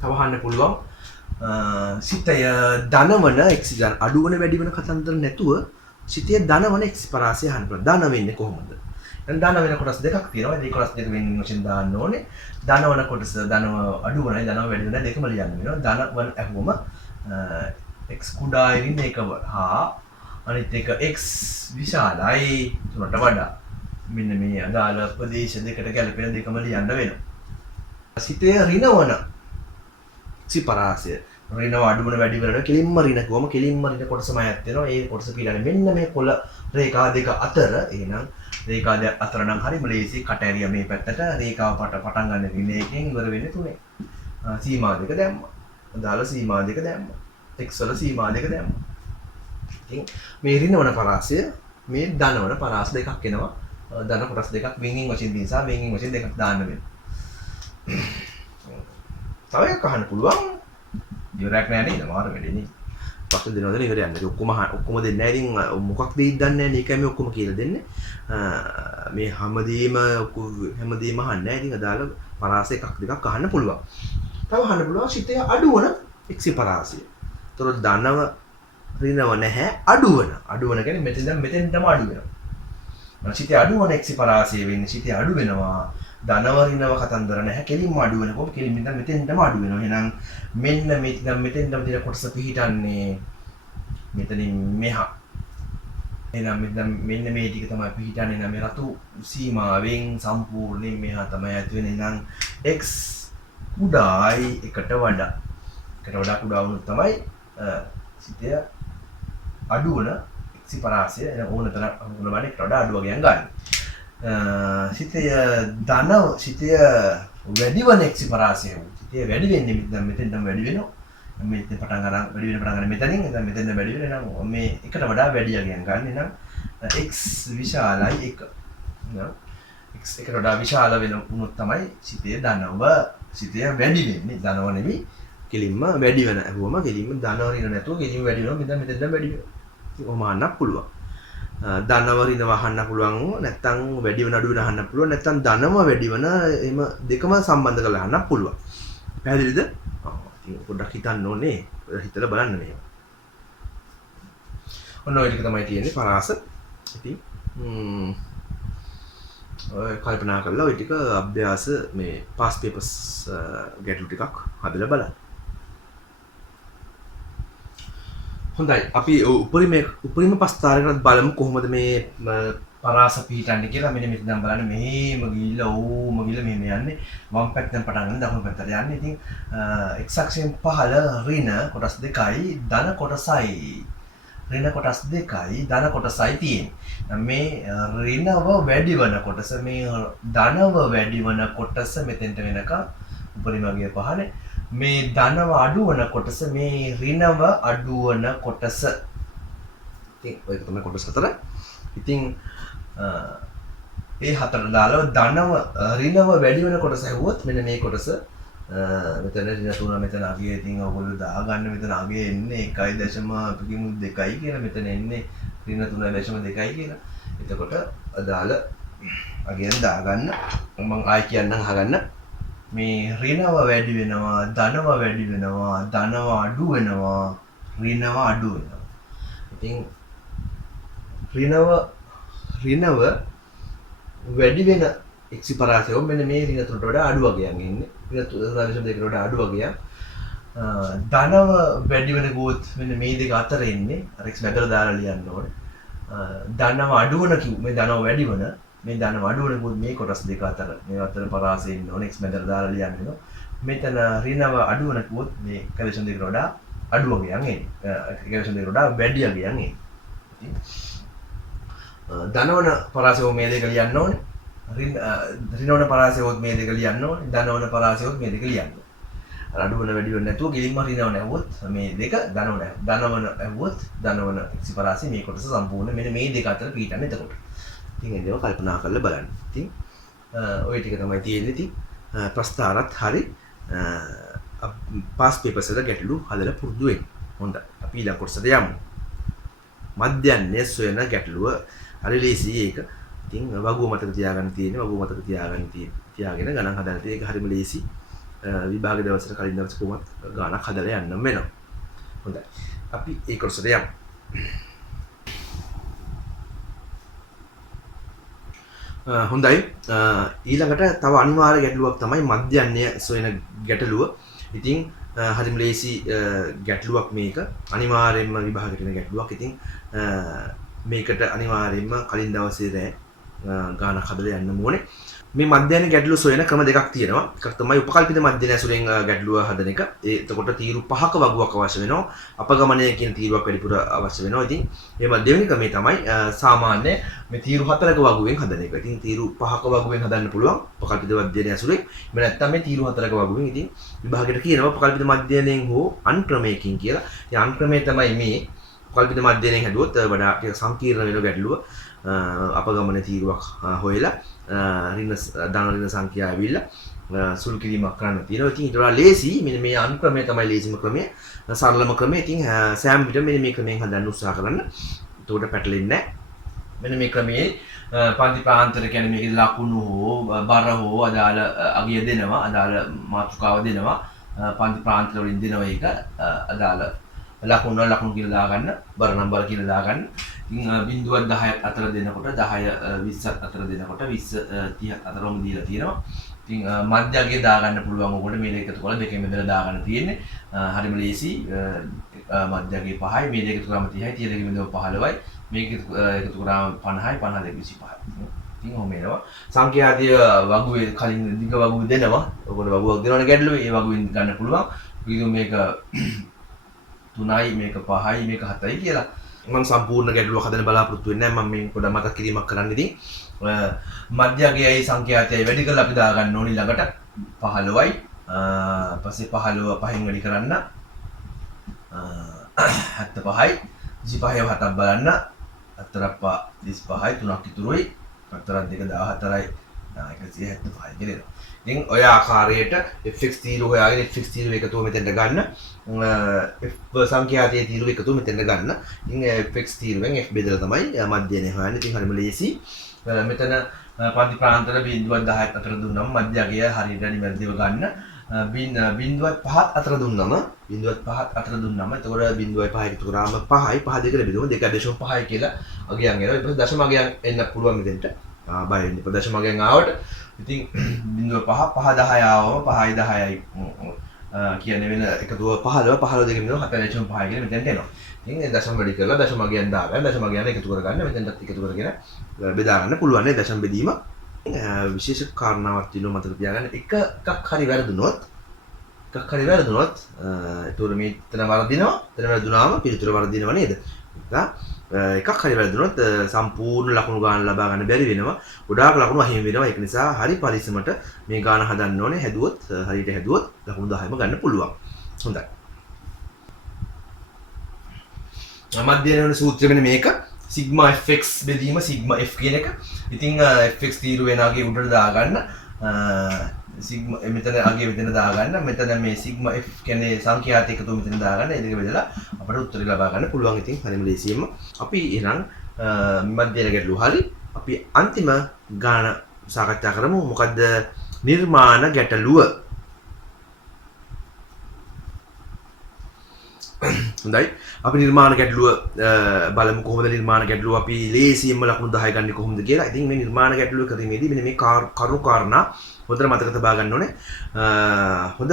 තවහන්න පුළුවන් සිතය ධනවන x ගන්න අඩුවන වැඩි වෙන කතන්දර නැතුව සිතේ ධනවන x පරාසය අහන්න පුළුවන්. ධන වෙන්නේ කොහොමද? දැන් ධන වෙන කොටස් දෙකක් තියෙනවා. ඒ කොටස් දෙක වෙනින් වශයෙන් දාන්න ඕනේ. ධනවන කොටස ධනව අඩු වෙනයි ධනව වැඩි වෙනයි දෙකම ලියන්න වෙනවා. ධනවන ඇහුවම x කුඩා ඉරින් එක හා අනිත් එක x විශාලයි 3ට වඩා. මෙන්න මේ අදාළ ප්‍රදේශ දෙකට ගැලපෙන දෙකම ලියන්න වෙනවා. සිතේ ඍණවන පරාසය ඍණව අඩුවන වැඩි වෙනකොට කෙලින්ම ඍණකවම කෙලින්ම ඍණ කොටසම අයත් වෙනවා. ඒ කොටස පිළිගන්නේ මෙන්න මේ කොළ රේඛා දෙක අතර. එහෙනම් රේඛා දෙක අතර නම් හරිම ලේසි. කට ඇරිය මේ පැත්තට රේඛාව පටන් ගන්න ඍණ එකෙන් ඉවර වෙන්නේ 3. සීමා දෙක දැම්මා. අදාළ සීමා දෙක දැම්මා. x වල සීමා දෙක දැම්මා. ඉතින් මේ ඍණවන පරාසය මේ ධනවන පරාස දෙකක් එනවා. ධන කොටස් දෙකක් වෙනින් වශයෙන් නිසා වෙනින් වශයෙන් දෙකක් දාන්න වෙනවා. තව එකක් අහන්න පුළුවන්. ඉවරයක් නෑ නේද? මාර වැඩේ නේ. ප්‍රශ්න දෙනවද නේ ඉවර යන්නේ. ඔක්කොම දෙන්නේ නැහැ. ඉතින් මොකක් දෙයිද දන්නේ නැහැ. මේකයි මේ ඔක්කොම කියලා දෙන්නේ. මේ හැමදේම අහන්නේ නැහැ. ඉතින් අදාළ පරාස එකක් දෙකක් අහන්න පුළුවන්. තව අහන්න පුළුවන් සිතේ අඩුවන x පරාසය. ඒතර ධනව ඍණව නැහැ අඩුවන. අඩුවන කියන්නේ මෙතෙන්ටම අඩු වෙනවා. සිතේ අඩුවන x පරාසය වෙන්නේ සිතේ අඩු වෙනවා. ධනව ඍණව කතන්දර නැහැ කෙලින්ම අඩු වෙනකොට කෙලින් මෙතෙන්ටම අඩු වෙනවා. එහෙනම් මෙන්න මෙතෙන්ටම තියෙන කොටස පිහිටන්නේ මෙතනින් මෙහා. එහෙනම් මෙන්න මේ ටික තමයි පිහිටන්නේ. නම් මේ රතු සීමාවෙන් සම්පූර්ණයෙන් මෙහා තමයි ඇති වෙන්නේ. එහෙනම් x කුඩායි එකට වඩා කුඩා වුණොත් තමයි සිතය අඩු වන x පරාසය එන ඕන තරම් අනුගුණ වලට වඩා අඩු වගේ ගන්න. සිතය වැඩි වන x පරාසය සිතය වැඩි වෙන්නේ මෙතෙන්ටම වැඩි වෙනවා. මෙතෙන් පටන් ගන්න වැඩි වෙන පටන් ගන්න මෙතනින් මෙතෙන් වැඩි වෙන නම් මේ එකට වඩා වැඩි යකින් ගන්න නම් x විශාලයි 1. x එකට වඩා විශාල වෙන උනොත් තමයි සිතය ධනව සිතය වැඩි වෙන්නේ. ධනව නෙමෙයි කෙලින්ම වැඩි වෙන අහුවම කෙලින්ම ධනව රින නැතුව කෙලින්ම වැඩි වෙනවා. මෙතෙන් වැඩි වෙනවා. ඒක ඔහම අහන්න පුළුවන්. ධනව රිනව අහන්න පුළුවන්. නැත්නම් වැඩි වෙන අඩු වෙන අහන්න පුළුවන්. නැත්නම් ධනව වැඩි වෙන එහෙම දෙකම සම්බන්ධ කරලා අහන්න පුළුවන්. පැහැදිලිද? ඉතින් පොඩ්ඩක් හිතන්න ඕනේ. හිතලා බලන්න මේවා. ඔන්න ඔය ටික තමයි තියෙන්නේ පරාස. ඉතින් ඔය කල්පනා කරලා ඔය ටික අභ්‍යාස මේ පාස් පේපර්ස් ගැටළු ටිකක් හදලා බලන්න. හොඳයි අපි උපරිම පස්තාරයකට බලමු කොහොමද මේ පරාස පිහිටන්නේ කියලා. මෙන්න මෙතන දැන් බලන්න මෙහෙම ගිහිල්ලා ඕම ගිහිල්ලා මෙහෙම යන්නේ වම් පැත්තෙන් පටන් ගන්න දකුණු පැත්තට යන්නේ. ඉතින් x අක්ෂයෙන් පහළ ඍණ කොටස් දෙකයි ධන කොටසයි. ඍණ කොටස් දෙකයි ධන කොටසයි තියෙන්නේ. මේ ඍණව වැඩි වන කොටස මේ ධනව වැඩි වන කොටස මෙතෙන්ට වෙනකම් උපරිම අගය පහනේ. මේ ධනව අඩු වන කොටස මේ ඍණව අඩු වන කොටස. ඉතින් ඔය තමයි කොටස් හතර. ඉතින් ඒ හතර දාලා ධනව ඍණව වැඩි වෙන කොටස ඇහුවොත් මෙන්න මේ කොටස මෙතන ඍණ 3 මෙතන අගය. ඉතින් ඔයගොල්ලෝ දාගන්න මෙතන අගය එන්නේ 1.2 කියලා. මෙතන එන්නේ ඍණ 3.2 කියලා. එතකොට අදාළ අගයන් දාගන්න. මම ආයි කියන්නම් අහගන්න. මේ ඍණව වැඩි වෙනවා ධනව වැඩි වෙනවා ධනව අඩු වෙනවා ඍණව අඩු වෙනවා. ඉතින් ඍණව වැඩි වෙන එක්සි පරාසයෝ මෙන්න මේ ඍණ තුනට වඩා අඩු වගයක් ඉන්නේ. ඍණ 0.2කට වඩා අඩු වගයක්. ධනව වැඩි වෙන ගොත් මෙන්න මේ දෙක අතර ඉන්නේ. අර x මැදට දාලා ලියන්න ඕනේ. ධනව අඩු වෙන කිව් මේ ධනව වැඩි වෙන මේ ධනව අඩු වෙන ගොත් මේ කොටස් දෙක අතර මේ අතර පරාසය ඉන්න ඕනේ. x මැදට දාලා ලියන්න වෙනවා. මෙතන ඍණව අඩු වෙන ගොත් මේ 1.2කට වඩා අඩු වගයක් එන්නේ. 1.2කට වඩා වැඩි වගයක් එන්නේ. ධනවන පරාසයෝ මේ දෙක ලියන්න ඕනේ. ඍණවන පරාසයෝත් මේ දෙක ලියන්න ඕනේ. ධනවන පරාසයෝත් මේ දෙක ලියන්න ඕනේ. අඩු වෙන වැඩි වෙන නැතුව ගිලින්ම ඍණවන ඇහුවොත් මේ දෙක ධනවන ඇහුවොත් ධනවන එක්සි පරාසය මේ කොටස සම්පූර්ණ මෙන්න මේ දෙක අතර පිටින්නේ එතකොට. ඉතින් ඒකව කල්පනා කරලා බලන්න. ඉතින් ওই ටික තමයි තියෙන්නේ. ඉතින් ප්‍රස්තාරත් හරි පාස් පේපර්ස් වල ගැටලු හදලා පුරුදු වෙන්න. හොඳයි. අපි ඊළඟ කොටසට යමු. මධ්‍යන්නේ සොයන ගැටලුව හරි ලේසි ඒක. ඉතින් වගුව මතක තියාගන්න තියෙන්නේ. වගුව මතක තියාගෙන ගණන් හදන්න තියෙන්නේ. ඒක හරිම ලේසි. විභාග දවසට කලින් දවසේ කොහොමත් ගණනක් හදලා යන්න වෙනවා. හොඳයි. අපි ඒ කොටසට යමු. හොඳයි. ඊළඟට තව අනිවාර්ය ගැටලුවක් තමයි මධ්‍යන්නේ සොයන ගැටලුව. ඉතින් හරිම ලේසි ගැටලුවක් මේක. අනිවාර්යයෙන්ම විභාගයට එන ගැටලුවක්. ඉතින් මේකට අනිවාර්යයෙන්ම කලින් දවසේ රැ ගානක් හදලා යන්න ඕනේ. මේ මධ්‍යන්නේ ගැටලුව සොයන ක්‍රම දෙකක් තියෙනවා. එකක් තමයි උපකල්පිත මධ්‍යන්නේ ඇසුරෙන් ගැටලුව හදන එක. එතකොට තීරු 5ක වගුවක් අවශ්‍ය වෙනවා. අපගමනය කියන තීරුවක් වැඩිපුර අවශ්‍ය වෙනවා. ඉතින් මේ දෙවෙනි ක්‍රමය තමයි සාමාන්‍ය මේ තීරු 4ක වගුවෙන් හදන එක. ඉතින් තීරු 5ක වගුවෙන් හදන්න පුළුවන් උපකල්පිත මධ්‍යන්නේ ඇසුරෙන්. එහෙම නැත්නම් මේ තීරු 4ක වගුවෙන්. ඉතින් විභාගයට කියනවා උපකල්පිත මධ්‍යන්නයෙන් හෝ අන් ක්‍රමයකින් කියලා. ඉතින් අන් ක්‍රමය තමයි මේ උපකල්පිත මධ්‍යන්නයෙන් හැදුවොත් වඩා ටික සංකීර්ණ වෙන ගැටලුව අපගමන තීරුවක් හොයලා ධන ඍණ සංඛ්‍යා ඇවිල්ලා සුළු කිරීමක් කරන්න තියෙනවා. ඉතින් ඊට වඩා ලේසි මෙන්න මේ අන් ක්‍රමය තමයි ලේසිම ක්‍රමය. සරලම ක්‍රමය. ඉතින් සෑම විට මෙන්න මේ ක්‍රමයෙන් හදන්න උත්සාහ කරන්න. එතකොට පැටලෙන්නේ නැහැ. මෙන්න මේ ක්‍රමයේ පන්ති ප්‍රාන්තර කියන්නේ මේකේ ලකුණු හෝ බර හෝ අදාළ අගය දෙනවා. අදාළ මාතෘකාව දෙනවා. පන්ති ප්‍රාන්තර වලින් දෙනවා ඒක අදාළ ලකුණු කියලා දාගන්න. බර නම්බර කියලා දාගන්න. ඉතින් 0.10ත් අතර දෙනකොට 10 20ත් අතර දෙනකොට 20 30ත් අතරම දීලා තියෙනවා. ඉතින් මධ්‍යගය දාගන්න පුළුවන් උකට මේ දෙක එකතු කරලා දෙකෙන් බෙදලා දාගන්න තියෙන්නේ. හරිම ලේසි. මධ්‍යගය 5යි මේ දෙක එකතු කරාම 30යි 30 දෙකෙන් බෙදුවා 15යි. මේක එකතු කරාම 50යි 50 දෙක 25යි. ඉතින් ඔහොම එනවා. සංඛ්‍යාතිය වගුවේ කලින් දිග වගුව දෙනවා. ඔකට වගුවක් දෙනවනේ ගැටලුවේ. ඒ වගුවෙන් ගන්න පුළුවන්. විදිහට මේක 3යි මේක 5යි මේක 7යි කියලා. මම සම්පූර්ණ ගැටලුවක් හදන්න බලාපොරොත්තු වෙන්නේ නැහැ. මම මේ පොඩ්ඩක් මතක් කිරීමක් කරන්න ඉතින් මධ්‍යගයයි සංඛ්‍යාතයයි වැඩි කරලා අපි දාගන්න ඕනි ළඟට 15යි. පස්සේ 15 5න් වැඩි කරන්න 75යි. 25ව 7ක් බලන්න 4ක් 25යි 3ක් ඉතුරුයි. 4ක් 2 14යි 175යි කියලා. ඉතින් ඔය ආකාරයට fx තීරුව හොයාගෙන fx තීරුව එකතුව මෙතෙන්ට ගන්න. f සංඛ්‍යාතයේ තීරුව එකතුව මෙතෙන්ට ගන්න. ඉතින් fx තීරුවෙන් f බෙදලා තමයි මධ්‍යනේ හොයන්නේ. ඉතින් හරිම ලේසි. මෙතන පන්ති ප්‍රාන්තර 0.10ත් අතර දුන්නම මධ්‍යගය හරියට නිවැරදිව ගන්න. 0.5ත් අතර දුන්නම 0.5ත් අතර දුන්නම එතකොට 0.5 එකතු කරාම 5යි 5 දෙකට බෙදුවම 2.5 කියලා අගයන් එනවා. ඊට පස්සේ දශම අගයන් එන්න පුළුවන් මෙතෙන්ට. බය වෙන්න එපා. දශම අගයන් ආවට ඉතින් 0.5 5 10 ආවම 5යි 10යි කියන්නේ වෙන එකතුව 15 15 දෙකෙන් බෙදුවම 4.5 කියලා මෙතෙන්ට එනවා. ඉතින් ඒ දශම වැඩි කරලා දශම අගයන් දාගන්න. දශම අගයන් එකතු කරගන්න. මෙතෙන්ටත් එකතු කරගෙන බෙදා ගන්න පුළුවන් නේ දශම බෙදීම. විශේෂ කාරණාවක් තියෙනවා මතක තියාගන්න. එකක් හරි වැරදුනොත් ඒතකොට මෙතන වරදිනවා. එතන වැරදුනාම පිළිතුර වරදිනව නේද? එකක් හරි වැරදුනොත් සම්පූර්ණ ලකුණු ගාන ලබා ගන්න බැරි වෙනවා. ගොඩාක් ලකුණු අහිමි වෙනවා. ඒක නිසා හරි පරිස්සමට මේ ගාන හදන්න ඕනේ. හරියට හැදුවොත් ලකුණු 10ම ගන්න පුළුවන්. හොඳයි. මධ්‍යන වෙන සූත්‍රය මෙන්න මේක. සිග්මා fx බෙදීම සිග්මා f කියන එක. ඉතින් fx තීරුව වෙනාගේ උඩට දාගන්න. සිග්මා මෙතන අගේ මෙතන දාගන්න. මෙතන මේ සිග්මා f කියන්නේ සංඛ්‍යාත එකතු මෙතන දාගන්න. ඒ දෙක බෙදලා අපිට උත්තරය ලබා ගන්න පුළුවන්. ඉතින් හරිම ලේසියෙන්ම අපි එහෙනම් මධ්‍යන ගැටලුව හරි. අපි අන්තිම ගාන සාකච්ඡා කරමු. මොකද්ද නිර්මාණ ගැටලුව? හොඳයි. අපි නිර්මාණ ගැටලුව බලමු කොහොමද නිර්මාණ ගැටලුව අපි ලේසියෙන්ම ලකුණු 10 ගන්නේ කොහොමද කියලා. ඉතින් මේ නිර්මාණ ගැටලුව කිරීමේදී මෙන්න මේ කරුණු කාරණා හොඳට මතක තබා ගන්න ඕනේ. හොඳ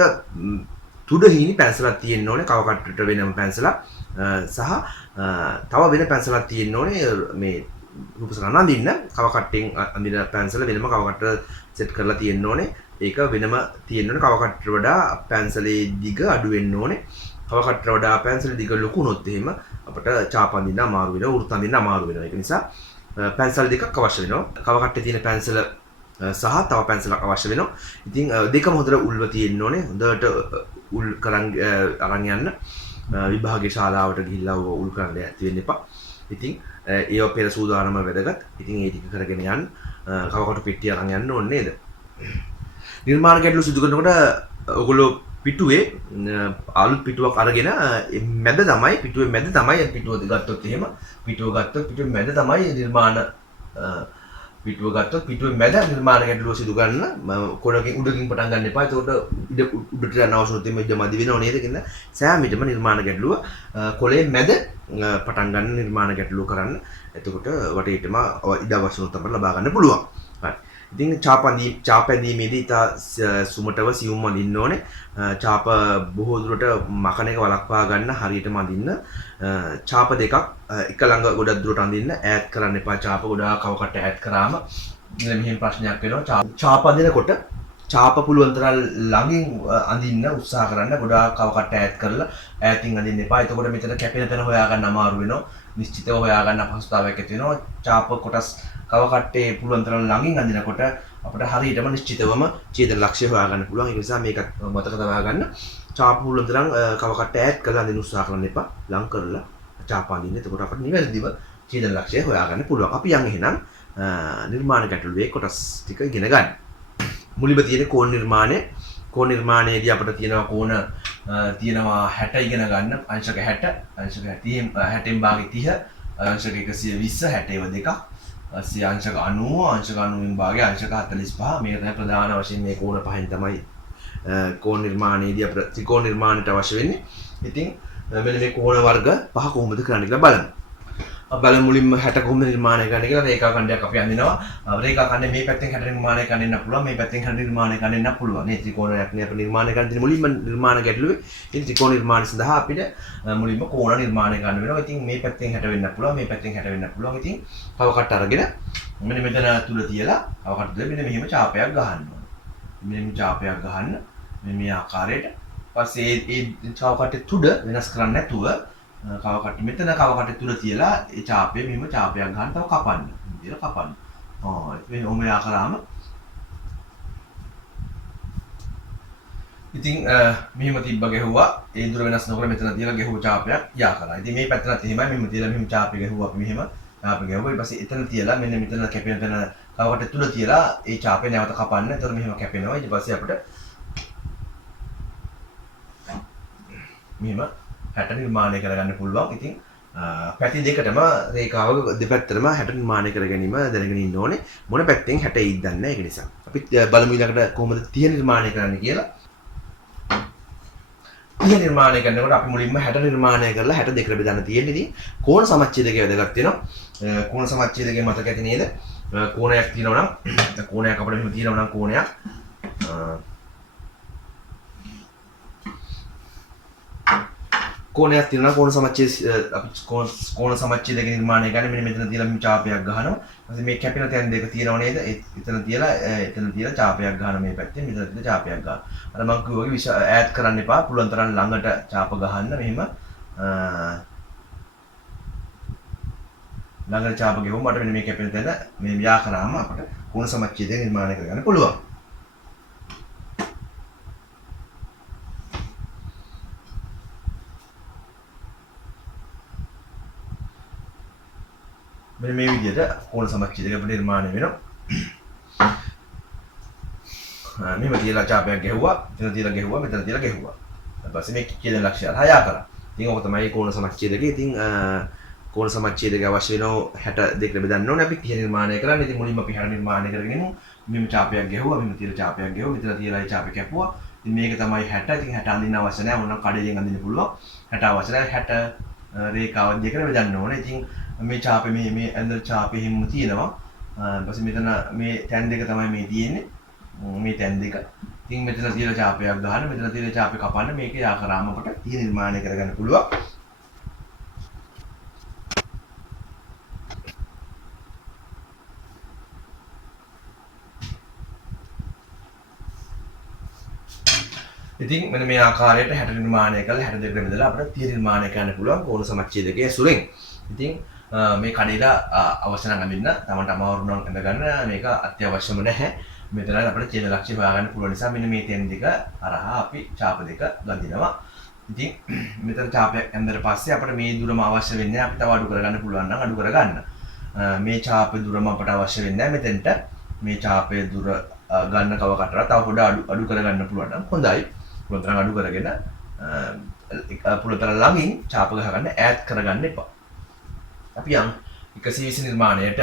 තුඩහිනි පැන්සලක් තියෙන්න ඕනේ. කව කට්ටට වෙනම පැන්සලක් සහ තව වෙන පැන්සලක් තියෙන්න ඕනේ මේ රූපසටහන අඳින්න. කව කට්ටෙන් අඳින පැන්සල වෙනම කව කට්ට සෙට් කරලා තියෙන්න ඕනේ. ඒක වෙනම තියෙන්න ඕනේ. කව කට්ටට වඩා පැන්සලේ දිග අඩු වෙන්න ඕනේ. කව කට්ටට වඩා පැන්සලේ දිග ලොකු වුණොත් එහෙම අපිට චාප අඳින්න අමාරු වෙනවා. වෘත්ත අඳින්න අමාරු වෙනවා. ඒක නිසා පැන්සල් දෙකක් අවශ්‍ය වෙනවා. කව කට්ටේ තියෙන පැන්සල සහ තව පැන්සලක් අවශ්‍ය වෙනවා. ඉතින් දෙකම හොඳට උල්ව තියෙන්න ඕනේ. හොඳට උල් කරන් අරන් යන්න. විභාගයේ ශාලාවට ගිහිල්ලා උල් කරන්න ඇති වෙන්න එපා. ඉතින් ඒව පෙර සූදානම වැදගත්. ඉතින් ඒ ටික කරගෙන යන්න. කවකට පෙට්ටිය අරන් යන්න ඕනේ නේද? නිර්මාණ ගැටලු සිදු කරනකොට ඔයගොල්ලෝ පිටුවේ අලුත් පිටුවක් අරගෙන මැද තමයි පිටුවේ මැද තමයි පිටුව ගත්තොත් එහෙම පිටුව ගත්තොත් පිටුවේ මැද තමයි නිර්මාණ පිටුව ගත්තොත් පිටුවේ මැද නිර්මාණ ගැටලුව සිදු ගන්න කොනකින් උඩකින් පටන් ගන්න එපා. ඒකට උඩට යන අවශ්‍යොත් එimhe ඉඩ මදි වෙනව නේද කියන සෑම විටම නිර්මාණ ගැටලුව කොලේ මැද පටන් ගන්න නිර්මාණ ගැටලුව කරන්න. එතකොට වටේටම ඉඩ අවශ්‍යොත් අපිට ලබා ගන්න පුළුවන්. හරි. ඉතින් චාප ඇඳීමේදී ඉතා සුමටව සියුම් අඳින්න ඕනේ. චාප බොහෝ දුරට මකන එක වළක්වා ගන්න හරියටම අඳින්න. චාප දෙකක් එක ළඟ ගොඩක් දුරට අඳින්න. ඈඩ් කරන්න එපා. චාප ගොඩාක් කවකට ඈඩ් කරාම මෙහෙම ප්‍රශ්නයක් වෙනවා. චාප අඳිනකොට චාප පුළුවන් තරම් ළඟින් අඳින්න උත්සාහ කරන්න. ගොඩාක් කවකට ඈඩ් කරලා ඈතින් අඳින්න එපා. එතකොට මෙතන කැපෙන තැන හොයාගන්න අමාරු වෙනවා. නිශ්චිතව හොයාගන්න අපහසුතාවයක් ඇති වෙනවා. චාප කොටස් කව කට්ටේ පුළුවන් තරම් ළඟින් අඳිනකොට අපිට හරියටම නිශ්චිතවම ඡේදන ලක්ෂ්‍ය හොයාගන්න පුළුවන්. ඒ නිසා මේකත් මතක තබා ගන්න. චාප පුළුවන් තරම් කව කට්ට ඈඩ් කරලා අඳින්න උත්සාහ කරන්න එපා. ලං කරලා චාප අඳින්න. එතකොට අපිට නිවැරදිව ඡේදන ලක්ෂ්‍ය හොයාගන්න පුළුවන්. අපි යන් එහෙනම් නිර්මාණ ගැටලුවේ කොටස් ටික ඉගෙන ගන්න. මුලින්ම තියෙන කෝණ නිර්මාණය. කෝණ නිර්මාණයේදී අපිට තියෙනවා කෝණ තියෙනවා 60 ඉගෙන ගන්න. අංශක 60 අංශක 60න් භාගය 30 අංශක 120 60 ඒවා දෙකක්. ඊපස්සේ අංශක 90 අංශක 90න් භාගය අංශක 45 මේ තමයි ප්‍රධාන වශයෙන් මේ කෝණ පහෙන් තමයි කෝණ නිර්මාණයේදී අපිට ත්‍රිකෝණ නිර්මාණයට අවශ්‍ය වෙන්නේ. ඉතින් මෙන්න මේ කෝණ වර්ග පහ කොහොමද කරන්න කියලා බලමු. අපි බලමු මුලින්ම 60 කොහොමද නිර්මාණය කරන්න කියලා. රේඛා ඛණ්ඩයක් අපි අඳිනවා. රේඛා ඛණ්ඩය මේ පැත්තෙන් 60 නිර්මාණය කරන්න පුළුවන්. මේ පැත්තෙන් 60 නිර්මාණය කරන්න පුළුවන්. මේ ත්‍රිකෝණයක් නේ අපි නිර්මාණය කරන්න මුලින්ම නිර්මාණ ගැටලුවේ. ඉතින් ත්‍රිකෝණ නිර්මාණය සඳහා අපිට මුලින්ම කෝණ නිර්මාණය කරන්න වෙනවා. ඉතින් මේ පැත්තෙන් 60 වෙන්න පුළුවන්. මේ පැත්තෙන් 60 වෙන්න පුළුවන්. ඉතින් කව කට අරගෙන මෙන්න මෙතන තුල තියලා කව කට තුල මෙන්න මෙහෙම චාපයක් ගහන්න ඕනේ. මෙන්න චාපයක් ගහන්න මේ ආකාරයට. ඊපස්සේ ඒ චාප කටේ තුඩ වෙනස් කරන්නේ නැතුව කව කට මෙතන කව කට තුල තියලා ඒ චාපය මෙහෙම චාපයක් ගන්න තව කපන්න. ඉතින් කපන්න. මේ ඔම ආකාරාම ඉතින් මෙහෙම තිබ්බ ගැහුවා. ඒ දුර වෙනස් නොකර මෙතන තියලා ගැහුව චාපයක් යා කරා. ඉතින් මේ පැත්තට එහෙමයි මෙහෙම තියලා මෙහෙම චාපය ගැහුවා අපි මෙහෙම චාපය ගැහුවා. ඊට පස්සේ එතන තියලා මෙන්න මෙතන කැපෙන තැන කව කට තුල තියලා ඒ චාපය නැවත කපන්න. එතකොට මෙහෙම කැපෙනවා. ඊට පස්සේ අපිට මෙහෙම 60 නිර්මාණය කරගන්න පුළුවන්. ඉතින් පැති දෙකටම රේඛාවක දෙපැත්තටම 60 නිර්මාණය කර ගැනීම දැනගෙන ඉන්න ඕනේ. මොන පැත්තෙන් 60 ඉද දන්නේ නැහැ. ඒක නිසා අපි බලමු ඊළඟට කොහොමද 30 නිර්මාණය කරන්න කියලා. 30 නිර්මාණය කරනකොට අපි මුලින්ම 60 නිර්මාණය කරලා 62කට බෙදන්න තියෙන්නේ. ඉතින් කෝණ සමච්ඡේදකය වැදගත් වෙනවා. කෝණ සමච්ඡේදකය මතක ඇති නේද? කෝණයක් තියෙනවා නම් කෝණයක් අපිට මෙහෙම තියෙනවා නම් කෝණයක් කෝණයක් තියෙනවා. කෝණ සමච්ඡේද අපි කෝණ සමච්ඡේදක නිර්මාණය කරන්නේ මෙන්න මෙතන තියලා මේ චාපයක් ගහනවා. ඊපස්සේ මේ කැපෙන තැන් දෙක තියෙනව නේද? එතන තියලා චාපයක් ගහන මේ පැත්තෙන් මෙතන තියලා චාපයක් ගන්න. අර මම කිව්වා වගේ ඈඩ් කරන්න එපා. පුළුවන් තරම් ළඟට චාප ගහන්න. මෙහෙම ළඟට චාප ගෙවුවම මට මෙන්න මේ කැපෙන තැන මේ ව්‍යා කරාම අපිට කෝණ සමච්ඡේදය නිර්මාණය කරගන්න පුළුවන්. මෙන්න මේ විදිහට කෝණ සමච්ඡේදක අපිට නිර්මාණය වෙනවා. මෙහෙම තියලා චාපයක් ගැහුවා, මෙතන තියලා ගැහුවා, මෙතන තියලා ගැහුවා. ඊට පස්සේ මේ කියන ලක්ෂ්‍ය හරහා කරා. ඉතින් ඔක තමයි කෝණ සමච්ඡේදකේ. ඉතින් කෝණ සමච්ඡේදක අවශ්‍ය වෙනවා 62කට බෙදන්න ඕනේ. අපි 30 නිර්මාණය කරන්නේ. ඉතින් මුලින්ම අපි 60 නිර්මාණය කරගෙන මෙහෙම චාපයක් ගැහුවා, මෙහෙම තියලා චාපයක් ගැහුවා, මෙතන තියලා ඒ චාපය කැපුවා. ඉතින් මේක තමයි 60. ඉතින් 60 අඳින්න අවශ්‍ය නැහැ. ඕනනම් කඩේෙන් අඳින්න පුළුවන්. 60 අවශ්‍ය නැහැ. 60 රේඛාව දෙකට බෙදන්න ඕනේ. ඉතින් මේ ඡාපේ මේ ඇඳල් ඡාපේ හිම තියෙනවා. ඊපස්සේ මෙතන මේ තැන් දෙක තමයි මේ තියෙන්නේ. මේ තැන් දෙක. ඉතින් මෙතන තියලා ඡාපයක් ගන්න, මෙතන තියලා ඡාපේ කපන්න මේක යාකරාම අපට තිය නිර්මාණය කරගන්න පුළුවන්. ඉතින් මෙන්න මේ ආකාරයට 60 නිර්මාණය කරලා 62කට බෙදලා අපිට 30 නිර්මාණය කරන්න පුළුවන් කෝණ සමච්ඡේදකයේ සුරෙන්. ඉතින් මේ කඩේලා අවශ්‍ය නම් අඳින්න තමන්ට අමාරු නම් ඇඳ ගන්න මේක අත්‍යවශ්‍යම නැහැ. මෙතන අපිට ඡේද ලක්ෂ්‍ය හොයාගන්න පුළුවන් නිසා මෙන්න මේ තැන් දෙක හරහා අපි ඡාප දෙක ගඳිනවා. ඉතින් මෙතන ඡාපයක් ඇඳලා පස්සේ අපිට මේ දුරම අවශ්‍ය වෙන්නේ අපි තව අඩු කරගන්න පුළුවන් නම් අඩු කරගන්න. මේ ඡාපේ දුරම අපට අවශ්‍ය වෙන්නේ නැහැ මෙතෙන්ට. මේ ඡාපයේ දුර ගන්න කව කටට තව පොඩ අඩු කරගන්න පුළුවන් නම් හොඳයි. පුළුවන් අඩු කරගෙන පුළුවන් ළඟින් ඡාප ගහගන්න ඈඩ් කරගන්න එපා. අපි යම් 120 නිර්මාණයට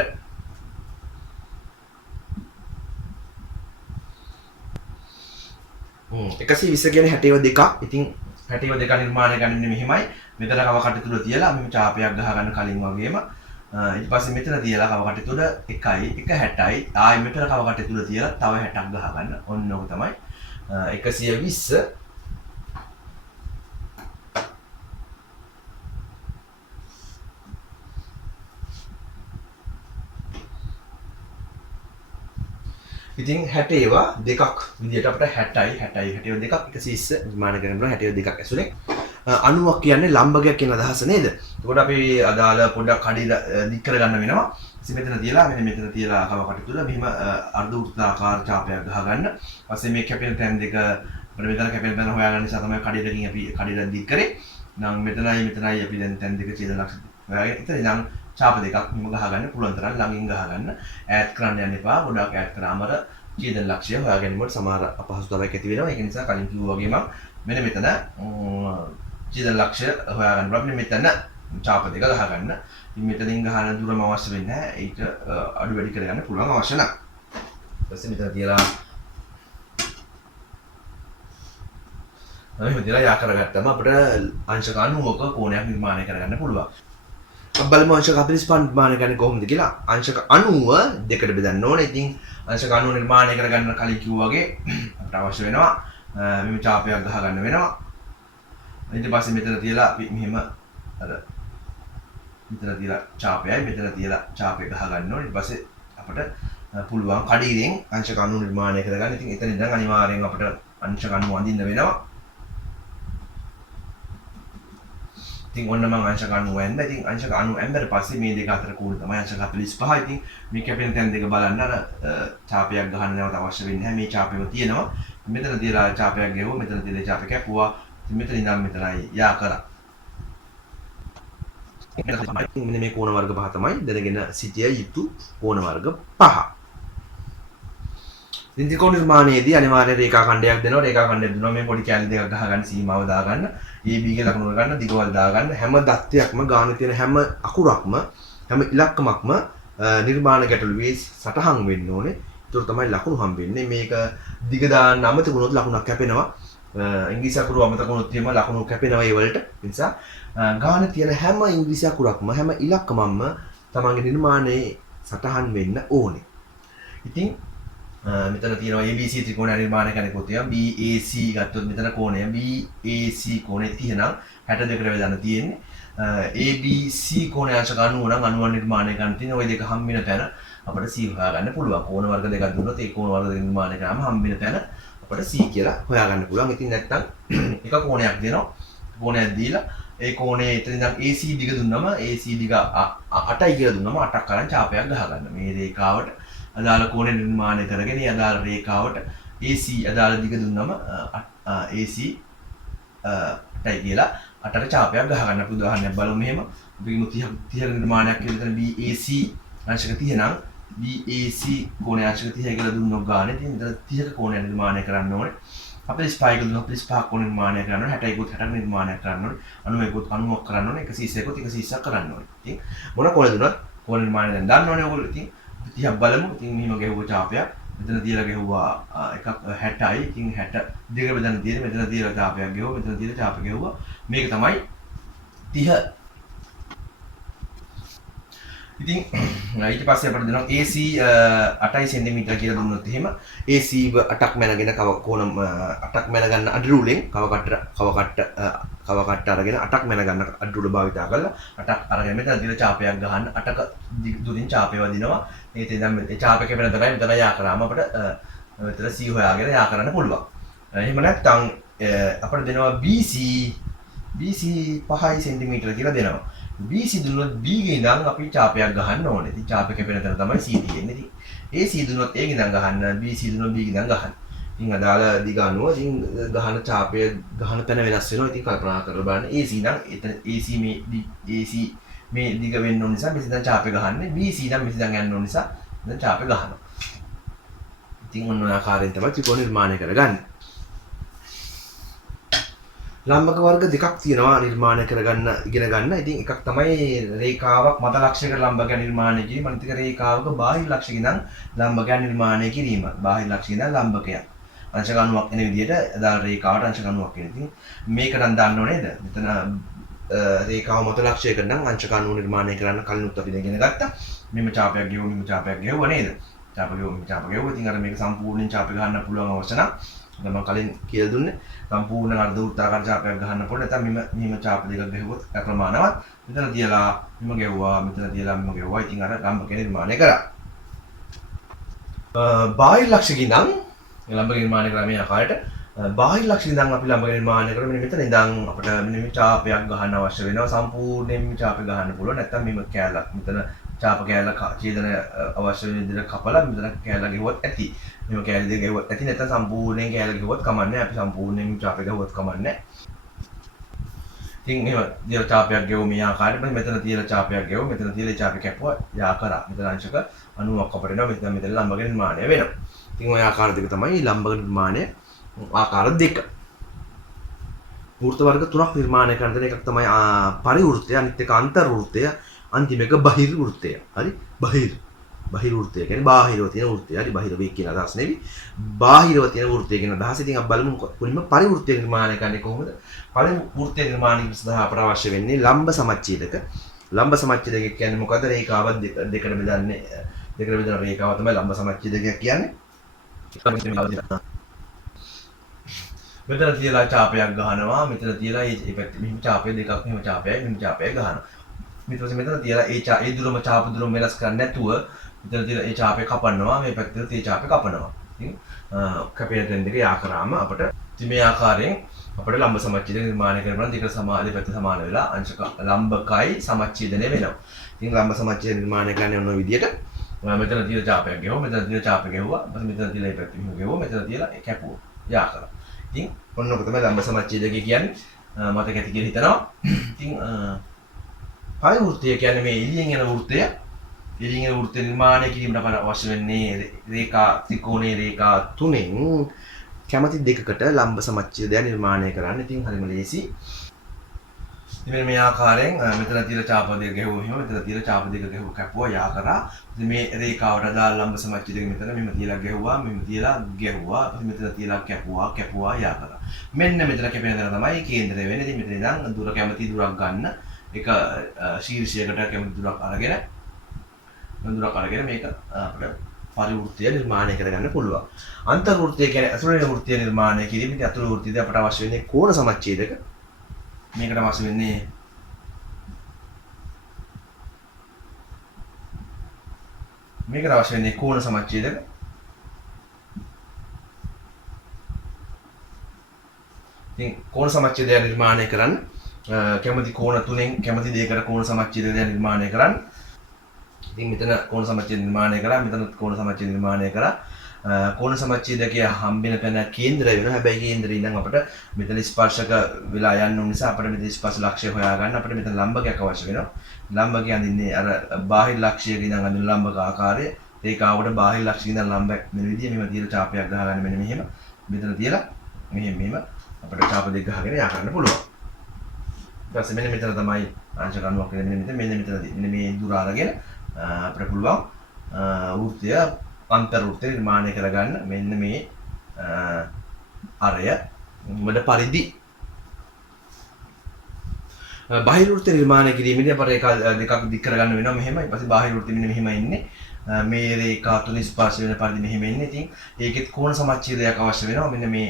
120 කියන්නේ 60 දෙකක්. ඉතින් 60 දෙක නිර්මාණය ගන්න මෙහිමයි. මෙතන කව කටි තුල තියලා මෙහෙම ඡාපයක් ගහගන්න කලින් වගේම ඊට පස්සේ මෙතන තියලා කව කටි තුල 1යි 160යි ආයෙ මෙතන කව කටි තුල තියලා තව 60ක් ගහගන්න. ඔන්න ඔක තමයි 120 ඉතින් 60 ඒවා දෙකක් විදියට අපිට 60යි දෙකක් 120 නිර්මාණය කරන්න පුළුවන් 60 දෙකක් ඇසුරේ 90ක් කියන්නේ ලම්බකයක් කියන අදහස නේද? එතකොට අපි අදාළ පොඩ්ඩක් කඩිලා දික් කරගන්න වෙනවා. ඉතින් මෙතන තියලා මෙතන තියලා කව කටි තුල මෙහිම අර්ධ වෘත්තාකාර ඡාපයක් ගහගන්න. ඊපස්සේ මේ කැපෙන තැන් දෙක අපිට මෙතන කැපෙන තැන හොයාගන්න නිසා තමයි කඩේකින් අපි කඩේලා දික් කරේ. නම් මෙතනයි අපි දැන් තැන් දෙක ඡේද ලක්ෂ හොයාගෙන ඉතින් නම් ඡාප දෙකක් මෙහෙම ගහගන්න පුළුවන් තරම් ළඟින් ගහගන්න. ඈඩ් කරන්න යන්න එපා. ගොඩක් ඈඩ් කරාම අර ඡේද ලක්ෂ්‍ය හොයාගැනීමට සමහර අපහසුතාවයක් ඇති වෙනවා. ඒක නිසා කලින් කිව්වා වගේම මෙන්න මෙතන ඡේද ලක්ෂ්‍ය හොයාගන්න පුළුවන්. මෙතන ඡාප දෙක ගහගන්න. ඉතින් මෙතනින් ගහන දුරම අවශ්‍ය වෙන්නේ නැහැ. ඒක අඩු වැඩි කරගන්න පුළුවන් අවශ්‍ය නැහැ. ඊපස්සේ මෙතන තියලා අපි මෙතන යා කරගත්තම අපිට අංශක 90ක කෝණයක් නිර්මාණය කරගන්න පුළුවන්. බලමු අංශක 45 නිර්මාණය කරන්නේ කොහොමද කියලා. අංශක 90 දෙකට බෙදන්න ඕනේ. ඉතින් අංශක 90 නිර්මාණය කරගන්න කලින් කිව්වා වගේ අපිට අවශ්‍ය වෙනවා මෙහෙම ඡාපයක් ගහගන්න වෙනවා. ඊට පස්සේ මෙතන තියලා අපි මෙහෙම අර මෙතන තියලා ඡාපයයි මෙතන තියලා ඡාපය ගහගන්න ඕනේ. ඊට පස්සේ අපිට පුළුවන් කඩියෙන් අංශක 90 නිර්මාණය කරගන්න. ඉතින් එතන ඉඳන් අනිවාර්යෙන් අපිට අංශක 90 අඳින්න වෙනවා. ඉතින් ඔන්න මම අංශක 90 ඇඳලා. ඉතින් අංශක 90 ඇඳලා පස්සේ මේ දෙක අතර කෝණ තමයි අංශක 45. ඉතින් මේ කැපෙන තැන් දෙක බලන්න අර ඡාපයක් ගහන්න නැවත අවශ්‍ය වෙන්නේ නැහැ. මේ ඡාපෙම තියෙනවා. මෙතන තියලා ඡාපයක් ගෙවුවා. මෙතන තියලා ඡාපයක් කැපුවා. ඉතින් මෙතන ඉඳන් මෙතනයි යා කරා. මෙන්න මේ කෝණ වර්ග පහ තමයි දැනගෙන සිටිය යුතු කෝණ වර්ග පහ. ඉතින් ත්‍රිකෝණ නිර්මාණයේදී අනිවාර්ය රේඛා khණ්ඩයක් දෙනවා. රේඛා khණ්ඩයක් දුන්නා මේ පොඩි කැලි දෙකක් ගහගන්න සීමාව දාගන්න. AB ගේ ලකුණු ගන්න දිගවල් දාගන්න. හැම දත්තයක්ම ගානේ තියෙන හැම අකුරක්ම හැම ඉලක්කමක්ම නිර්මාණ ගැටලුවේ සටහන් වෙන්න ඕනේ. ඒක තමයි ලකුණු හම්බෙන්නේ. මේක දිග දාන්න අමතක වුණොත් ලකුණක් කැපෙනවා. ඉංග්‍රීසි අකුරු අමතක වුණොත් එහෙම ලකුණු කැපෙනවා ඒ වලට. ඒ නිසා ගානේ තියෙන හැම ඉංග්‍රීසි අකුරක්ම හැම ඉලක්කමක්ම තමන්ගේ නිර්මාණයේ සටහන් වෙන්න ඕනේ. ඉතින් මෙතන තියෙනවා ABC ත්‍රිකෝණය නිර්මාණය කරනකොට තියෙනවා BAC ගත්තොත් මෙතන කෝණය BAC කෝණය 30 නම් 62කට බෙදන්න තියෙන්නේ. ABC කෝණය අංශක 90 නම් 90 නිර්මාණය කරන්න තියෙන ওই දෙක හම්බෙන තැන අපිට C හොයාගන්න පුළුවන්. කෝණ වර්ග දෙකක් දුන්නොත් ඒ කෝණ වර්ග දෙක නිර්මාණය කරාම හම්බෙන තැන අපිට C කියලා හොයාගන්න පුළුවන්. ඉතින් නැත්තම් එක කෝණයක් දෙනවා. කෝණයක් දීලා ඒ කෝණයේ එතන ඉඳන් AC දිග දුන්නම AC දිග 8යි කියලා දුන්නම 8ක් කරන් ඡාපයක් ගහගන්න. මේ රේඛාවට අදාළ කෝණය නිර්මාණය කරගෙන ඒ අදාළ රේඛාවට AC අදාළ දිග දුන්නම AC 8යි කියලා 8ට ඡාපයක් ගහගන්න. අපි උදාහරණයක් බලමු මෙහෙම. අපි 30 නිර්මාණයක් කියලා මෙතන BAC අංශක 30 නම් BAC කෝණය අංශක 30 කියලා දුන්නොත් ගානේ ඉතින් මෙතන 30ක කෝණය නිර්මාණය කරන්න ඕනේ. අපි 35ක දුන්නොත් 35ක කෝණ නිර්මාණය කරන්න ඕනේ. 60කුත් 60ක් නිර්මාණය කරන්න ඕනේ. 90කුත් 90ක් කරන්න ඕනේ. 130කුත් 130ක් කරන්න ඕනේ. ඉතින් මොන කෝණ දුන්නත් කෝණ නිර්මාණය දැන් දන්න ඕනේ ඔයගොල්ලෝ. ඉතින් 30ක් බලමු. ඉතින් මෙහෙම ගෙවුව ඡාපයක් මෙතන තියලා ගෙවුවා එකක් 60යි. ඉතින් 60 දෙක බෙදන්න තියෙන්නේ. මෙතන තියලා ඡාපයක් ගෙවුවා. මෙතන තියලා ඡාප ගෙවුවා. මේක තමයි 30. ඉතින් ඊට පස්සේ අපිට දෙනවා AC 8 cm කියලා දුන්නොත් එහෙම AC 8ක් මැනගෙන කෝණ 8ක් මැන ගන්න අඩි රූලෙන් කව කට්ට අරගෙන 8ක් මැන ගන්න අඩි රූල භාවිතා කරලා 8ක් අරගෙන මෙතන දින ඡාපයක් ගහන්න 8ක දුරින් ඡාපය වදිනවා. ඒකෙන් දැන් මේ ඡාප කැපෙන තරයි මෙතන යා කරාම අපිට මෙතන C හොයාගෙන යා කරන්න පුළුවන්. එහෙම නැත්නම් අපිට දෙනවා BC 5 cm කියලා දෙනවා. BC දුන්නොත් B ගේ ඉඳන් අපි ඡාපයක් ගහන්න ඕනේ. ඉතින් ඡාප කැපෙන තැන තමයි C තියෙන්නේ. ඉතින් AC දුන්නොත් A ගේ ඉඳන් ගහන්න, BC දුන්නොත් B ගේ ඉඳන් ගහන්න. ඉතින් අදාළ දිග අනුව ඉතින් ගහන ඡාපය ගහන තැන වෙනස් වෙනවා. ඉතින් කල්පනා කරලා බලන්න AC නම් එතන AC මේ දිග වෙන්න ඕන නිසා මෙතන ඡාපය ගහන්නේ. BC නම් මෙතන යන්න ඕන නිසා මෙතන ඡාපය ගහනවා. ඉතින් ඔන්න ඔය ආකාරයෙන් තමයි ත්‍රිකෝණ නිර්මාණය කරගන්නේ. ලම්බක වර්ග දෙකක් තියෙනවා නිර්මාණය කරගන්න ඉගෙන ගන්න. ඉතින් එකක් තමයි රේඛාවක් මත ලක්ෂයක ලම්බකයක් නිර්මාණය කිරීම. අනිත් එක රේඛාවක බාහිර ලක්ෂයක ඉඳන් ලම්බකයක් නිර්මාණය කිරීම. බාහිර ලක්ෂයක ඉඳන් ලම්බකයක්. අංශක 90ක් එන විදිහට අදාළ රේඛාවට අංශක 90ක් එන. ඉතින් මේක නම් දන්නව නේද? මෙතන රේඛාව මත ලක්ෂයක නම් අංශක 90 නිර්මාණය කරන්න කලිනුත් අපි ඉගෙන ගත්තා. මෙම ඡාපයක් ගෙවුවා මෙම ඡාපයක් ගෙවුවා නේද? ඡාප ගෙවුවා. ඉතින් අර මේක සම්පූර්ණයෙන් ඡාප ගන්න පුළුවන් අවශ්‍ය නම් මම කලින් කියලා දුන්නේ සම්පූර්ණ අර්ධ වෘත්තාකාර ඡාපයක් ගහන්න පුළුවන්. නැත්නම් මෙම ඡාප දෙකක් ගහුවොත් අප්‍රමාණවත්. මෙතන තියලා මෙම ගෙවුවා, මෙතන තියලා මෙම ගෙවුවා. ඉතින් අර ලම්බක නිර්මාණය කරා. බාහිර ලක්ෂික ඉඳන් ලම්බක නිර්මාණය කරා මේ ආකාරයට. බාහිර ලක්ෂික ඉඳන් අපි ලම්බක නිර්මාණය කරා. මෙන්න මෙතන ඉඳන් අපිට මෙන්න මේ ඡාපයක් ගහන්න අවශ්‍ය වෙනවා. සම්පූර්ණයෙන් මේ ඡාපය ගහන්න පුළුවන්. නැත්නම් මෙම කෑල්ලක් මෙතන ඡාප කෑල්ල ඡේදන අවශ්‍ය වෙන විදිහට කපලා මෙතන කෑල්ල ගෙවුවත් ඇති. මෙම කෑල්ල දෙක ගෙවුවත් ඇති. නැත්නම් සම්පූර්ණයෙන් කෑල්ල ගෙවුවත් කමන්නේ. අපි සම්පූර්ණයෙන් ඡාප ගෙවුවත් කමන්නේ. ඉතින් එහෙම දිය ඡාපයක් ගෙවුව මේ ආකාරයට මෙතන තියලා ඡාපයක් ගෙවුව මෙතන තියලා ඡාපය කැපුවා යා කරා. මෙතන අංශක 90ක් අපිට එනවා. මෙතන ලම්බක නිර්මාණය වෙනවා. ඉතින් ওই ආකාර දෙක තමයි ලම්බක නිර්මාණය ආකාර දෙක. වෘත්ත වර්ග තුනක් නිර්මාණය කරන දේ එකක් තමයි පරිවෘත්තය, අනිත් එක අන්තර්වෘත්තය, අන්තිම එක බහිර්වෘත්තය. හරි? බහිර වෘත්තය කියන්නේ බාහිරව තියෙන වෘත්තය. හරි? බාහිර වේ කියන අදහස් නෙවෙයි. බාහිරව තියෙන වෘත්තය කියන අදහස. ඉතින් අපි බලමු මුලින්ම පරිවෘත්තය නිර්මාණය කරන්නේ කොහොමද? පරිවෘත්තය නිර්මාණය සඳහා අපට අවශ්‍ය වෙන්නේ ලම්බ සමච්ඡේදක. ලම්බ සමච්ඡේදක කියන්නේ මොකද්ද? රේඛාව දෙකට බෙදන්නේ. දෙකට බෙදන රේඛාව තමයි ලම්බ සමච්ඡේදක කියන්නේ. මෙතන තියලා ඡාපයක් ගහනවා. මෙතන තියලා මේ පැත්තේ මෙහෙම ඡාපය දෙකක් මෙහෙම ඡාපයයි මෙහෙම ඡාපයයි ගහනවා. ඊට පස්සේ මෙතන තියලා ඒ දුරම ඡාප දුරම වෙනස් කරන්නේ නැතුව මෙතන තියලා ඒ ඡාපය කපනවා. මේ පැත්තේ තේ ඡාපය කපනවා. ඉතින් කැපෙන තැන් දෙක යා කරාම අපිට ඉතින් මේ ආකාරයෙන් අපිට ලම්බ සමච්ඡේදය නිර්මාණය කරනවා. දෙක දෙපැත්ත සමාන වෙලා අංශක ලම්බකයි සමච්ඡේදනය වෙනවා. ඉතින් ලම්බ සමච්ඡේදය නිර්මාණය කරන්නේ ඔන්න ඔය විදිහට. මෙතන තියලා ඡාපයක් ගෙවුවා. මෙතන තියලා ඡාපය ගෙවුවා. මෙතන තියලා මේ පැත්තේ මෙහෙම ගෙවුවා. මෙතන තියලා කැපුවා. යා කරා. ඉතින් ඔන්න ඔක තමයි ලම්බ සමච්ඡේදය කියන්නේ. මතක ඇති කියලා හිතනවා. ඉතින් පරිවෘත්තය කියන්නේ මේ එළියෙන් එන වෘත්තය. එළියෙන් එන වෘත්තය නිර්මාණය කිරීමට අපට අවශ්‍ය වෙන්නේ රේඛා ත්‍රිකෝණයේ රේඛා තුනෙන් කැමැති දෙකකට ලම්බ සමච්ඡේදය නිර්මාණය කරන්න. ඉතින් හරිම ලේසි. ඉතින් මේ ආකාරයෙන් මෙතන තියලා ඡාප දෙක ගෙවුවා. එහෙම මෙතන තියලා ඡාප දෙක ගෙවුවා කැපුවා යා කරා. ඉතින් මේ රේඛාවට අදාළ ලම්බ සමච්ඡේදය මෙතන මෙහෙම තියලා ගෙවුවා. මෙහෙම තියලා ගෙවුවා. මෙතන තියලා කැපුවා යා කරා. මෙන්න මෙතන කැපෙන තැන තමයි කේන්දරය වෙන්නේ. ඉතින් මෙතන ඉඳන් දුර කැමැති දුරක් ගන්න. එක ශීර්ෂයකට කැමති දුරක් අරගෙන මේක අපිට පරිවෘත්තය නිර්මාණය කරගන්න පුළුවන්. අන්තර්වෘත්තය කියන්නේ අතුරුන වෘත්තය නිර්මාණය කිරීම. ඉතින් අතුරු වෘත්තයේදී අපට අවශ්‍ය වෙන්නේ කෝණ සමච්ඡේදක. මේකට අවශ්‍ය වෙන්නේ කෝණ සමච්ඡේදක. ඉතින් කෝණ සමච්ඡේදය නිර්මාණය කරන්න කැමති කෝණ තුනෙන් කැමති දෙයකට කෝණ සමච්ඡේදය නිර්මාණය කරන්න. ඉතින් මෙතන කෝණ සමච්ඡේදය නිර්මාණය කරා. මෙතන කෝණ සමච්ඡේදය නිර්මාණය කරා. කෝණ සමච්ඡේදකයේ හම්බෙන පැන කේන්ද්‍ර වෙනවා. හැබැයි කේන්ද්‍රය ඉඳන් අපිට මෙතන ස්පර්ශක වෙලා යන්න ඕන නිසා අපිට මෙතන ස්පර්ශ ලක්ෂ්‍ය හොයාගන්න අපිට මෙතන ලම්බකයක් අවශ්‍ය වෙනවා. ලම්බකය අඳින්නේ අර බාහිර ලක්ෂ්‍යයක ඉඳන් අඳින ලම්බක ආකාරය. රේඛාවට බාහිර ලක්ෂ්‍යයක ඉඳන් ලම්බයක් මෙන්න විදිය මෙහෙම තියලා ඡාපයක් ගහගන්න මෙන්න මෙහෙම. මෙතන තියලා මෙහෙම අපිට ඡාප දෙක ගහගෙන යා ගන්න පුළුවන්. ඊට පස්සේ මෙන්න මෙතන තමයි අංශක 90ක් වෙන මෙන්න මෙතනදී මෙන්න මේ දුර අරගෙන අපිට පුළුවන් වෘත්තය අන්තර් වෘත්තය නිර්මාණය කරගන්න මෙන්න මේ අරය වල පරිදි බාහිර වෘත්තය නිර්මාණය කිරීමේදී අපට රේඛා දෙකක් දික් කරගන්න වෙනවා මෙහෙම. ඊට පස්සේ බාහිර වෘත්තය මෙන්න මෙහෙම ඉන්නේ. මේ රේඛා තුන ස්පර්ශ වෙන පරිදි මෙහෙම ඉන්නේ. ඉතින් ඒකෙත් කෝණ සමච්ඡේදයක් අවශ්‍ය වෙනවා. මෙන්න මේ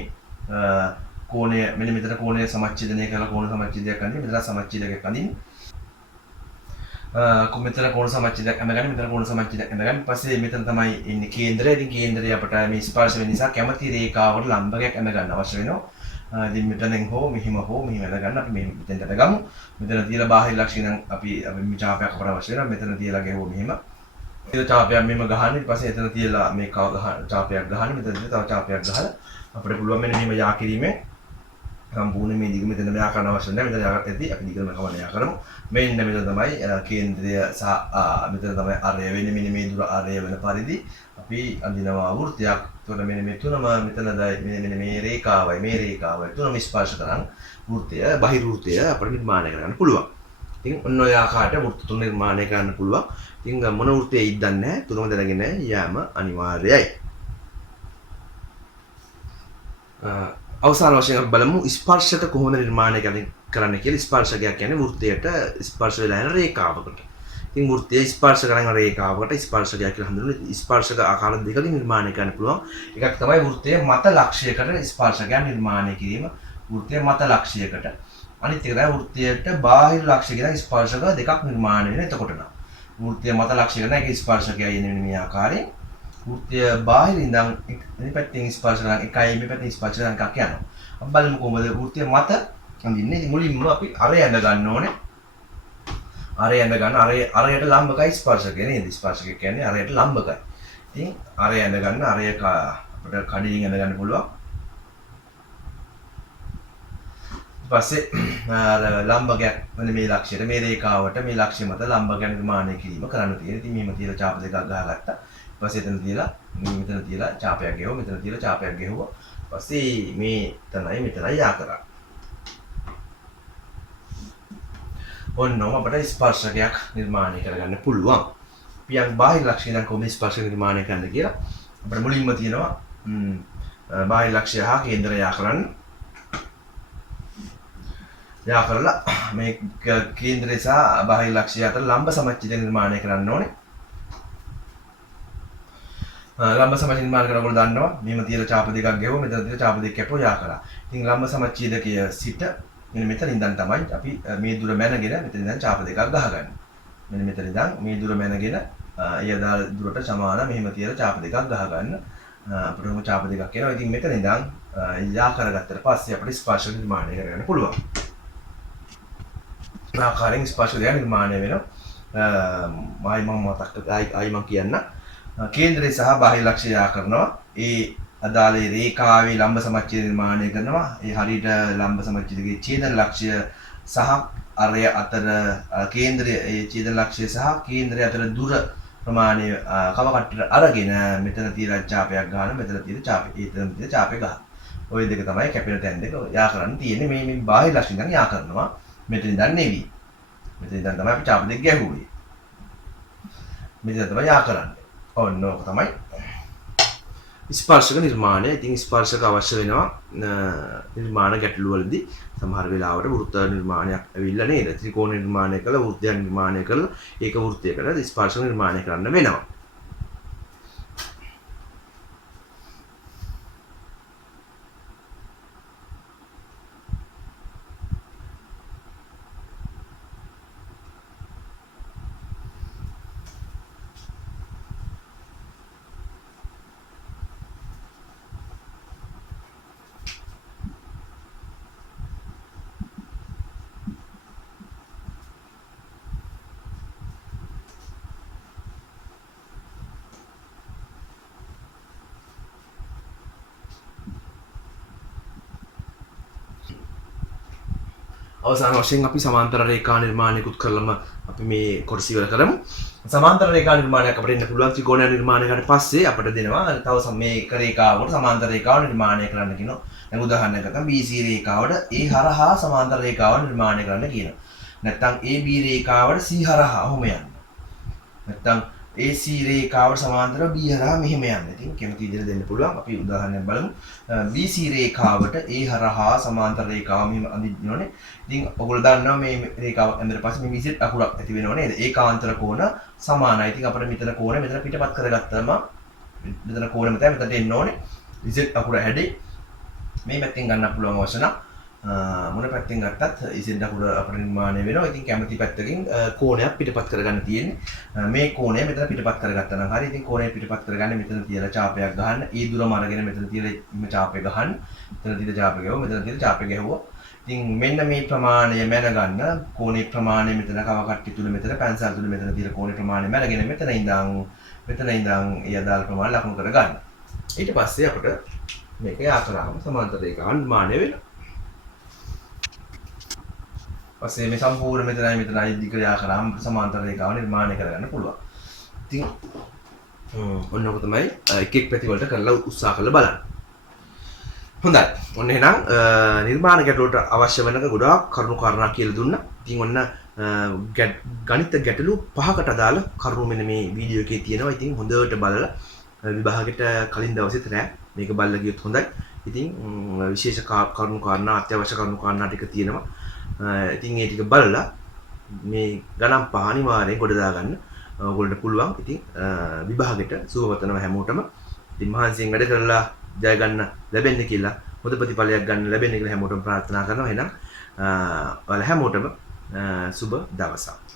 කෝණය මෙන්න මෙතන කෝණය සමච්ඡේදනය කරලා කෝණ සමච්ඡේදයක් අඳින්න. මෙතන සමච්ඡේදයක් අඳින්න. මෙතන කෝණ සමච්ඡේදයක් අඳගන්න. මෙතන කෝණ සමච්ඡේදයක් අඳගන්න. පස්සේ මෙතන තමයි ඉන්නේ කේන්දරය. ඉතින් කේන්දරය අපට මේ ස්පර්ශ වෙන නිසා කැමති රේඛාවට ලම්බකයක් අඳගන්න අවශ්‍ය වෙනවා. ඉතින් මෙතනෙන් හෝ මෙහිම අඳගන්න අපි මේ මෙතෙන්ට අඳගමු. මෙතන තියලා බාහිර ලක්ෂණ අපි මේ චාපයක් අපට අවශ්‍ය වෙනවා. මෙතන තියලා ගෙවුව මෙහිම. ඊට චාපයක් මෙහෙම ගහන්න. ඊට පස්සේ එතන තියලා මේ චාපයක් ගහන්න. මෙතන තව චාපයක් ගහලා අපිට පුළුවන් මෙන්න මෙහෙම යා කිරීමෙන් සම්පූර්ණ මේ දිග මෙතන යා කරන්න අවශ්‍ය නැහැ. මෙතන යා කරද්දී අපි දිගම කවන්න යා කරමු. මෙන්න මෙතන තමයි කේන්ද්‍රය සහ මෙතන තමයි අරය වෙන්නේ. මෙන්න මේ දුර අරය වෙන පරිදි අපි අඳිනවා වෘත්තයක්. එතකොට මෙන්න මේ තුනම මෙතනදයි මෙන්න මේ රේඛාවයි තුනම ස්පර්ශ කරන් වෘත්තය බාහිර වෘත්තය අපිට නිර්මාණය කරන්න පුළුවන්. ඉතින් ඔන්න ඔය ආකාරයට වෘත්ත තුන නිර්මාණය කරන්න පුළුවන්. ඉතින් මොන වෘත්තයේ ඉද්දන්නේ නැහැ. තුනම දැනගෙන යෑම අනිවාර්යයි. අවසාන වශයෙන් අපි බලමු ස්පර්ශක කොහොමද නිර්මාණය කරන්න කියලා. ස්පර්ශකයක් කියන්නේ වෘත්තයට ස්පර්ශ වෙලා යන රේඛාවකට. ඉතින් වෘත්තයේ ස්පර්ශ කරන රේඛාවකට ස්පර්ශකයක් කියලා හඳුන්වනවා. ස්පර්ශක ආකාර දෙකකින් නිර්මාණය කරන්න පුළුවන්. එකක් තමයි වෘත්තයේ මත ලක්ෂයකට ස්පර්ශකයක් නිර්මාණය කිරීම. වෘත්තයේ මත ලක්ෂයකට. අනිත් එක තමයි වෘත්තයට බාහිර ලක්ෂයකට ස්පර්ශක දෙකක් නිර්මාණය වෙන. එතකොට නම් වෘත්තයේ මත ලක්ෂයකට එක ස්පර්ශකයයි එන්නේ මේ ආකාරයෙන්. වෘත්තය බාහිර ඉඳන් මේ පැත්තෙන් ස්පර්ශ කරන එකයි මේ පැත්තෙන් ස්පර්ශ කරන එකක් යනවා. අපි බලමු කොහොමද වෘත්තය මත අඳින්නේ. ඉතින් මුලින්ම අපි අරය ඇඳ ගන්න ඕනේ. අරය ඇඳ ගන්න අරයට ලම්බකයි ස්පර්ශකය නේද? ස්පර්ශකය කියන්නේ අරයට ලම්බකයි. ඉතින් අරය ඇඳ ගන්න අරය අපිට කඩියෙන් ඇඳ ගන්න පුළුවන්. ඊට පස්සේ ලම්බකයක් වෙන මේ ලක්ෂයට මේ රේඛාවට මේ ලක්ෂ්‍ය මත ලම්බකයක් නිර්මාණය කිරීම කරන්න තියෙනවා. ඉතින් මෙහෙම තියලා චාප දෙකක් ගහගත්තා. ඊපස්සේ එතන තියලා මෙතන තියලා චාපයක් ගෙවුවා. මෙතන තියලා චාපයක් ගෙවුවා. ඊපස්සේ මේ තනයි මෙතනයි යා කරා. ඔන්නම අපිට ස්පර්ශකයක් නිර්මාණය කරගන්න පුළුවන්. පියන් බාහිර ලක්ෂණ නම් කොහොමද ස්පර්ශක නිර්මාණය කරන්න කියලා අපිට මුලින්ම තියෙනවා බාහිර ලක්ෂය හා කේන්දරය යා කරන්න. යා කරලා මේ කේන්දරය සහ බාහිර ලක්ෂය අතර ලම්බ සමච්ඡේදය නිර්මාණය කරන්න ඕනේ. ලම්බ සමච්ඡේද නිර්මාණය කරනකොට දන්නවා මෙහෙම තියලා චාප දෙකක් ගෙවුවා. මෙතන තියලා චාප දෙකක් කැපුවා යා කරා. ඉතින් ලම්බ සමච්ඡේදකය සිට මෙන්න මෙතන ඉඳන් තමයි අපි මේ දුර මැනගෙන මෙතන ඉඳන් චාප දෙකක් ගහගන්නේ. මෙන්න මෙතන ඉඳන් මේ දුර මැනගෙන ඒ අදාළ දුරට සමාන මෙහෙම තියලා චාප දෙකක් ගහගන්න. අපිට උම චාප දෙකක් එනවා. ඉතින් මෙතන ඉඳන් යා කරගත්තට පස්සේ අපිට ස්පර්ශ නිර්මාණය කරගන්න පුළුවන්. ආකාරයෙන් ස්පර්ශ දෙක නිර්මාණය වෙනවා. ආයි මම කියන්න. කේන්ද්‍රය සහ බාහිර ලක්ෂය යා කරනවා. ඒ අදාළ රේඛාවේ ලම්බ සමච්ඡේද නිර්මාණය කරනවා. ඒ හරියට ලම්බ සමච්ඡේදයේ ඡේදන ලක්ෂය සහ අරය අතර කේන්ද්‍රය ඒ ඡේදන ලක්ෂය සහ කේන්ද්‍රය අතර දුර ප්‍රමාණය කව කට්ටට අරගෙන මෙතන තියලා චාපයක් ගන්න. මෙතන තියලා චාපේ එතන තියලා චාපේ ගන්න. ওই දෙක තමයි කැපෙන තැන් දෙක යා කරන්න තියෙන්නේ. මේ බාහිර ලක්ෂණ ඉඳන් යා කරනවා. මෙතන ඉඳන් නෙවි. මෙතන ඉඳන් තමයි අපි චාප දෙක ගැහුවේ. මෙතන තමයි යා කරන්නේ. ඔන්න ඕක තමයි ස්පර්ශක නිර්මාණය. ඉතින් ස්පර්ශක අවශ්‍ය වෙනවා නිර්මාණ ගැටලු වලදී. සමහර වෙලාවට වෘත්ත නිර්මාණයක් ඇවිල්ලා නේද? ත්‍රිකෝණ නිර්මාණය කළා, වෘත්තයක් නිර්මාණය කළා. ඒක වෘත්තයකට ස්පර්ශක නිර්මාණය කරන්න වෙනවා. අවසාන වශයෙන් අපි සමාන්තර රේඛා නිර්මාණයකුත් කරලම අපි මේ කොටස ඉවර කරමු. සමාන්තර රේඛා නිර්මාණයක් අපිට එන්න පුළුවන්. ත්‍රිකෝණය නිර්මාණය කරලා පස්සේ අපිට දෙනවා තව මේක රේඛාවකට සමාන්තර රේඛාව නිර්මාණය කරන්න කියනවා. දැන් උදාහරණයක් ගත්තම BC රේඛාවට A හරහා සමාන්තර රේඛාව නිර්මාණය කරන්න කියනවා. නැත්නම් AB රේඛාවට C හරහා ඔහොම යන්න. නැත්නම් AC රේඛාවට සමාන්තරව B හරහා මෙහෙම යන්න. ඉතින් කැමති විදිහට දෙන්න පුළුවන්. අපි උදාහරණයක් බලමු. BC රේඛාවට A හරහා සමාන්තර රේඛාව මෙහෙම අඳින්න ඕනේ. ඉතින් ඔයගොල්ලෝ දන්නවා මේ රේඛාව ඇඳලා පස්සේ මේ විසිට අකුරක් ඇති වෙනව නේද? ඒකාන්තර කෝණ සමානයි. ඉතින් අපිට මෙතන කෝණය මෙතන පිටපත් කරගත්තම මෙතන කෝණය මෙතනට එන්න ඕනේ. විසිට අකුර හැඩේ මේ පැත්තෙන් ගන්න පුළුවන් අවශ්‍ය නම් මොන පැත්තෙන් ගත්තත් ඉතින් අකුර අපිට නිර්මාණය වෙනවා. ඉතින් කැමති පැත්තකින් කෝණයක් පිටපත් කරගන්න තියෙන්නේ. මේ කෝණය මෙතන පිටපත් කරගත්තා නම් හරි. ඉතින් කෝණය පිටපත් කරගන්න මෙතන තියලා චාපයක් ගහන්න. ඒ දුරම අරගෙන මෙතන තියලා ඉම චාපය ගහන්න. මෙතන තියලා චාපය ගහුවා. මෙතන තියලා චාපය ගහුවා. ඉතින් මෙන්න මේ ප්‍රමාණය මැනගන්න කෝණේ ප්‍රමාණය මෙතන කව කට්ටි තුල මෙතන පැන්සල් තුල මෙතන තියලා කෝණේ ප්‍රමාණය මැනගෙන මෙතන ඉඳන් ඒ අදාළ ප්‍රමාණය ලකුණු කරගන්න. ඊට පස්සේ අපිට මේක යා කරාම සමාන්තර රේඛාවන් නිර්මාණය වෙනවා. පස්සේ මේ සම්පූර්ණ මෙතනයි දිගට යා කරාම සමාන්තර රේඛාව නිර්මාණය කරගන්න පුළුවන්. ඉතින් ඔන්නක තමයි එක එක් පැති වලට කරලා උත්සාහ කරලා බලන්න. හොඳයි. ඔන්න එහෙනම් නිර්මාණ ගැටලුවට අවශ්‍ය වෙන ගොඩාක් කරුණු කාරණා කියලා දුන්නා. ඉතින් ඔන්න ගණිත ගැටලු 5කට අදාළ කරුණු මෙන්න මේ වීඩියෝ එකේ තියෙනවා. ඉතින් හොඳට බලලා විභාගෙට කලින් දවසෙත් රෑ මේක බලලා ගියොත් හොඳයි. ඉතින් විශේෂ කරුණු කාරණා අත්‍යවශ්‍ය කරුණු කාරණා ටික තියෙනවා. ඉතින් ඒ ටික බලලා මේ ගණන් 5 අනිවාර්යෙන් ගොඩ දාගන්න ඔයගොල්ලන්ට පුළුවන්. ඉතින් විභාගෙට සුබවතනම හැමෝටම ඉතින් මහන්සියෙන් වැඩ කරලා ජය ගන්න ලැබෙන්න කියලා හොඳ ප්‍රතිඵලයක් ගන්න ලැබෙන්න කියලා හැමෝටම ප්‍රාර්ථනා කරනවා. එහෙනම් ඔයාලා හැමෝටම සුබ දවසක්.